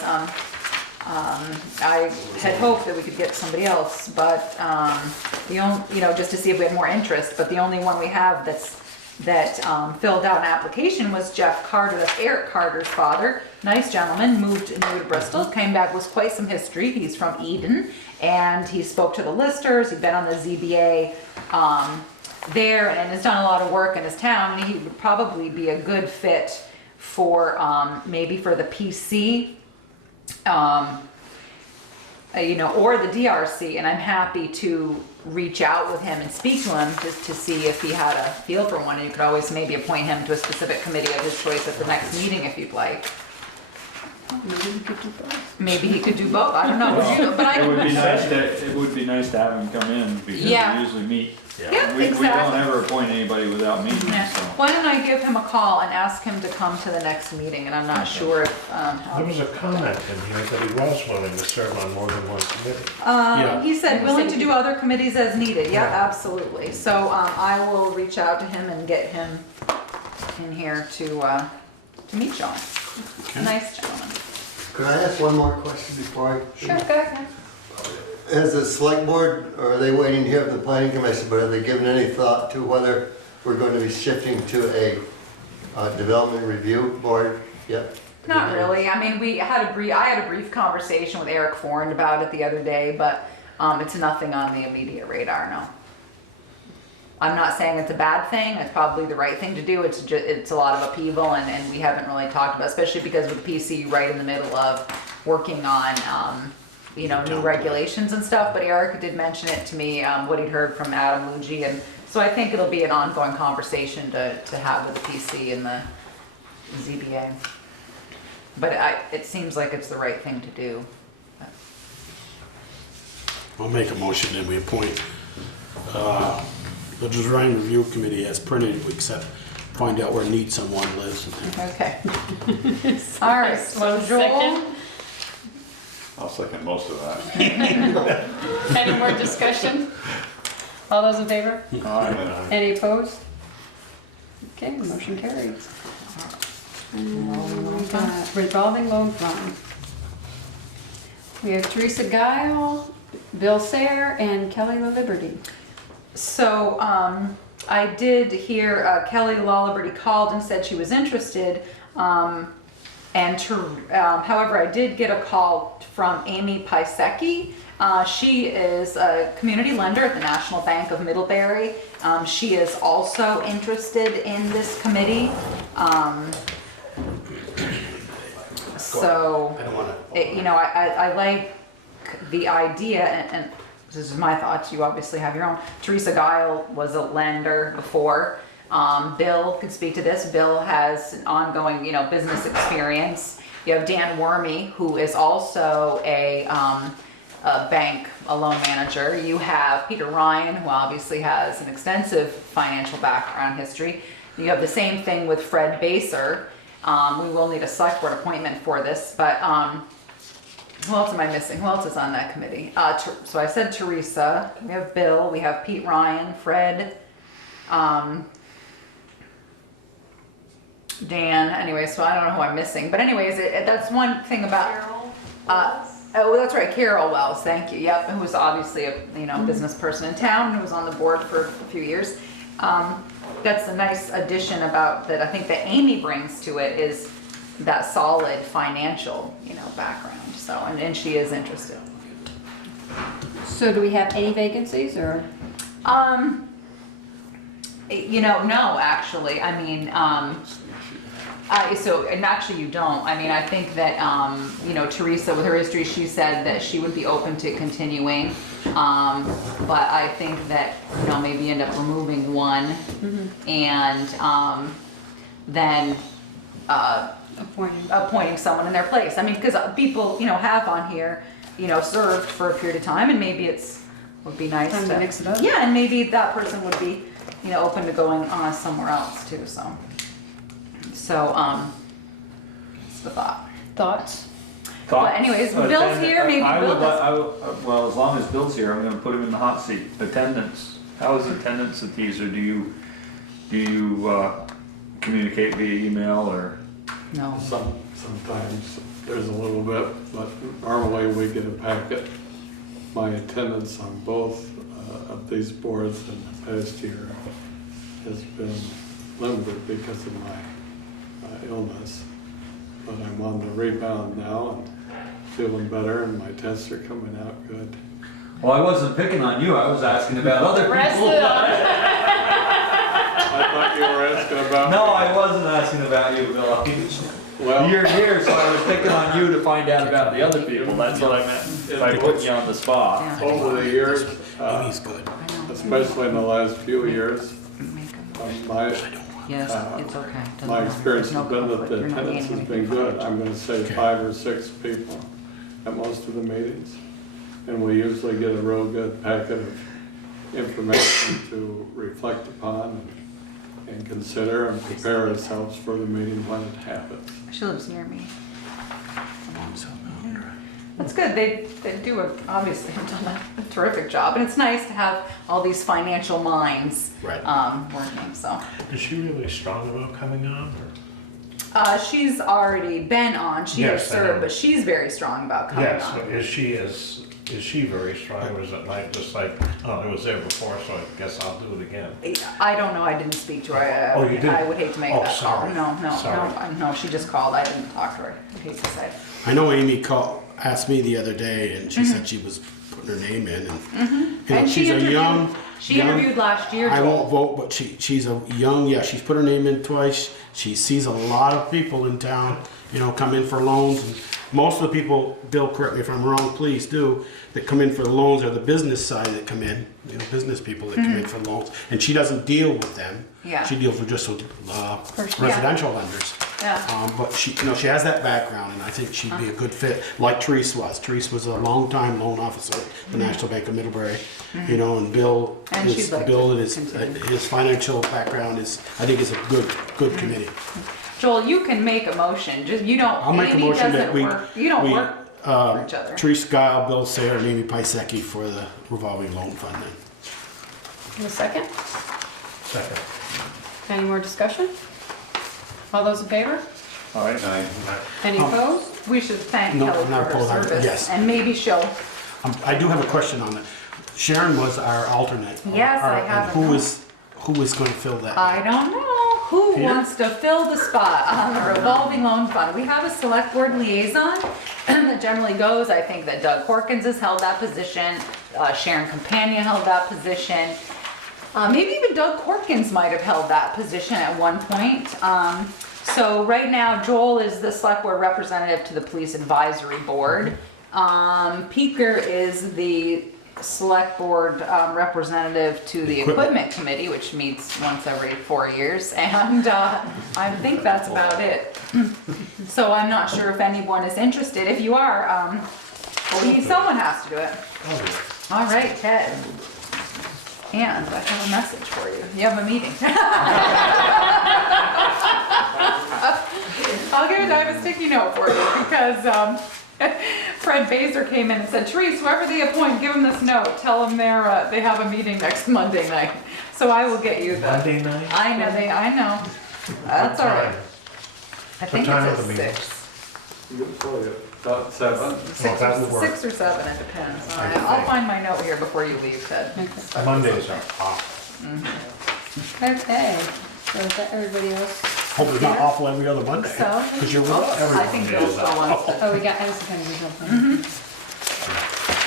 I had hoped that we could get somebody else, but, the only, just to see if we had more interest, but the only one we have that filled out an application was Jeff Carter, that's Eric Carter's father. Nice gentleman, moved new to Bristol, came back with quite some history. He's from Eden, and he spoke to the listers, he'd been on the ZBA there, and has done a lot of work in his town, and he would probably be a good fit for, maybe for the PC, or the DRC, and I'm happy to reach out with him and speak to him just to see if he had a feel for one, and you could always maybe appoint him to a specific committee of his choice at the next meeting if you'd like. Maybe we could do both. Maybe he could do both, I don't know, but It would be I, nice to have him come in because Yeah. we usually meet. Yeah, We don't exactly. ever appoint anybody without meeting, Yeah. so. Why don't I give him a call and ask him to come to the next meeting, and I'm not sure if, There how. was a comment in here that he was willing to serve on more than one committee. Yeah. He said willing to do other committees as needed, yeah, Yeah. absolutely. So, I will reach out to him and get him in here to meet John. Okay. Nice gentleman. Could I ask one more question before I? Sure, go ahead. As a select board, or are they waiting to hear from the planning commission, but have they given any thought to whether we're going to be shifting to a development review board yet? Not really, I mean, I had a brief conversation with Eric Fornd about it the other day, but, it's nothing on the immediate radar, no. I'm not saying it's a bad thing, it's probably the right thing to do, it's a lot of upheaval, and we haven't really talked about, especially because with PC right in the middle of working on, new regulations and stuff, but Eric did mention it to me, what he'd heard from Adam Muji, and so I think it'll be an ongoing conversation to have with the PC and the ZBA. But it seems like it's the right thing to do. I'll make a motion that we appoint the design review committee as printed, we find out where need someone lives. Okay. All right, so Joel, Second. I'll second most of that. Any more discussion? All those in favor? Any opposed? Okay, motion carries. We got revolving loan fund. We have Teresa Guile, Bill Sayre, and Kelly LaLiberty. so, I did hear Kelly LaLiberty called and said she was interested, however, I did get a call from Amy Pisecki, She is a community lender at the National Bank of Middlebury. She is also interested in this committee. So, I don't wanna. you know, I like the idea, and this is my thoughts, you obviously have your own. Teresa Guile was a lender before. Bill could speak to this. Bill has an ongoing, you know, business experience. You have Dan Wormy, who is also a bank, a loan manager. You have Peter Ryan, who obviously has an extensive financial background history. You have the same thing with Fred Baser. We will need a select board appointment for this, but who else am I missing? Who else is on that committee? So I said Teresa, we have Bill, we have Pete Ryan, Fred, Dan, anyway, so I don't know who I'm missing. But anyways, that's one thing about... Carol? Oh, that's right, Carol Wells, thank you, yep, who was obviously a, you know, business person in town, who was on the board for a few years. That's a nice addition about, that I think that Amy brings to it, is that solid financial, you know, background, so, and she is interested. So do we have any vacancies, or? You know, no, actually, I mean, so, and actually you don't. I mean, I think that, you know, Teresa, with her history, she said that she would be open to continuing. But I think that, you know, maybe end up removing one and then appointing someone in their place. I mean, because people, you know, have on here, you know, served for a period of time, and maybe would be nice Time to mix it up. Yeah, and maybe that person would be, you know, open to going on somewhere else too, so. So, that's the thought. Thoughts? But anyways, Bill's here, maybe Bill Well, as long as Bill's here, I'm gonna put him in the hot seat. Attendance, how is attendance at these, or do you communicate via email, or? No. Sometimes there's a little bit, but normally we get a packet. My attendance on both of these boards in the past year has been limited because of my illness. But I'm on the rebound now and feeling better, and my tests are coming out good. Well, I wasn't picking on you, I was asking about other people. I thought you were asking about No, me. I wasn't asking about you, Bill. Well, You're here, so I was picking on you to find out about the other people, that's what I meant, by putting you on the spot. Yeah. over the years, Amy's good. especially in the last few years, my Yes, it's okay. Doesn't my matter. experience There's has no been that conflict. the You're not attendance gaining has been anything. good. I'm gonna say 5 or 6 people at most of the meetings. And we usually get a real good packet of information to reflect upon and consider and prepare ourselves for the meeting when it happens. She lives near me. That's good. They do obviously have done a terrific job, and it's nice to have all these financial minds Right. working. So Is she really strong about coming on? she's already been on. She has Yes, I know. served, but she's very strong about coming Yes, on. is she very strong, or is it like, just like, oh, it was there before, so I guess I'll do it again? I don't know. I didn't speak to her. Oh, you didn't? I would hate to make Oh, that sorry. call. No, Sorry. no. She just called. I didn't talk to her. I'd hate to say. I know Amy asked me the other day, and she said she was putting her name in, and you know, And she she's a interviewed- young. She young- interviewed last year. I Joel. won't vote, but she's a young, yeah, she's put her name in twice. She sees a lot of people in town, you know, come in for loans. And most of the people, Bill, correct me if I'm wrong, please do, that come in for loans are the business side that come in, you know, business people that come in for loans. And she doesn't deal with them. Yeah. She deals with just residential lenders. Yeah. But she, you know, she has that background, and I think she'd be a good fit, like Therese was. Therese was a long-time loan officer at the National Bank of Middlebury, you know, and Bill, And she'd like Bill to and his financial background is, I think, is a good committee. Joel, you can make a motion. Just you don't. I'll make a Amy motion that doesn't we, work. You don't work for each uh, other. Therese Guile, Bill Sayer, and Amy Pisecki for the revolving loan fund then. In a second? Second. Any more discussion? All those in favor? All right. Any opposed? We should thank No, Kelly not for her opposed, service, yes. and maybe she'll. I do have a question on that. Sharon was our alternate. Yes, I And have. who is going to fill that? I don't know who Peter? wants to fill the spot on the revolving loan fund. We have a select board liaison that it generally goes, I think that Doug Horkins has held that position, Sharon Campagna held that position. Maybe even Doug Horkins might have held that position at one point. So right now, Joel is the select board representative to the police advisory board. Peeker is the select board representative to the equipment committee, which meets once every 4 years, and I think that's about it. So I'm not sure if anyone is interested. If you are, well, someone has to do it. All right, Ted. And I have a message for you. You have a meeting. I'll give a sticky note for you because Fred Baser came in and said, Therese, whoever they appoint, give them this note. Tell them they have a meeting next Monday night. So I will get you the Monday night? I know. That's all right. I think time it's of the at meeting? 6. About 7. that would work. 6 or 7, it depends. All right, I'll find my note here before you leave, Ted. Mondays are off. Okay, so is that everybody else? Hope it's not awful every other Monday. So, Because you're with us. I think Bill's still wants to. oh, we got Addison County Regional Planning.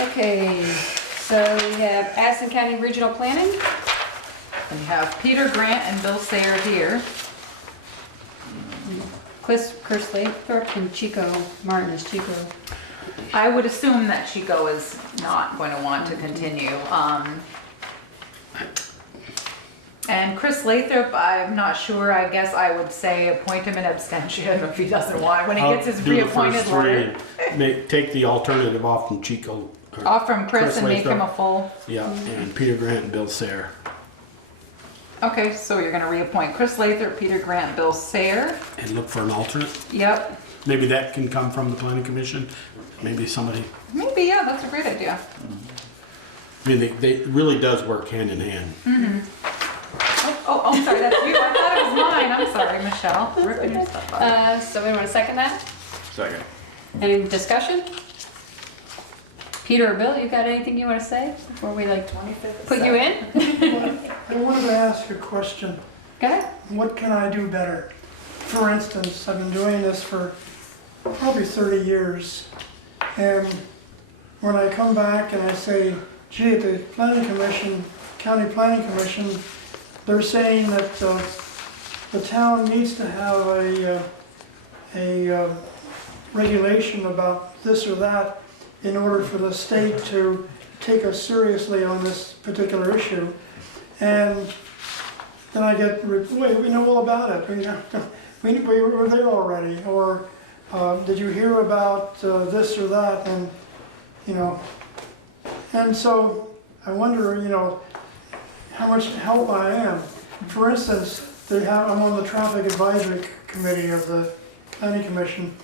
Okay, so we have Addison County Regional Planning. And you have Peter Grant and Bill Sayer here. Chris Lathrop and Chico Martin is Chico. I would assume that Chico is not going to want to continue. And Chris Lathrop, I'm not sure, I guess I would say appoint him in abstention if he doesn't want, when he gets his Do the first reappointed letter. three. Take the alternative off from Chico. or Off from Chris and make him a Lathrop. full. Yeah, and Peter Grant and Bill Sayer. Okay, so you're gonna reappoint Chris Lathrop, Peter Grant, Bill Sayer. And look for an alternate. Yep, Maybe that can come from the planning commission. Maybe somebody, maybe, yeah, that's a great idea. I mean, they really does work hand in hand. Oh, I'm sorry, that's you, I thought it was mine, I'm sorry, Michelle, ripping your stuff up. Somebody want to second that? Second. Any discussion? Peter or Bill, you got anything you want to say before we like 25th. put you in? I wanted to ask a question. Go ahead. What can I do better? For instance, I've been doing this for probably 30 years. And when I come back and I say, gee, at the planning commission, county planning commission, they're saying that the town needs to have a regulation about this or that in order for the state to take us seriously on this particular issue. And then I get, wait, we know all about it. We were there already. Or did you hear about this or that? And, you know, and so I wonder, you know, how much help I am. For instance, I'm on the traffic advisory committee of the planning commission.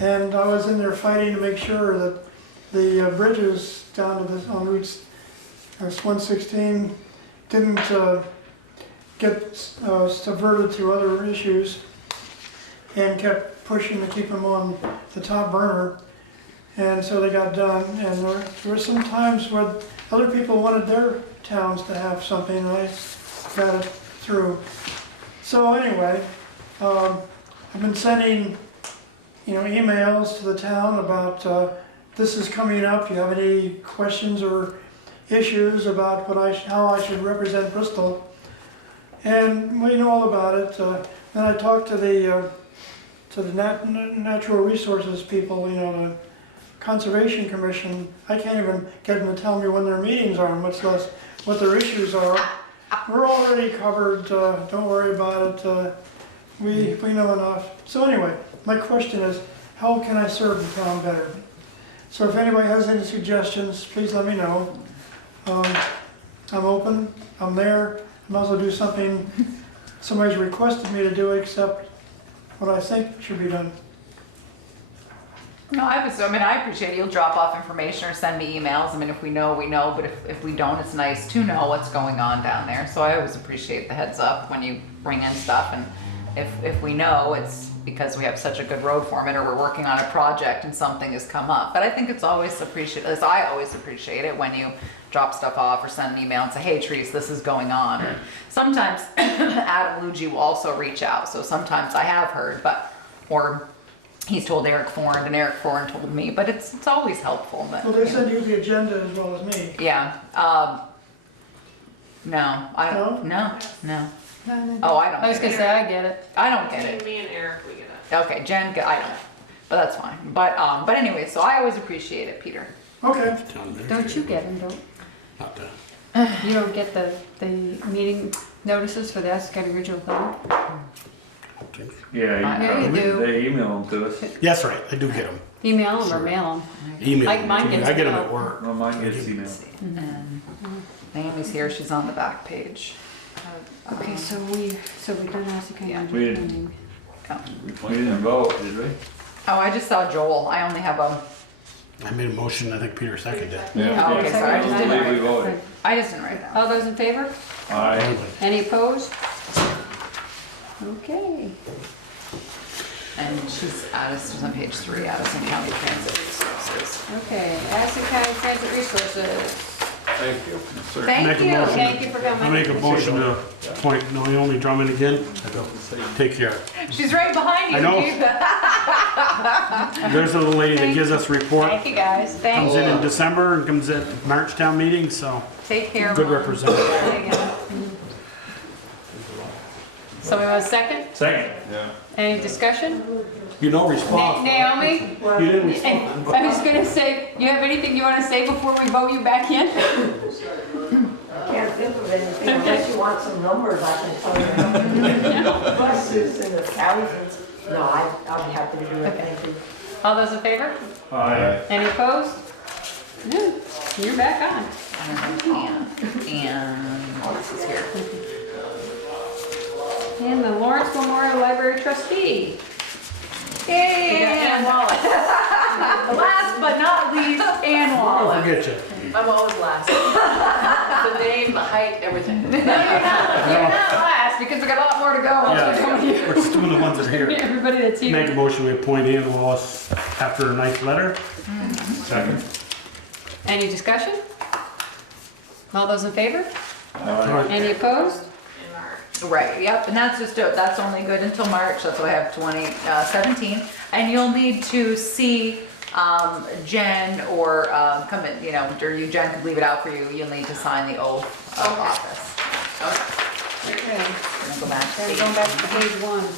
And I was in there fighting to make sure that the bridges down to this on routes 116 didn't get subverted to other issues, and kept pushing to keep them on the top burner. And so they got done. And there were some times where other people wanted their towns to have something, and I got it through. So anyway, I've been sending, you know, emails to the town about this is coming up. Do you have any questions or issues about how I should represent Bristol? And we know all about it. Then I talked to the natural resources people, you know, the Conservation Commission. I can't even get them to tell me when their meetings are, much less what their issues are. We're already covered. Don't worry about it. We know enough. So anyway, my question is, how can I serve the town better? So if anybody has any suggestions, please let me know. I'm open, I'm there, and also do something somebody's requested me to do, except what I think should be done. No, I appreciate it. You'll drop off information or send me emails. I mean, if we know, we know, but if we don't, it's nice to know what's going on down there. So I always appreciate the heads up when you bring in stuff, and if we know, it's because we have such a good road foreman or we're working on a project and something has come up. But I think it's always appreciated, as I always appreciate it, when you drop stuff off or send an email and say, hey, Therese, this is going on. Or sometimes Adam Luigi will also reach out. So sometimes I have heard, or he's told Eric Foran, and Eric Foran told me, but it's always helpful, but. Well, they you know. send you the agenda as well as me. Yeah, no, I don't, no. Oh, I don't. I was gonna say, I get it. I don't get it. Me and Eric, we get it. Okay, Jen, I don't, but that's fine. But anyway, so I always appreciate it, Peter. Okay. Don't you get them, don't? Not the- You don't get the meeting notices for the Essex County Regional Planning? Yeah, Yeah, you do. they email them to us. That's right, I do get them. Email them or mail them? Email Like them mine to me. gets I get them mailed. at work. Well, mine gets emailed. And Naomi's here, she's on the back page. Okay, so we done Essex County Yeah. Regional We didn't. Planning. Oh. We didn't vote, did we? Oh, I just saw Joel, I only have I made a motion, I think Peter seconded it. Oh, okay, sorry, I just I didn't believe we write, voted. I just didn't write that. All those in favor? Aye. Any opposed? Okay. And she's on page 3, Addison County Transit Resources. Okay, Addison County Transit Resources. Thank you. Thank Make a you. motion. Thank you for I coming. make a motion to appoint Naomi Drummond again. Take care. She's right behind you. I know. Chief. There's a little lady that gives us a report. Thank you, guys. Thank Comes you. in December and comes at March town meeting, so Take care. good Mom. representative. There you go. Somebody want a second? Second. Yeah. Any discussion? You know response. Naomi? You didn't respond. I was gonna say, you have anything you wanna say before we vote you back in? Can't think of anything unless you want some numbers, I can tell you. Buses in the thousands. No, I'll be happy to do anything. All those in favor? Aye. Any opposed? No, you're back on. And this is here. And the Lawrence Memorial Library trustee. Yay, We got Ann Wallace. Last but not least, Ann I'll Wallace. forget you. I'm always last. The name, the height, everything. No, you're not last, because we got a lot more to go. Yeah, we're just doing the ones that are here. Everybody that's Make a here. motion, we appoint Ann Wallace after a nice letter. Second. Any discussion? All those in favor? Aye. Any opposed? Right, yep, and that's that's only good until March, that's why I have 2017. And you'll need to see Jen or come in, or you, Jen could leave it out for you, you'll need to sign the oath of office. Okay. Gonna go back to Then page going back to page 1.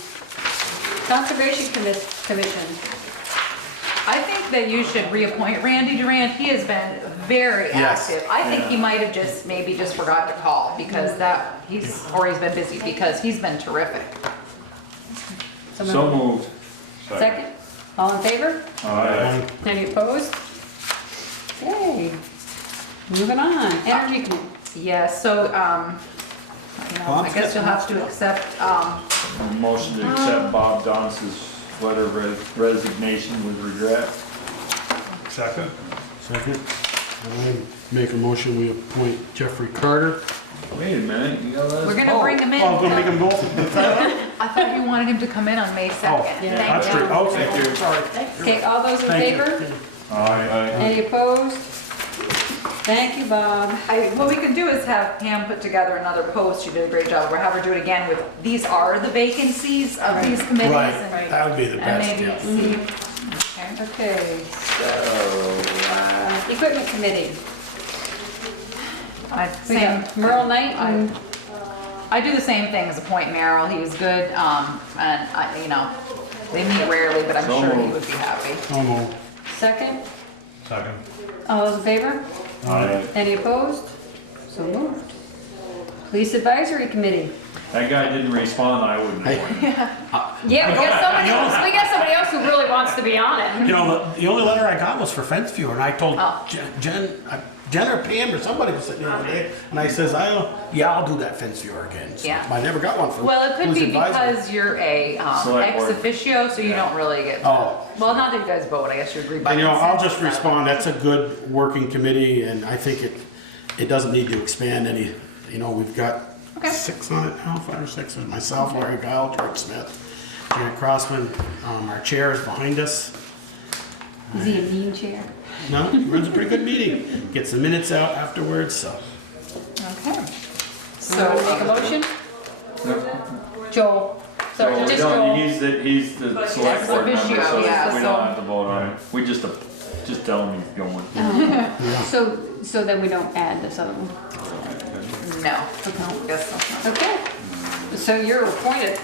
Conservation Commission. I think that you should reappoint Randy Durant. He has been very Yes. active. I think he might have maybe just forgot to call because he's been busy because he's been terrific. So moved. Second? All in favor? Aye. Any opposed? Okay. Moving on. Energy Committee. Yes, so, I guess you'll have to accept, Motion to accept Bob Donce's letter of resignation with regret. Second? Second. I make a motion, we appoint Jeffrey Carter. Wait a minute, you gotta let us we're gonna vote. bring him in. Oh, I'm gonna make them both. I thought you wanted him to come in on May 2nd. That's Thank true. you. Okay, Thank you. sorry. Okay, all those in Thank you. favor? Aye. Any opposed? Thank you, Bob. What we can do is have Pam put together another post. She did a great job. We'll have her do it again with, these are the vacancies of these committees. Right, and- that would be the And best, maybe yeah. see. Okay, so, Equipment Committee. We got Merle Knight and, I do the same thing as appoint Merrill. He was good, and they meet rarely, but I'm So sure he moved. would be happy. Almost. second? Second. All those in favor? Aye. Any opposed? So moved. Police Advisory Committee. That guy didn't respond, I wouldn't have won. Yeah, we got somebody else who really wants to be on it. You know, the only letter I got was for fence viewer, and I told Oh. Jen or Pam or somebody was sitting there one day, and I says, I'll do that fence viewer again. So Yeah. I never got one for. Well, it could police be advisory. because you're a Select ex board. officio, so you don't really get. Oh. Well, not that you guys vote. I guess you agree by And consent. I'll just respond, that's a good working committee, and I think it doesn't need to expand any, we've got Okay. 6 on it now, 5 or 6, with myself, Larry Guile, George Smith, Janet Crossman, our chair is behind us. Is he a mean chair? No, he runs a pretty good meeting, gets the minutes out afterwards, so. Okay. So make a motion? Joel, So we just don't, go, he's the But select he's board member, officio, so we yeah, so- don't have to vote on it. We just tell him he's going. so then we don't add this other one. No, guess so. Okay, so you're appointed.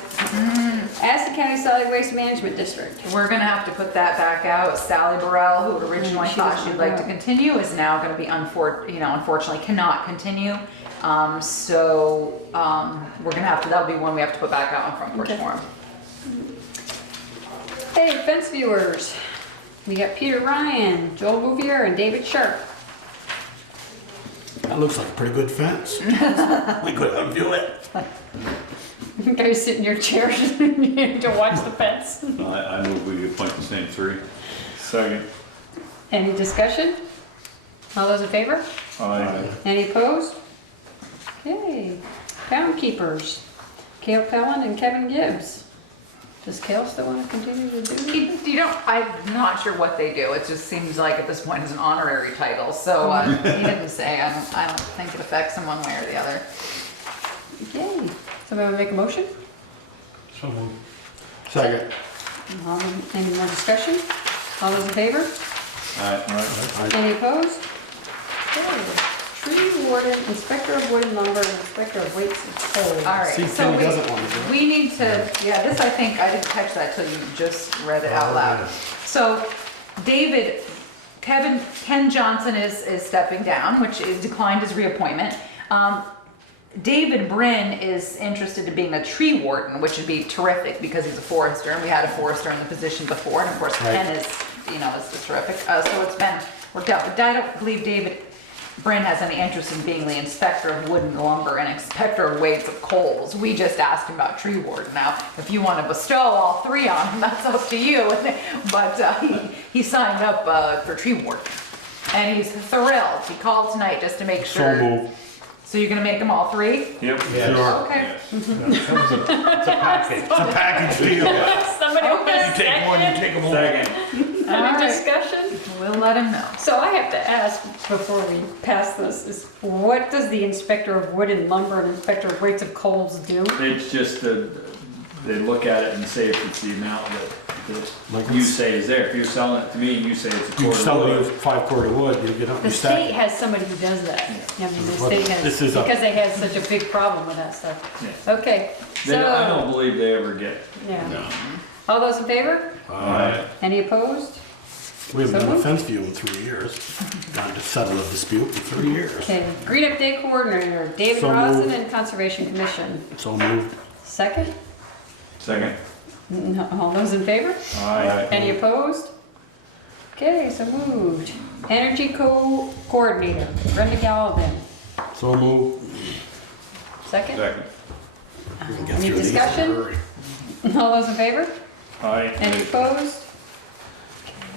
Addison County Solid Waste Management District. We're gonna have to put that back out. Sally Burrell, who originally She thought doesn't she'd like to know. continue, is now gonna be unfortunately cannot continue. We're gonna have to, that'll be one we have to put back out on Front Porch Okay. Forum. Hey, fence viewers. We got Peter Ryan, Joel Bouvier, and David Sharp. That looks like a pretty good fence. We could unview it. You guys sit in your chairs to watch the fence. I move we appoint the same three. Second. Any discussion? All those in favor? Aye. Any opposed? Okay. Pound keepers. Cale Pellin and Kevin Gibbs. Does Cale still want to continue to do it? I'm not sure what they do. It just seems like at this point it's an honorary title. So he didn't say. I don't think it affects him one way or the other. Okay. Somebody want to make a motion? So moved. Second. Any more discussion? All those in favor? Aye. Any opposed? Okay. Tree warden, inspector of wood and lumber, inspector of weights and poles. All right, See, so Penny doesn't want to do it. we need to, yeah, this I think, I didn't catch that till you just read it out loud. So Ken Johnson is stepping down, which is declined his reappointment. David Bryn is interested in being a tree warden, which would be terrific because he's a forester, and we had a forester in the position before, and of course Ken is terrific. So it's been worked out, but I don't believe David Bryn has any interest in being the inspector of wood and lumber and inspector of weights of coals. We just asked him about tree warden. Now, if you want to bestow all three on him, that's up to you. But he signed up for tree warden, and he's thrilled. He called tonight just to make sure. So moved. So you're gonna make them all three? Yep. Sure. Okay. It's a package. It's a package deal. Somebody Okay. You take one, you take them all. Second. All right. Any discussion? We'll let him know. So I have to ask before we pass this, is what does the inspector of wood and lumber and inspector of weights of coals do? It's just they look at it and say if it's the amount that Like you it's- say is there. If you're selling it to me and you say it's a You quarter sell it wood, as 5 cord of wood, you get up The and stack state it. has somebody who does that. I mean, the Well, state has, this is a- because they had such a big problem with that stuff. Yeah. Okay, I don't so, believe they ever get. yeah. No. All those in favor? Aye. Any opposed? We haven't So done a moved. fence view in 3 years. Got to settle a dispute in 3 years. Okay, Green Up Day Coordinator, David So Rawson moved. and Conservation Commission. So moved. Second? Second. No, all those in favor? Aye. Any opposed? Okay, so moved. Energy Coordinator, Brenda Gallivan. So moved. Second? Second. We can get Any through these in a discussion? hurry. All those in favor? Aye. Any opposed?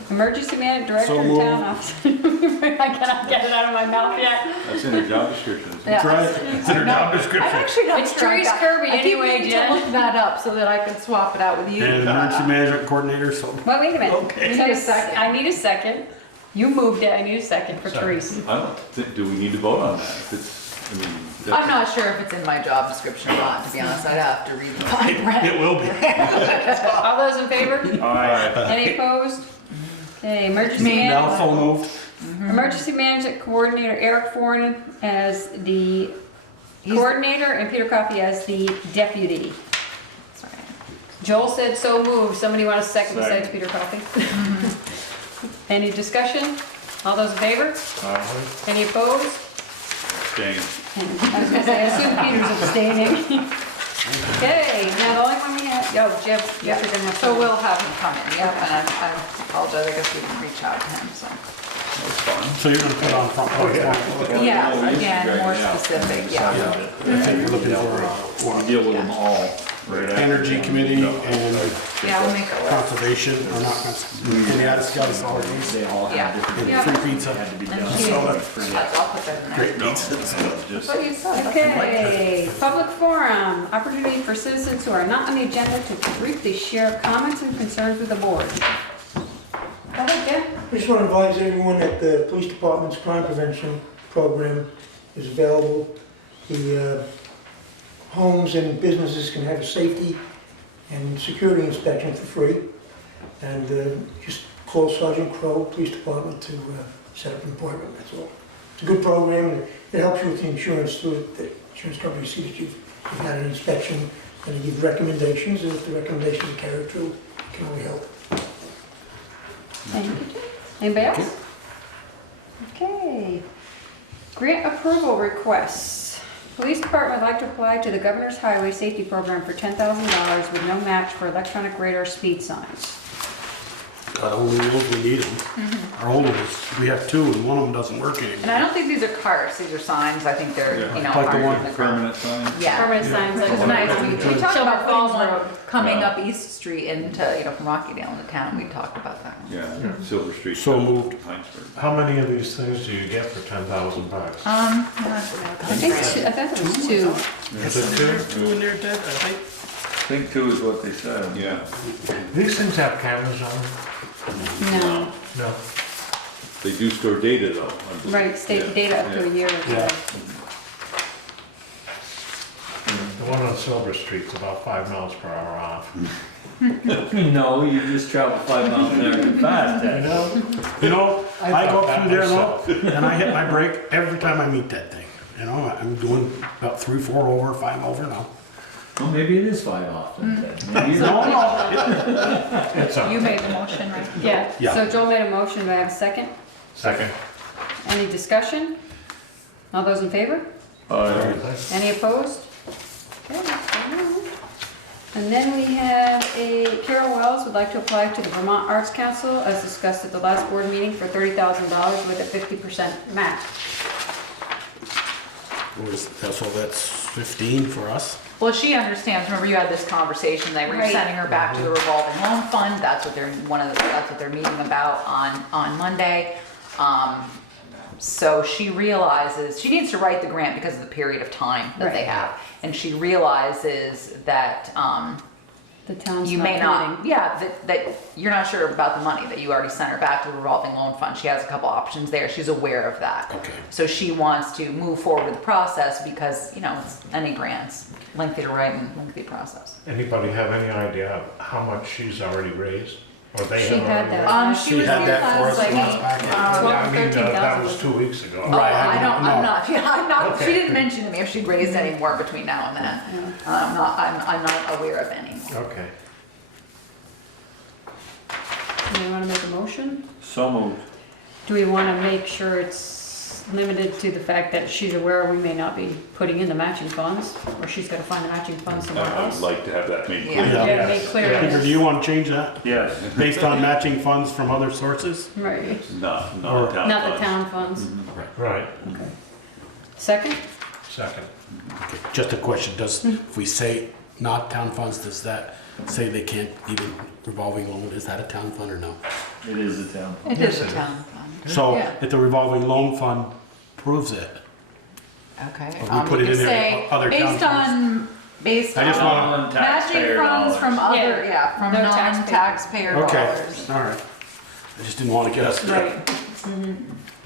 Emergency Management Director So of moved. Town Office. I cannot get it out of my mouth yet. That's in the job description, isn't it? Yeah. That's right. It's in her job I'm description. actually not It's sure I Therese got- Kirby I keep anyway, meaning to Jen. look that up so that I can swap it out with you. And emergency management coordinator, so. Well, wait a minute. Okay. We need a second. I need a second. You moved it, I need a second for Therese. I don't think, do we need to vote on that? If it's, I mean. that's- I'm not sure if it's in my job description or not, to be honest. I'd have to read the fine print. It will be. All those in favor? Aye. Any opposed? Okay, Emergency Me. Now Management. so moved. Emergency Management Coordinator Eric Foreign as the coordinator and Peter Coffey as the deputy. Sorry. Joel said so moved. Somebody want a second besides Second. Peter Coffey? Any discussion? All those in favor? Aye. Any opposed? Dang. I was gonna say, I assume Peter's abstaining. Okay, now the only one we have, Jeff, you're gonna have to. So we'll have him come in, yep, and I apologize, I guess we didn't reach out to him, so. That's fine. So you're gonna put on front porch forum. Yeah, again, more specific, yeah. I think you're looking for We'll deal with them all right after. energy committee and Yeah, we'll make it work. conservation, or not conservation, and the Addison County Solid Waste. They all Yeah. have different. And Yeah. free pizza. Had to be And done. she- So I'll put that in there. Great pizza. Just- What do you say? Okay, public forum, opportunity for citizens who are not on the agenda to briefly share comments and concerns with the board. Go ahead, Jim. I just want to advise everyone that the police department's crime prevention program is available. The homes and businesses can have a safety and security inspection for free. And just call Sergeant Crowe, Police Department, to set up an appointment, that's all. It's a good program, and it helps you with the insurance too. The insurance company sees that you've had an inspection, and they give recommendations, and if the recommendations are carried through, it can only help. Thank you. Anybody else? Okay. Grant approval requests. Police Department would like to apply to the Governor's Highway Safety Program for $10,000 with no match for electronic radar speed signs. God only knows we need them. Our old ones, we have two, and one of them doesn't work anymore. And I don't think these are carts, these are signs, I think they're, you know. Like the are- one Permanent sign? Yeah. Permanent signs. It's like- nice, we talked Silver about Falls putting Road. one coming Yeah. up East Street into, you know, from Rockydale into town, we talked about that. Yeah, Silver Street. So moved. Heinsberg. How many of these things do you get for $10,000? I think two, I thought it was two. Is it two? Two in there, Ted, I think. I think two is what they said. Yeah. These things have cameras on them? No, No. They do store data though. I believe. right, state data up to a year. Yeah. The one on Silver Street's about 5 miles per hour off. No, you just travel 5 miles an hour too fast, Ted. You know, I go thought that through there now, myself. and I hit my brake every time I meet that thing. You know, I'm doing about 3, 4 over, 5 over now. Well, maybe it is 5 off then, Ted. Maybe you're- No, no. It's up. You made the motion, right? Yeah, Yeah. so Joel made a motion, do I have a second? Second. Any discussion? All those in favor? Any opposed? Okay, that's fine. And then we have Carol Wells would like to apply to the Vermont Arts Council as discussed at the last board meeting for $30,000 with a 50% match. So that's 15 for us? Well, she understands, remember you had this conversation, they were Right. sending her back to the revolving loan fund, that's what they're, that's what they're meeting about on Monday. So she realizes, she needs to write the grant because of the period of time that they Right. have. And she realizes that, The town's you not may not, committing. yeah, that you're not sure about the money, that you already sent her back to the revolving loan fund. She has a couple options there, she's aware of that. Okay. So she wants to move forward with the process because, you know, it's any grants, lengthy to write and lengthy process. Anybody have any idea how much she's already raised? Or they She have had already that. raised? She She was had in that for class us like, last packet. Yeah, I mean, 13,000 that was was- 2 weeks ago. Oh, Right, I'm no. not, Okay. she didn't mention to me if she'd raised any more between now and then. I'm not aware of any. Okay. Do we want to make a motion? So moved. Do we want to make sure it's limited to the fact that she's aware we may not be putting in the matching funds? Or she's got to find the matching funds somewhere I would else? like to have that made Yeah. clear. Yeah, make clear. Yeah. Peter, do you want to change that? Yes. Based on matching funds from other sources? Right, Not Or- town not the funds. town funds. Right. Second? Second. Okay, just a question, if we say not town funds, does that say they can't even revolving loan, is that a town fund or no? It is a town. It is a town fund. So Yeah. if the revolving loan fund proves it, Okay. Or we put you it in could there, say, other town based I just on wanna- matching Non-taxpayer funds from dollars. other, yeah, from No non-taxpayer okay, dollars. all right. I just didn't want to get us. Right.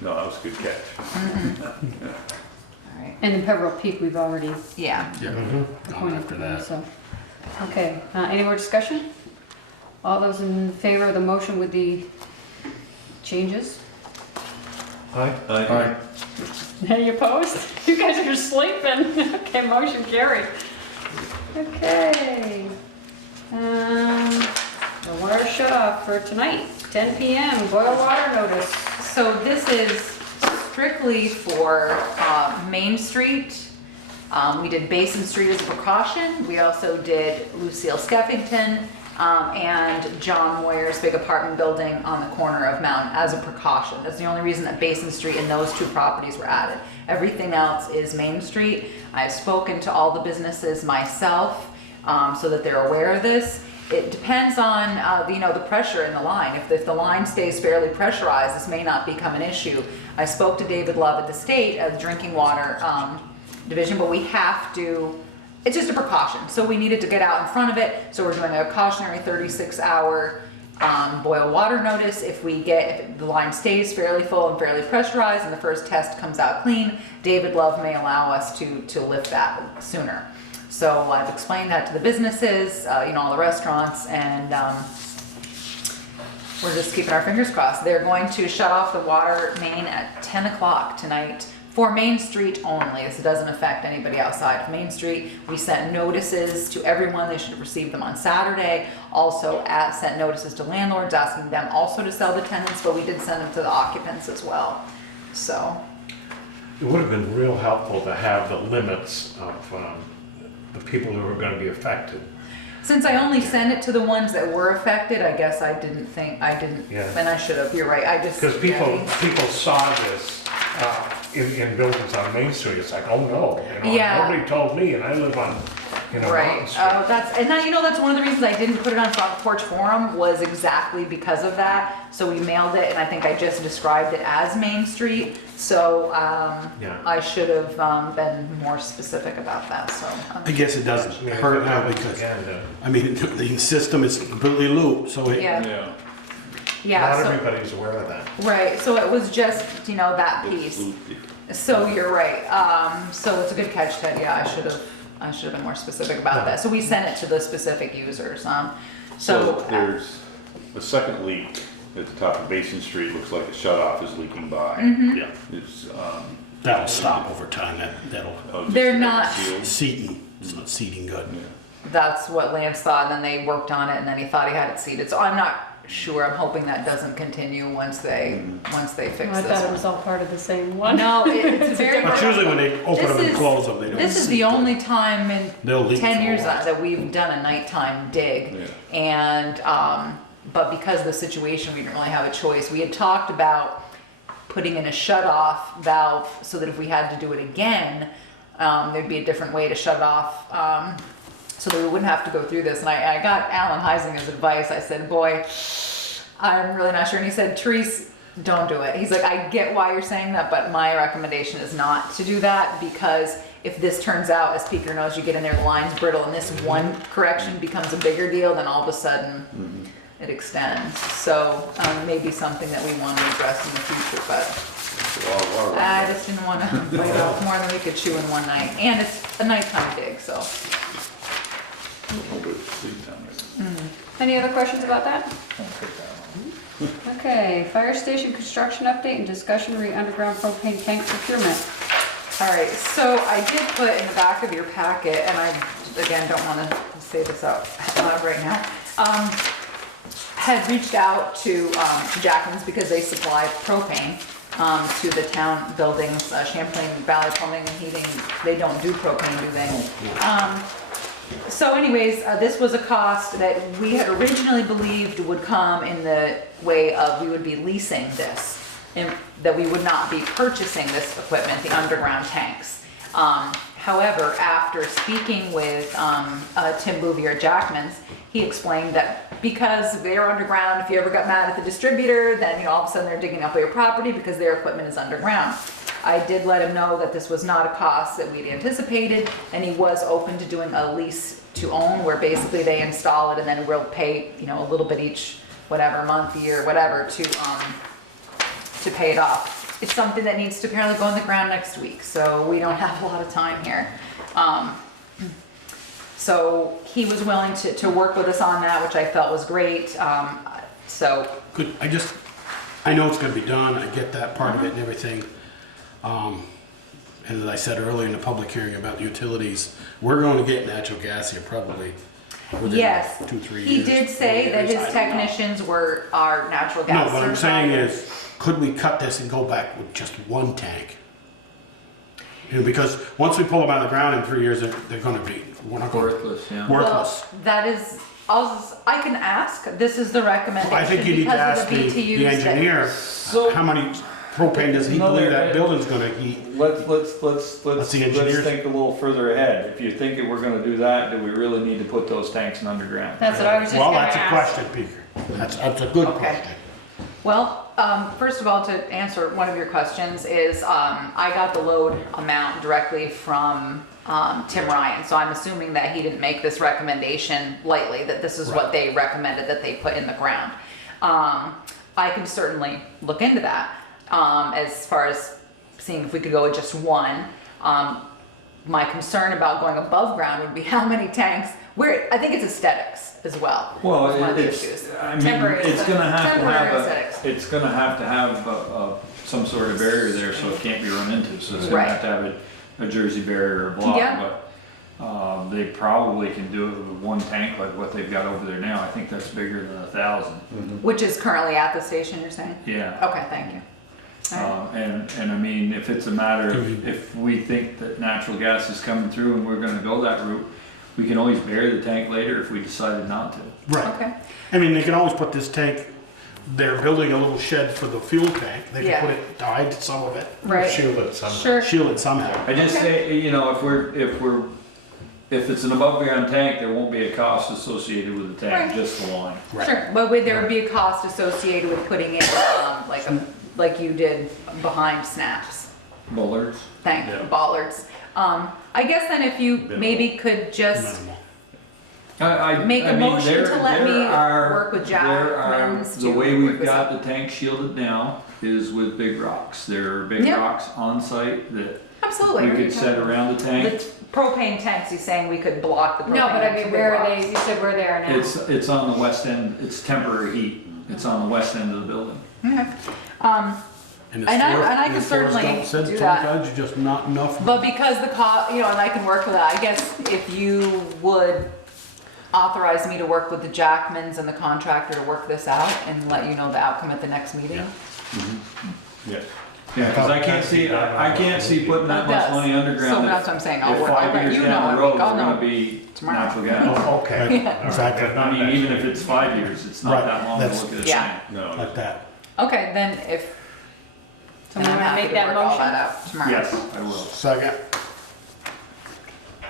No, that was a good catch. All right. And in Pebble Peak, we've already Yeah. Yeah, Mm-hmm. gone appointed after them, that. so. Okay, any more discussion? All those in favor of the motion with the changes? Aye. Aye. Any opposed? You guys are sleeping. Okay, motion carried. Okay. The water shut off for tonight, 10 PM, boil water notice. So this is strictly for Main Street. We did Basin Street as a precaution. We also did Lucille Skeffington and John Moyer's big apartment building on the corner of Mountain as a precaution. That's the only reason that Basin Street and those two properties were added. Everything else is Main Street. I've spoken to all the businesses myself so that they're aware of this. It depends on the pressure in the line. If the line stays fairly pressurized, this may not become an issue. I spoke to David Love at the state of drinking water division, but we have to, it's just a precaution. So we needed to get out in front of it. So we're doing a cautionary 36-hour boil water notice. If the line stays fairly full and fairly pressurized and the first test comes out clean, David Love may allow us to lift that sooner. So I've explained that to the businesses, all the restaurants, and we're just keeping our fingers crossed. They're going to shut off the water main at 10 o'clock tonight for Main Street only. This doesn't affect anybody outside of Main Street. We sent notices to everyone. They should have received them on Saturday. Also sent notices to landlords asking them also to sell the tenants, but we did send them to the occupants as well. So It would have been real helpful to have the limits of the people who are going to be affected. since I only sent it to the ones that were affected, I guess I didn't, Yeah. and I should have, you're right, I just. Because people saw this in buildings on Main Street, it's like, oh no, Yeah. nobody told me, and I live on, Right, Mountain Street. oh, that's one of the reasons I didn't put it on Front Porch Forum was exactly because of that. So we mailed it, and I think I just described it as Main Street, so, Yeah. I should have, been more specific about that, so. I guess it doesn't Yeah, hurt now it's because, again, I mean, the system is completely looped, so it, Yeah, Yeah. yeah, Not so, everybody's aware of that. right, so it was just, that piece. Loopy. So you're right, so it's a good catch, Ted, yeah, I should have been more specific about that. So we sent it to the specific users, So there's the second leak at the top of Basin Street, looks like a shut off is leaking by. Mhm. yeah, It's, that'll stop over time, that'll, just They're not- sealed. seating, it's not seating good. That's what Lance thought, and then they worked on it, and then he thought he had it seated. So I'm not sure, I'm hoping that doesn't continue once they fix I this. thought it was all part of the same one. No, it's very. That's usually when they open them This and is- close them, they don't. This is the only time in They'll leak 10 for a years while. that we've done a nighttime dig. Yeah. And, but because of the situation, we didn't really have a choice. We had talked about putting in a shut-off valve so that if we had to do it again, there'd be a different way to shut it off, so that we wouldn't have to go through this. And I got Alan Heisinger's advice. I said, boy, I'm really not sure. And he said, Therese, don't do it. He's like, I get why you're saying that, but my recommendation is not to do that, because if this turns out, as Peter knows, you get in there, the line's brittle, and this one correction becomes a bigger deal, then all of a sudden it extends. So maybe something that we want to address in the future, but It's a lot of water. I just didn't want to bite off more than we could chew in one night. And it's a nighttime dig, so. Nobody sleep down there. Any other questions about that? Okay, fire station construction update and discussion re underground propane tank procurement. All right, so I did put in the back of your packet, and I, again, don't want to say this out loud right now, had reached out to Jackman's because they supply propane to the town buildings, Champlain Valley Plumbing and Heating. They don't do propane, do they? So anyways, this was a cost that we had originally believed would come in the way of we would be leasing this, and that we would not be purchasing this equipment, the underground tanks. However, after speaking with Tim Bouvier at Jackman's, he explained that because they're underground, if you ever got mad at the distributor, then all of a sudden they're digging up your property because their equipment is underground. I did let him know that this was not a cost that we'd anticipated, and he was open to doing a lease to own, where basically they install it and then we'll pay, a little bit each, whatever, month, year, whatever, to pay it off. It's something that needs to apparently go in the ground next week, so we don't have a lot of time here. So he was willing to work with us on that, which I felt was great. So Good, I know it's gonna be done, I get that part of it and everything. And as I said earlier in the public hearing about the utilities, we're going to get natural gas here probably within yes, 2-3 years. he did say 4 that years, his I don't know. technicians are natural gas. No, what I'm saying certified. is, could we cut this and go back with just one tank? Because once we pull them out of the ground in 3 years, they're gonna be, we're not gonna. Worthless, yeah. Worthless. Well, that is, I can ask, this is the recommendation. I think you need to because ask of the BTUs that- engineer, how many propane does he believe that building's gonna heat? Let's the engineers. think a little further ahead. If you're thinking we're gonna do that, do we really need to put those tanks in underground? That's what I was just Well, gonna that's a ask. question, Peter. That's a good Okay. question. Well, first of all, to answer one of your questions is, I got the load amount directly from Tim Ryan, so I'm assuming that he didn't make this recommendation lightly, that this is what they recommended that they put in the ground. I can certainly look into that, as far as seeing if we could go with just one. my concern about going above ground would be how many tanks, I think it's aesthetics as well. Well, is one of the it's, issues. I mean, Temporary it's gonna have to temporary have aesthetics. it's gonna have to have some sort of barrier there so it can't be run into, so it's gonna have to have a Jersey barrier or block, Yeah. but they probably can do it with one tank like what they've got over there now. I think that's bigger than 1,000. Which is currently at the station, you're saying? Yeah. Okay, thank you. All right. And I mean, if it's a matter of, if we think that natural gas is coming through and we're gonna go that route, we can always bury the tank later if we decided not to. Right. Okay. I mean, they can always put this tank, they're building a little shed for the fuel tank. They Yeah. can put it, hide some of it, Right. Shield it somehow. Sure. shield it somehow. I just say, you know, if it's an above ground tank, there won't be a cost associated with the tank, Right. just the line. Sure, but there would be a cost associated with putting in, like you did behind Snaps. Bullards. Thank you, Yeah. bollards. I guess then if you maybe could just Minimal. make a I mean, motion to let me are- work with there are- Jackman's The to way work we've this got out. the tank shielded now is with big rocks. There are big Yep. rocks on site that Absolutely. we could set around the tank. The propane tanks, he's saying we could block the propane. No, but I to mean, the where are rocks. they, you said where they are now. It's on the west end, it's temporary heat. It's on the west end of the building. Okay. And And I can certainly do that. Sometimes you're just not enough. But because the cost, and I can work with that, I guess if you would authorize me to work with the Jackmans and the contractor to work this out and let you know the outcome at the next meeting. Yes. Yeah, because I can't see putting that It much does. money So underground. that's what I'm saying, I'll If work, I'll 5 let years you know, down the road, we're I'll gonna know be tomorrow. natural gas. Oh, okay. Yeah. Exactly. I mean, even if it's 5 years, it's not Right, that long to that's- look at a Yeah. tank. No. Like that. Okay, then if, Someone then I'm wanna happy make to that work all motion? that out tomorrow. Yes, I will. Second.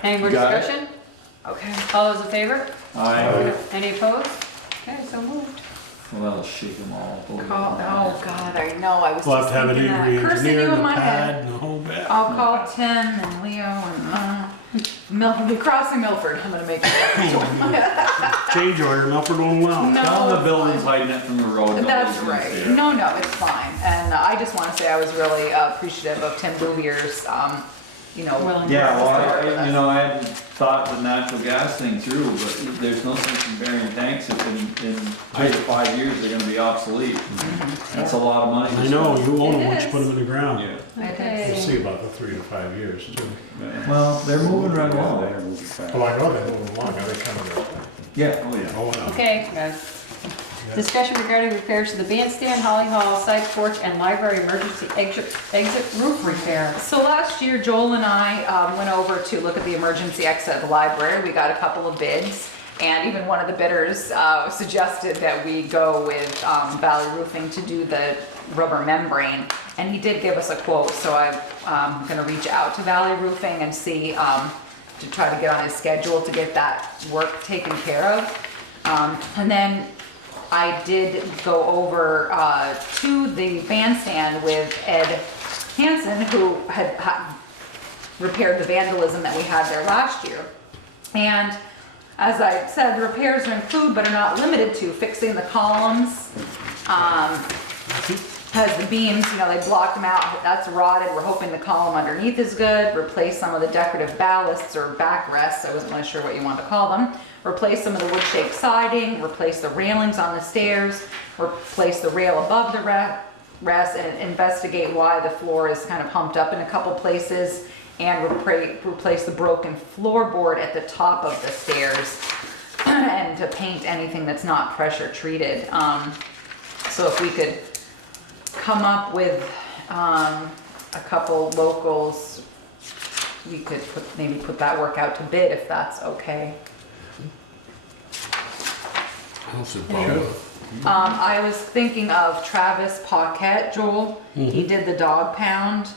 Any more Got it. discussion? Okay. All those in favor? Any opposed? Okay, so moved. Well, that'll shake them all. Oh, God, I know, I was We'll have just to have an thinking that, Avery cursing engineer you and in the my pad head. and the whole bit. I'll call Tim and Leo and, I'll be crossing Milford, I'm gonna make it. Change order, Milford won't allow. No. Tell them the it's building's hiding it from the road. That's nobody's gonna right. see it. No, it's fine. And I just want to say I was really appreciative of Tim Bouvier's, Willingness. Yeah, well, to work with us. I hadn't thought the natural gas thing through, but there's no sense in burying tanks if in 3 to 5 years they're gonna be obsolete. That's a lot of money. I know, you own It them once you is. put them in the ground. Yeah. We'll Okay. see about the 3 to 5 years too. Well, they're moving right along. Well, I know they're moving along, are they coming up? Yeah, oh yeah. Oh, yeah. Okay, guys. Discussion regarding repairs to the bandstand, Holly Hall, side porch, and library emergency exit roof repair. So last year, Joel and I went over to look at the emergency exit at the library. We got a couple of bids, and even one of the bidders suggested that we go with Valley Roofing to do the rubber membrane. And he did give us a quote, so I'm gonna reach out to Valley Roofing and see, to try to get on his schedule to get that work taken care of. And then I did go over to the bandstand with Ed Hansen, who had repaired the vandalism that we had there last year. And as I said, the repairs are include but are not limited to fixing the columns, has the beams, they blocked them out, that's rotted, we're hoping the column underneath is good, replace some of the decorative ballasts or backrests, I wasn't really sure what you want to call them, replace some of the wood shake siding, replace the railings on the stairs, replace the rail above the rest, and investigate why the floor is kind of humped up in a couple places, and replace the broken floorboard at the top of the stairs, and to paint anything that's not pressure treated. So if we could come up with a couple locals, we could maybe put that work out to bid if that's okay. I was thinking of Travis Paquette, Joel. He did the dog pound.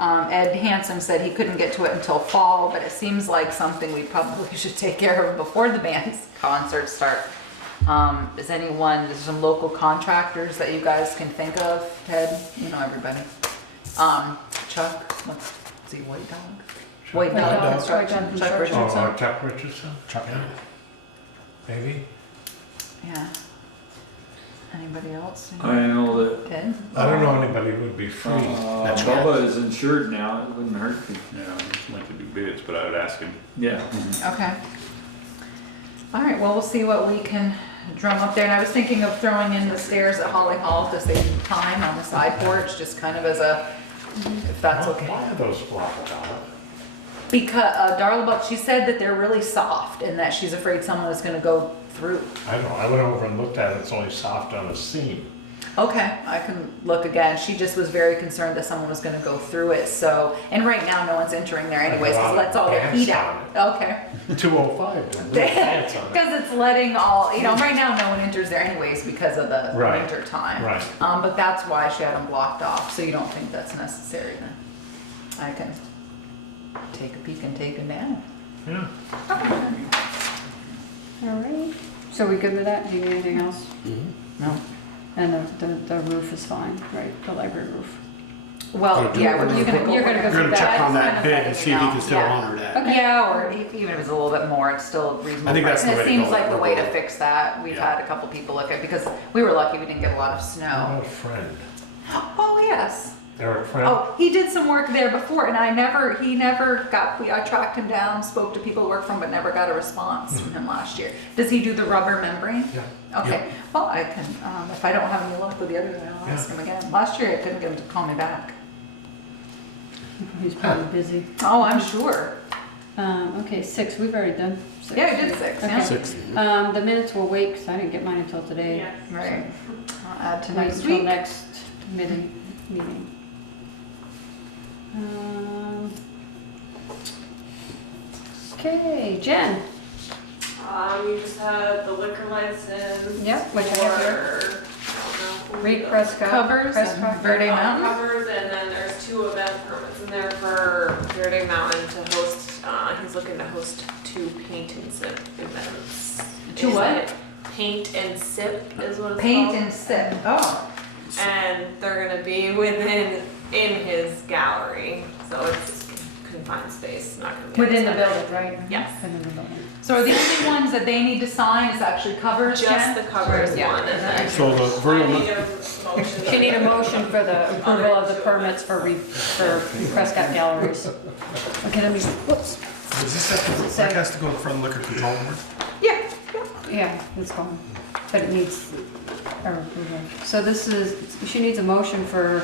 Ed Hansen said he couldn't get to it until fall, but it seems like something we probably should take care of before the band's concerts start. There's some local contractors that you guys can think of, Ted, everybody. Chuck, what's he, White Dog? White Dog Construction, Chuck Richardson. Chuck Richardson? Chuck. Maybe? Yeah. Anybody else? I know that Good. I don't know anybody who would be free. Bubba is insured now, it wouldn't hurt to. Yeah, I'd like to do bids, but I would ask him. Yeah. Okay. All right, well, we'll see what we can drum up there. And I was thinking of throwing in the stairs at Holly Hall to save time on the side porch, just kind of as a, if that's okay. Why are those blocked out? Because Darla Buck, she said that they're really soft and that she's afraid someone is gonna go through. I don't know, I went over and looked at it, it's only soft on the seam. Okay, I can look again. She just was very concerned that someone was gonna go through it, so, and right now, no one's entering there anyways, because it lets all the heat out. Okay. 205, pants on it. Because it's letting all, right now, no one enters there anyways because of the Right. winter time. Right. But that's why she had them blocked off, so you don't think that's necessary then? I can take a peek and take them down. Yeah. All right, so we good with that? Do you need anything else? No. And the roof is fine, right, the library roof? Well, yeah, You're gonna go You're through gonna check on that? that bid and see if you can still honor that. Okay. Yeah, or even if it's a little bit more, it's still reasonable. I think that's price. the And way it to seems go. like the way to fix that. We've had a couple people look at, because we were lucky we didn't get a lot of I snow. have a friend, Oh, yes. Eric Friend. Oh, he did some work there before, and he never got, I tracked him down, spoke to people who work from, but never got a response from him last year. Does he do the rubber membrane? Yeah. Okay, well, I can, if I don't have any luck with the others, I'll ask him again. Last year, I couldn't get him to call me back. He's probably busy. Oh, I'm sure. Okay, 6, we've already done 6. Yeah, I did 6, Okay. yeah. 6. The minutes will wait, because I didn't get mine until today. Right. I'll add to Wait next until week. next meeting. Okay, Jen. You just had the liquor license. Yep, which I have here. for, Reed Prescott. Covers Prescott. and Verde Mountain. Covers, and then there's 2 event permits in there for Verde Mountain to host, he's looking to host 2 paint and sip events. 2 Is what? it Paint and sip is what it's Paint called. and sip. Oh. And they're gonna be in his gallery, so it's confined space, not gonna be. Within the outside. building, right? Yes. Within the building. So are the only ones that they need to sign is actually covers, Just Jen? the covers Yeah. one, and then So the I vernal, need a motion. She need a motion for the approval of the permits for Prescott Galleries. Okay, let me, whoops. does this have to, that has to go in front of liquor control board? Yeah. Yeah, it's gone, but it needs our approval. So this is, she needs a motion for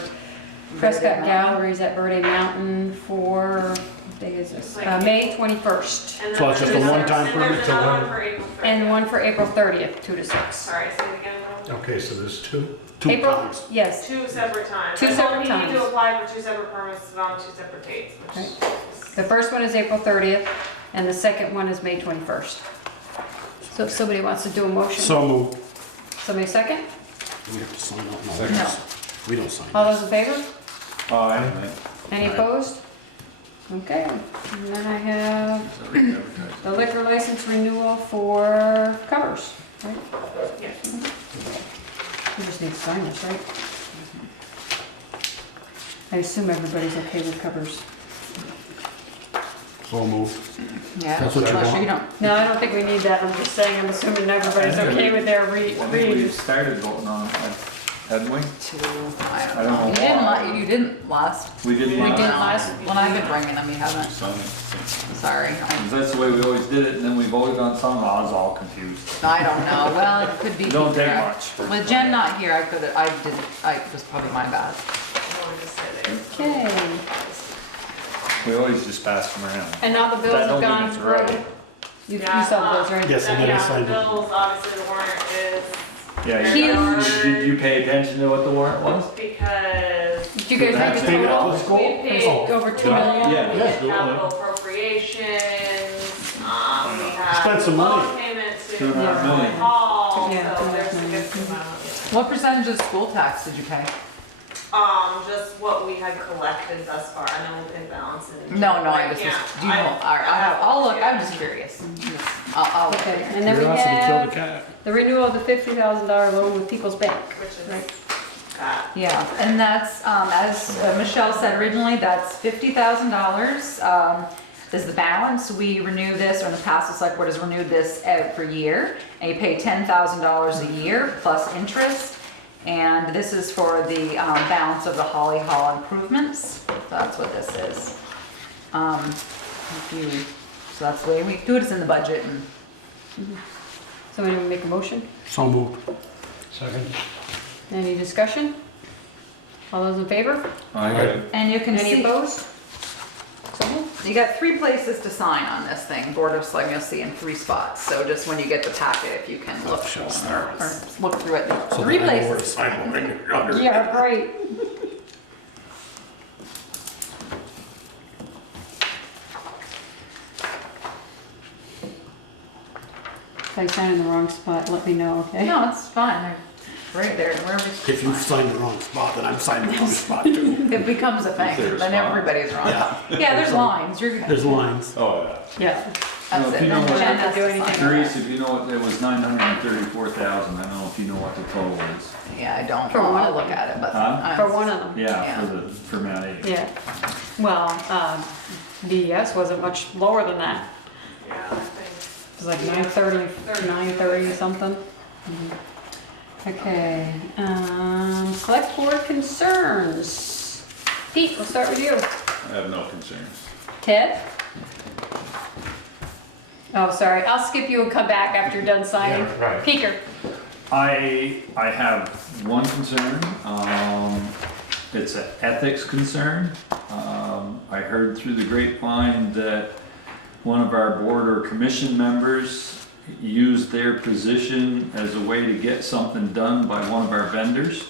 Prescott Galleries at Verde Mountain for, what day is this? May 21st. And then So it's just a there's one-time another- permit And to there's another one- one for April 30th. And one for April 30th, 2 to 6. Sorry, say it again, Bill. Okay, so there's 2. 2 April, times. yes. 2 separate times. Two separate You need times. to apply for 2 separate permits on 2 separate dates, which. The first one is April 30th, and the second one is May 21st. So if somebody wants to do a motion. So moved. Somebody second? We have to sign up. No. We don't sign. All those in favor? Aye. Any opposed? Okay, and then I have the liquor license renewal for covers, right? Yes. You just need to sign this, right? I assume everybody's okay with covers. So moved. Yeah, That's what you unless want? you don't. No, I don't think we need that, I'm just saying, I'm assuming everybody's okay with their I think we read. started voting on it, hadn't we? I I don't know You didn't, why. you didn't last. We didn't We didn't last. last. When I've been bringing them, you haven't. Sorry. That's the way we always did it, and then we voted on some, I was all confused. I don't know. Well, it could be. It don't take either. much. With Jen not here, I could, it was probably my bad. Okay, We always just pass them around. and now the bills That have don't mean gone it's through. right. You saw the bills, right? Yes, and then I Yeah, signed the it. bills, obviously the warrant is. Yeah, Huge. Did you pay attention to what the warrant was? Because Did you guys read the Payment total? of the school? we paid. Over 2 million? Yeah. We did capital appropriations, we have. Spent some money. loan payments to 2.5 million. Hall, Yeah, so there's 2.5 million. significant amount. What percentage of school tax did you pay? Just what we had collected thus far, and then we'll pay balance in. No, I was Yeah, just, do you know, all right, I'll look, I'm just curious. I'll look. Okay, and then we Curiosity killed the have cat. the renewal of the $50,000 loan with People's Bank. Which is Right. that. Yeah, and that's, as Michelle said originally, that's $50,000. Is the balance. We renew this, or in the past, the select board has renewed this every year, and you pay $10,000 a year plus interest. And this is for the balance of the Holly Hall improvements. So that's what this is. So that's the way we do it, it's in the budget. And Somebody want to make a motion? So moved. Second. Any discussion? All those in favor? And you can Any see, opposed? So moved. you got 3 places to sign on this thing. Board of Selectmen, you'll see in 3 spots. So just when you get the packet, if you can look through it. So 3 that I know where to places. sign when you're under. Yeah, great. If I sign in the wrong spot, let me know, okay? No, it's fine. They're right there. Wherever If you sign the wrong spot, then I'm signing the wrong spot too. it becomes a thing, there a then spot? everybody's wrong. Yeah. Yeah, there's lines. You're There's lines. Oh, yeah. Yeah. That's No, if it. you know Then what- Jen has Do to anything. sign. Therese, if you know what, it was 934,000, I don't know if you know what the total is. Yeah, I don't. For one I'll of look them. at it, but. Huh? For one of them. Yeah, for Mount Airy. Yeah. Well, DES wasn't much lower than that. It was like 930, 930 something. Okay, select board concerns. Pete, we'll start with you. I have no concerns. Ted? Oh, sorry, I'll skip you and come back after you're done signing. Yeah, right. Peeker? I have one concern, it's an ethics concern. I heard through the grapevine that one of our board or commission members used their position as a way to get something done by one of our vendors.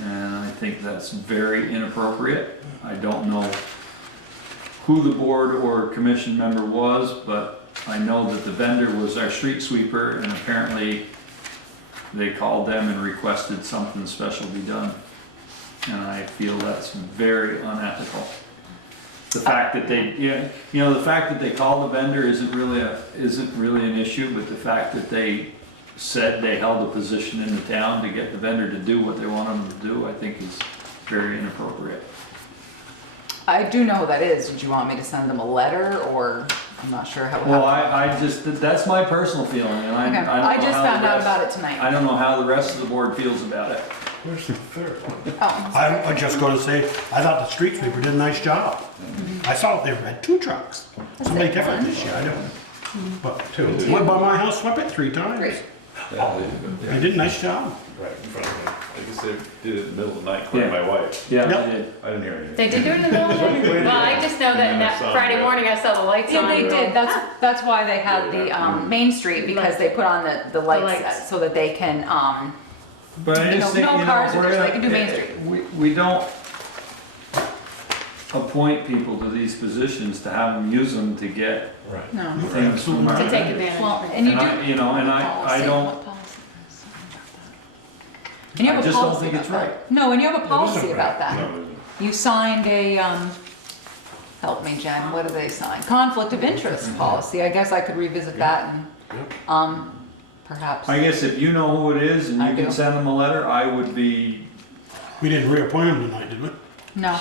And I think that's very inappropriate. I don't know who the board or commission member was, but I know that the vendor was our street sweeper, and apparently they called them and requested something special be done. And I feel that's very unethical. The fact that they, the fact that they called the vendor isn't really an issue, but the fact that they said they held a position in the town to get the vendor to do what they want them to do, I think is very inappropriate. I do know who that is. Did you want me to send them a letter, or I'm not sure how. Well, I just, that's my personal feeling, and I Okay. don't know I just how the found out rest- about it tonight. I don't know how the rest of the board feels about it. Where's the third one? Oh, I'm just gonna say, I thought the street sweeper did a nice job. I saw they had 2 trucks. Somebody different this year, I don't. But went by my house, swept it 3 times. great. They did a nice job. Right in front of me. I guess they did it in the middle of the night, according to my wife. Yeah, Yep. they did. I didn't hear anything. They did do it in the middle of the night? Well, I just know that Yeah, I that saw Friday that. morning I saw the lights Yeah, on. they did. That's why they had the Main Street, because they put on the lights lights. so that they can, But I just think, no cars, we're so they gonna- can do Main Street. We don't appoint people to these positions to have them use them to get Right. no. things from our. To take advantage. Well, and you And do. I, I don't, And you I have a just don't policy think it's about that. right. No, and you have a isn't policy right. about that. No, it isn't. You signed a, help me, Jen, what do they sign? Conflict of interest policy. I guess I could revisit that and, perhaps. I guess if you know who it is and I you can do. send them a letter, I would be, We didn't reappoint him tonight, did we? No.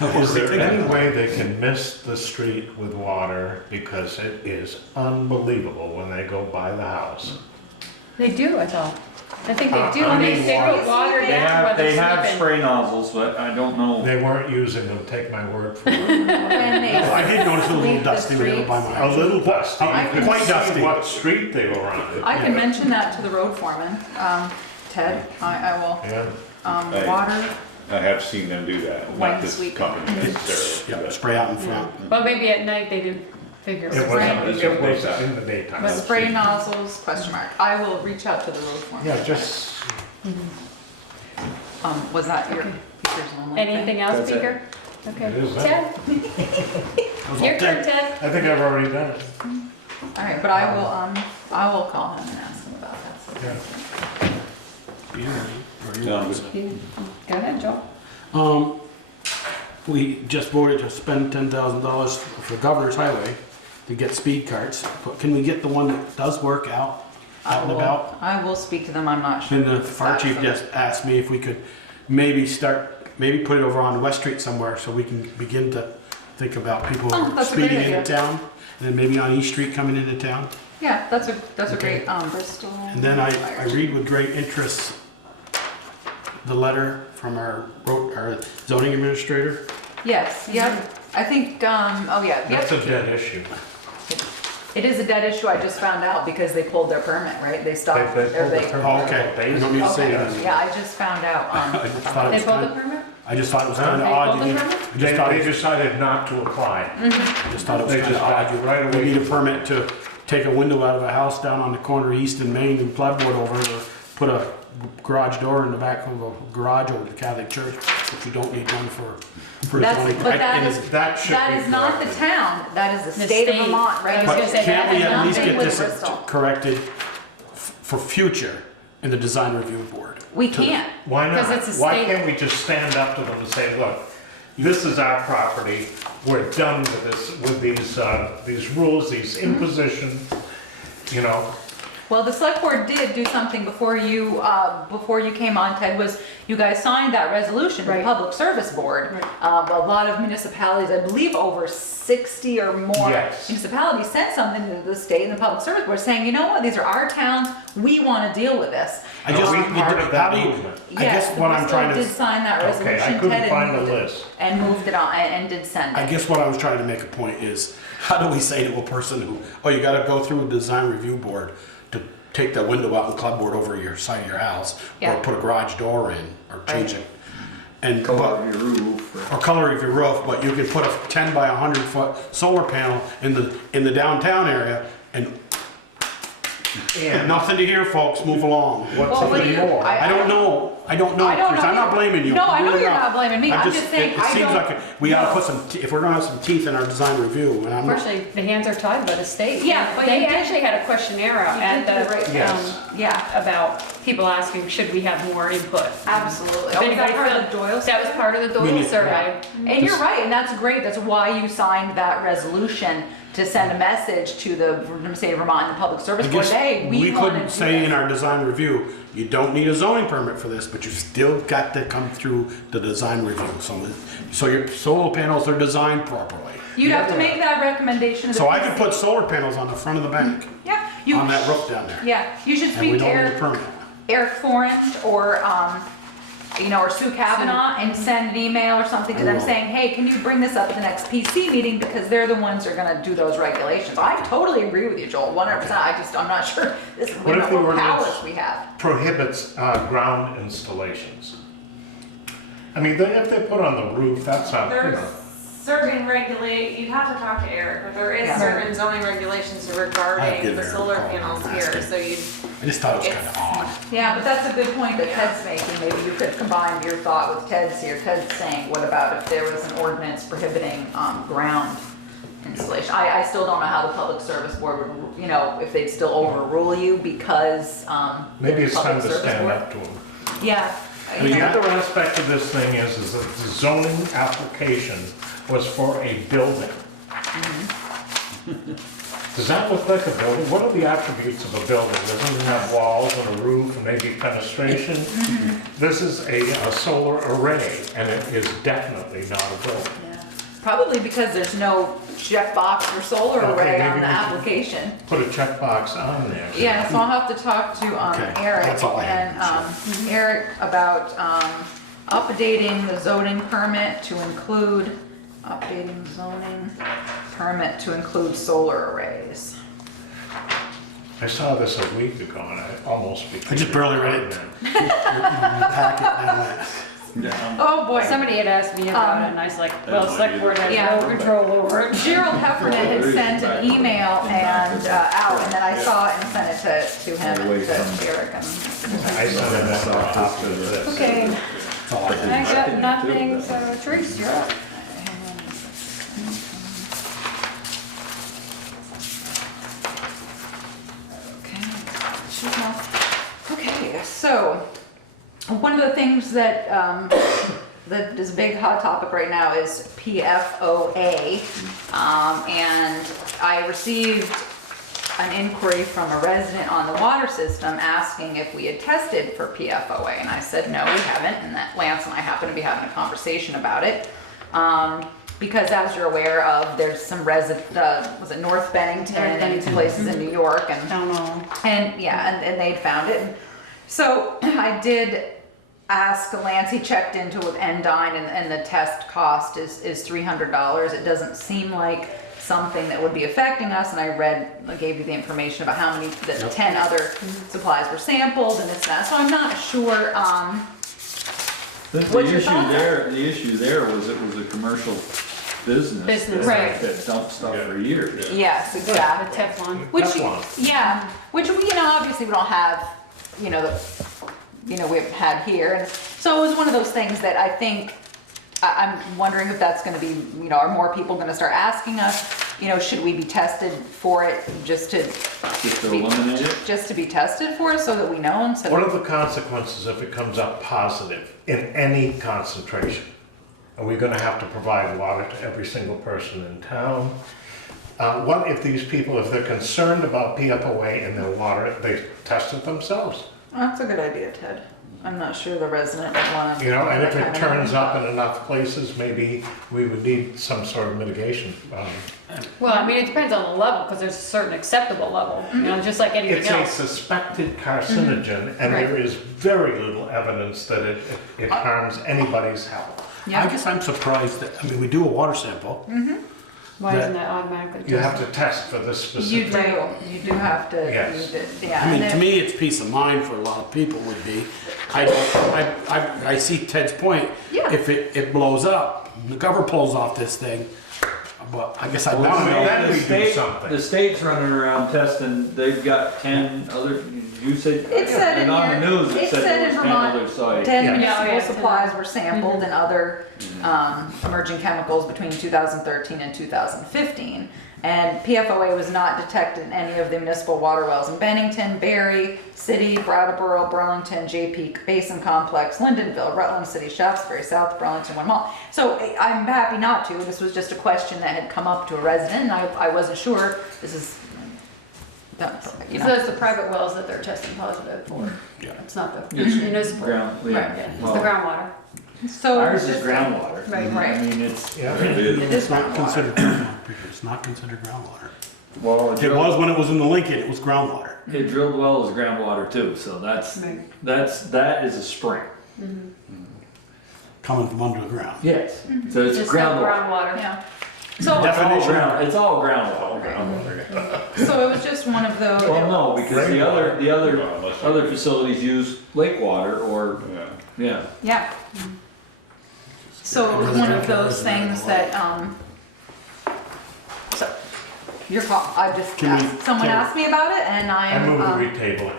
Is there any way they can mist the street with water, because it is unbelievable when they go by the house? They do, I thought. I think they do, I and mean, they put water down while they they're have sleeping. spray nozzles, but I don't know. They weren't using them, take my word for it. When they I did notice it was a little sweep the dusty when they were by my streets. A house. little dusty, I you can could Quite see dusty. what street they were on. I can mention that to the road foreman, Ted, I will, Yeah. water, I have seen them do that, not this Sweep. company necessarily. Yeah, spray out in front. Well, maybe at night they do figure. It was in the daytime. spray nozzles, question mark. I will reach out to the road foreman. Yeah, just, Was that your, Peter's only thing? Anything else, That's it. Peter? Okay. It is that. Ted? Your turn, Ted. I think I've already done it. All right, but I will call him and ask him about that. Yeah. Go ahead, Joe. We just voted to spend $10,000 for Governor's Highway to get speed carts, but can we get the one that does work out and about? I will speak to them, I'm not sure. And the fire chief just asked me if we could maybe put it over on West Street somewhere so we can begin to think about people Oh, that's a great speeding into idea. town. And then maybe on East Street coming into town. Yeah, that's a great, Bristol. And then I read with great interest the letter from our zoning administrator? Yes, yep. I think, oh yeah, That's yep. a dead issue. It is a dead issue, I just found out because they pulled their permit, right? They stopped, They or pulled the they. permit. Oh, okay. You don't need to say Okay, that. yeah, I just found out. I just thought it They was pulled the kind of, permit? I just thought it was kind of They odd. pulled the You- permit? I just thought They it was- decided not to apply. I just thought it was They kind of just odd. backed right You away. need a permit to take a window out of a house down on the corner of East and Main and Floodboard over, or put a garage door in the back of a garage over the Catholic church, but you don't need one for That's, zoning. but that And is, that should that be is not the corrected. town, that is the The state of state. Vermont, I was right? gonna But say, can't we that at has least nothing get with this Bristol. corrected for future in the design review board? We can't. Why not? 'Cause it's a Why state- can't we just stand up to them and say, look, this is our property, we're done with this, with these rules, these impositions, you know? Well, the select board did do something before you came on, Ted, was you guys signed that resolution to the Right. Public Service Board. A lot of municipalities, I believe over 60 or more Yes. municipalities sent something to the state and the Public Service Board saying, you know what, these are our towns, we want to deal with this. I just, Are we part of that how do you- movement? I guess Yes, what I'm Bristol trying did to, sign that Okay, resolution, I Ted, couldn't and find the moved it- list. and moved it on, and did send I it. guess what I was trying to make a point is, how do we say to a person who, oh, you gotta go through a design review board to take that window out and clubboard over your side of your house, Yeah. or put a garage door in, or change it? And, Color but, of your roof. or color of your roof, but you can put a 10 by 100 foot solar panel in the downtown area, and And nothing to hear, folks, move along. what's Well, what do even you- more? I don't know, I don't know Chris, I'm not either. blaming you. No, I know Really you're not blaming me. I'm just saying, It I seems don't like we gotta know. put some, if we're gonna have some teeth in our design review, and I'm not. Unfortunately, the hands are tied by the state. Yeah, but They you did- actually had a questionnaire out You at did do the, right. Yes. Yeah, about people asking, should we have more input? absolutely. If Oh, was anybody that part of felt- the Doyle That was part of the We Doyle need- survey. And you're right, and that's great, that's why you signed that resolution to send a message to the state of Vermont and the Public Service I Board, guess hey, we we want to couldn't do say in this. our design review, you don't need a zoning permit for this, but you still got to come through the design review. So your solar panels are designed properly. You'd have to make that recommendation. to the So I could PC. put solar panels on the front of the bank, Yeah, you, on that roof down there. yeah, you should And we speak to don't need a Eric, permit. Eric Forrest or, or Sue Kavanaugh and send an email or something to them I will. saying, hey, can you bring this up at the next PC meeting? Because they're the ones who are gonna do those regulations. I totally agree with you, Joel, 100%. I'm not sure this, What if the what powers ordinance we have. prohibits ground installations? I mean, if they put on the roof, that's not, you There's know. certain you'd have to talk to Eric, but there is Yeah. certain zoning regulations I'd regarding give the Eric a solar call panels and here, ask him. so you'd. I just thought it was kind of odd. Yeah, but that's a good point that Ted's making. Maybe you could combine your thought with Ted's here. Ted's saying, what about if there was an ordinance prohibiting ground installation? I still don't know how the Public Service Board would, if they'd still overrule you because. Maybe it's Public time to Service stand Board- up to them. Yeah. And the other aspect of this thing is that the zoning application was for a building. Does that look like a building? What are the attributes of a building? Doesn't it have walls and a roof and maybe fenestration? This is a solar array, and it is definitely not a building. Yeah. Probably because there's no checkbox for solar Okay, array maybe on the we can- application. Put a checkbox on there. Yeah, so I'll have to talk to Okay, Eric that's all I had. and Eric about updating the zoning permit to include, updating zoning permit to include solar arrays. I saw this a week ago and I almost became. I just barely read it. Packet, and I went, Oh, boy. Somebody had asked me about it, and I was like, well, select board has Yeah. no control over it. Gerald Heffernan had sent an email and out, and then I saw it and sent it to him and to Eric. I sent it as a copy of this. Okay, that's all I I had. got nothing, so Trace, you're up. Okay, so one of the things that that is a big hot topic right now is PFOA, and I received an inquiry from a resident on the water system asking if we had tested for PFOA, and I said no, we haven't, and that Lance and I happen to be having a conversation about it. Because as you're aware of, there's some was it North Bennington and places in New York and Don't know. and they'd found it. So I did ask Lance, he checked into with Endyne and the test cost is $300. It doesn't seem like something that would be affecting us, and I gave you the information about how many, that 10 other supplies were sampled and this and that, so I'm not sure, what's your thoughts? The issue there was it was a commercial business. Right. That dumped stuff for years. Yes, exactly. The Teflon. Which, Teflon. yeah, which we, obviously we don't have, we've had here, and so it was one of those things that I think, I'm wondering if that's gonna be, are more people gonna start asking us, should we be tested for it just to eliminate it? just to be tested for it so that we know instead What of. are the consequences if it comes up positive in any concentration? Are we gonna have to provide water to every single person in town? What if these people, if they're concerned about PFOA in their water, they test it themselves? That's a good idea, Ted. I'm not sure the resident would want to. And if it turns up in enough places, maybe we would need some sort of mitigation. Well, I mean, it depends on the level, because there's a certain acceptable level, just like anything It's a else. suspected carcinogen, and there is very little evidence that it harms anybody's health. Yeah. I guess I'm surprised that, we do a water sample. Why isn't that automatically? You have to test for this specific. You do have to. Yes. To me, it's peace of mind for a lot of people would be. I see Ted's point. Yeah. If it blows up, the cover pulls off this thing, but I guess I don't know. Then we do something. The state's running around testing, they've got 10 other, you said, It said and in on here, the news, it it said said there in was 10 Vermont, other sites. 10 Yeah. municipal Yeah. supplies were sampled and other emerging chemicals between 2013 and 2015. And PFOA was not detected in any of the municipal water wells in Bennington, Barry, City, Brattleboro, Burlington, Jay Peak, Basin Complex, Lindenville, Rutland City, Shaftesbury, South Burlington, One Mall. So I'm happy not to. This was just a question that had come up to a resident, and I wasn't sure. This is, So it's the private wells that they're testing positive for. Yeah. It's not the It's municipal. ground, Right, yeah. yeah, it's Well, the groundwater. So Ours is groundwater. Right, right. I mean, it's, Yeah. It is It's not groundwater. considered groundwater. It's not considered groundwater. well, It was when it was in the Lincoln, it was groundwater. a drilled well is groundwater too, so that is a spring. Coming from under the ground. Yes. So it's It's not groundwater. groundwater. Yeah. It's all Definition. it's all groundwater. So it was just one of those. Well, no, because the other facilities use lake water or, yeah. Yeah. So it was one of those things that, so, your call, I just Can we asked, someone table- asked me about it and I I'm, move that we table it.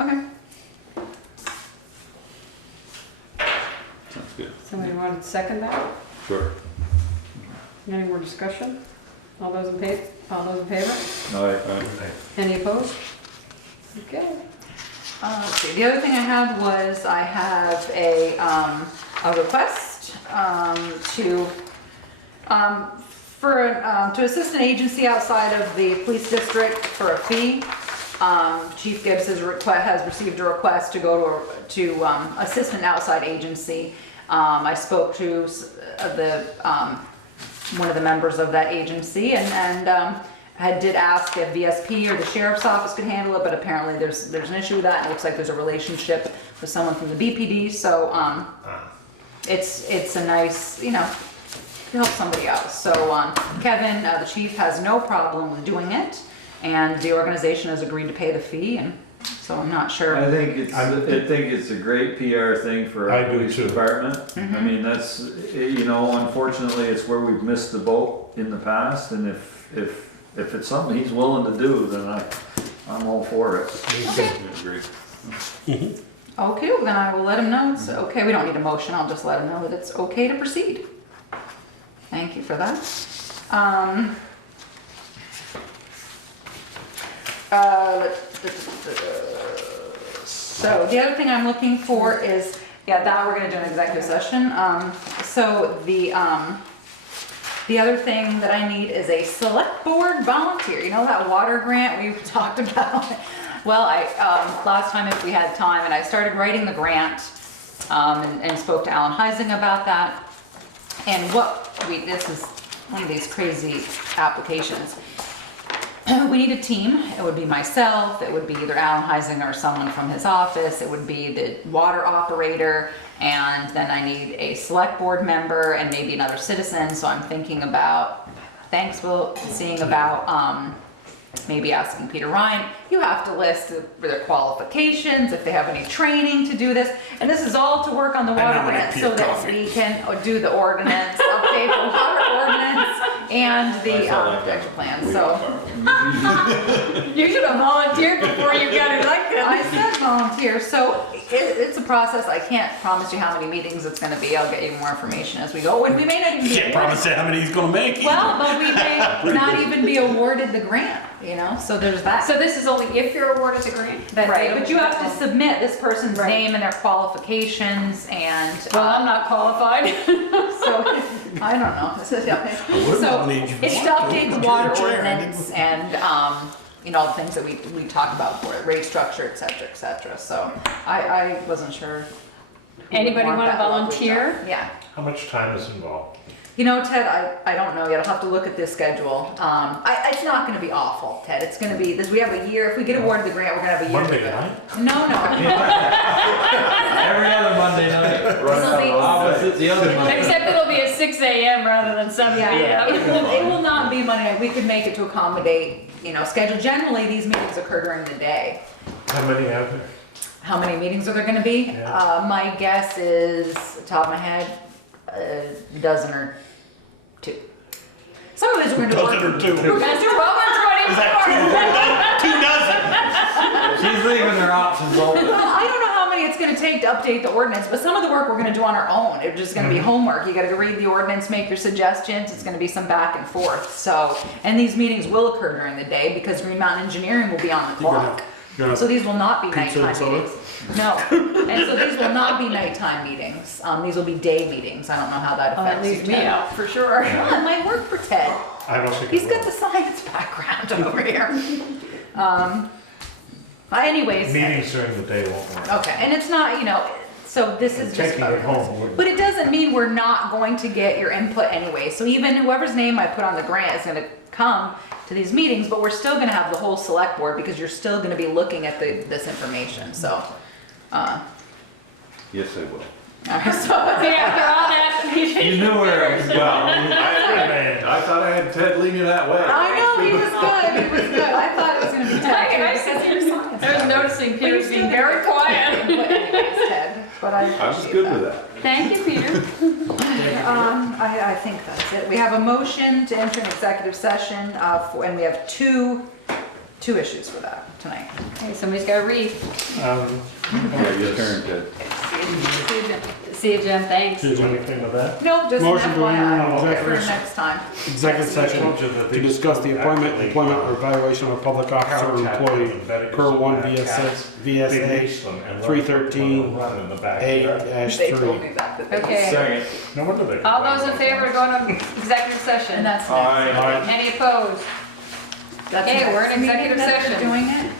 okay. Sounds good. Somebody want to second that? Sure. Any more discussion? All those in favor? All right. Any opposed? Okay. Let's see, the other thing I had was I have a request to assist an agency outside of the police district for a fee. Chief Gibbs has received a request to go to assist an outside agency. I spoke to one of the members of that agency and did ask if VSP or the sheriff's office could handle it, but apparently there's an issue with that, and it looks like there's a relationship with someone from the BPD, so it's a nice, to help somebody out. So Kevin, the chief, has no problem with doing it, and the organization has agreed to pay the fee, and so I'm not sure. I think it's a great PR thing for I our do police too. department. I mean, that's, unfortunately, it's where we've missed the boat in the past, and if it's something he's willing to do, then I'm all for it. Agree. Okay, well then I will let him know it's okay. We don't need a motion, I'll just let him know that it's okay to proceed. Thank you for that. So the other thing I'm looking for is, that we're gonna do an executive session. So the other thing that I need is a Selectboard volunteer. You know that water grant we talked about? Well, last time if we had time, and I started writing the grant, and spoke to Alan Heising about that. And this is one of these crazy applications. we need a team. It would be myself, it would be either Alan Heisinger or someone from his office, it would be the water operator, and then I need a select board member and maybe another citizen. So I'm thinking about, seeing about maybe asking Peter Ryan. You have to list their qualifications, if they have any training to do this. And this is all to work on the water grant so that we can do the ordinance, update the water ordinance and the protection plan. So You should have volunteered before you got elected. I said volunteer, so it's a process. I can't promise you how many meetings it's gonna be. I'll get you more information as we go. And we may not even be Can't promise how many he's gonna make. well, but we may not even be awarded the grant, you know, so there's that. So this is only if you're awarded the grant? that Right, they- but you have to submit this person's Right. name and their qualifications and. Well, I'm not qualified. So, I don't know. wouldn't So, nominate you for it's to one. update the You're water the chair. ordinance and, you know, the things that we talked about for it, rate structure, et cetera, et cetera. So, I wasn't sure. who would Anybody want want to that lovely volunteer? job. Yeah. How much time is involved? You know, Ted, I don't know yet. I'll have to look at this schedule. It's not gonna be awful, Ted. It's gonna be, we have a year, if we get awarded the grant, we're gonna have a year. to Monday do it. night? No, no. Every other Monday night. Right. Opposite the other Monday. Except it'll be at 6 a.m. rather than 7 Yeah, p.m. it will not be Monday night. We could make it to accommodate, you know, schedule. Generally, these meetings occur during the day. How many are there? How many meetings are there gonna be? Yeah. My guess is, top of my head, a dozen or two. Some of these we're gonna do. Dozen or two. We're gonna do well in 24. Is that two dozen? She's leaving her options open. Well, I don't know how many it's gonna take to update the ordinance, but some of the work we're gonna do on our own. It's just gonna be homework. You gotta go read the ordinance, make your suggestions. It's gonna be some back and forth. So, and these meetings will occur during the day because Green Mountain Engineering will be on the clock. So these will not be Pizza nighttime and soda? meetings. No, and so these will not be nighttime meetings. These will be day meetings. I don't know how that That affects you, leaves me Ted. out for sure. Well, it might work for Ted. I don't think He's it got will. the science background over here. Anyways. Meetings during the day won't work. Okay, and it's not, you know, so this is just. Taking it home wouldn't. But it doesn't mean we're not going to get your input anyway. So even whoever's name I put on the grant is gonna come to these meetings, but we're still gonna have the whole select board because you're still gonna be looking at this information, so. Yes, I will. Alright, so. See, after all that, You knew where I was going. I thought I had Ted leaning that way. I know, he was good, he was good. I thought it was gonna be Ted too, because you're science. I was noticing Peter's being very quiet. Ted, but I I was appreciate good that. with that. Thank you, Peter. I think that's it. We have a motion to enter an executive session, and we have two issues for that tonight. Okay, somebody's gotta read. Yeah, your turn, Ted. See you, Jim, thanks. Did anything with that? No, just an Motion to FYI, enter for executive- next time. Executive session to discuss the appointment, employment, or evaluation of a public officer or employee per 1 VSA 313 They told A-3. me that. Okay, Second. No wonder they. all those in favor of going to executive session? And that's Aye. next. Any opposed? That's Okay, we're in next meeting executive that they're session. Doing it?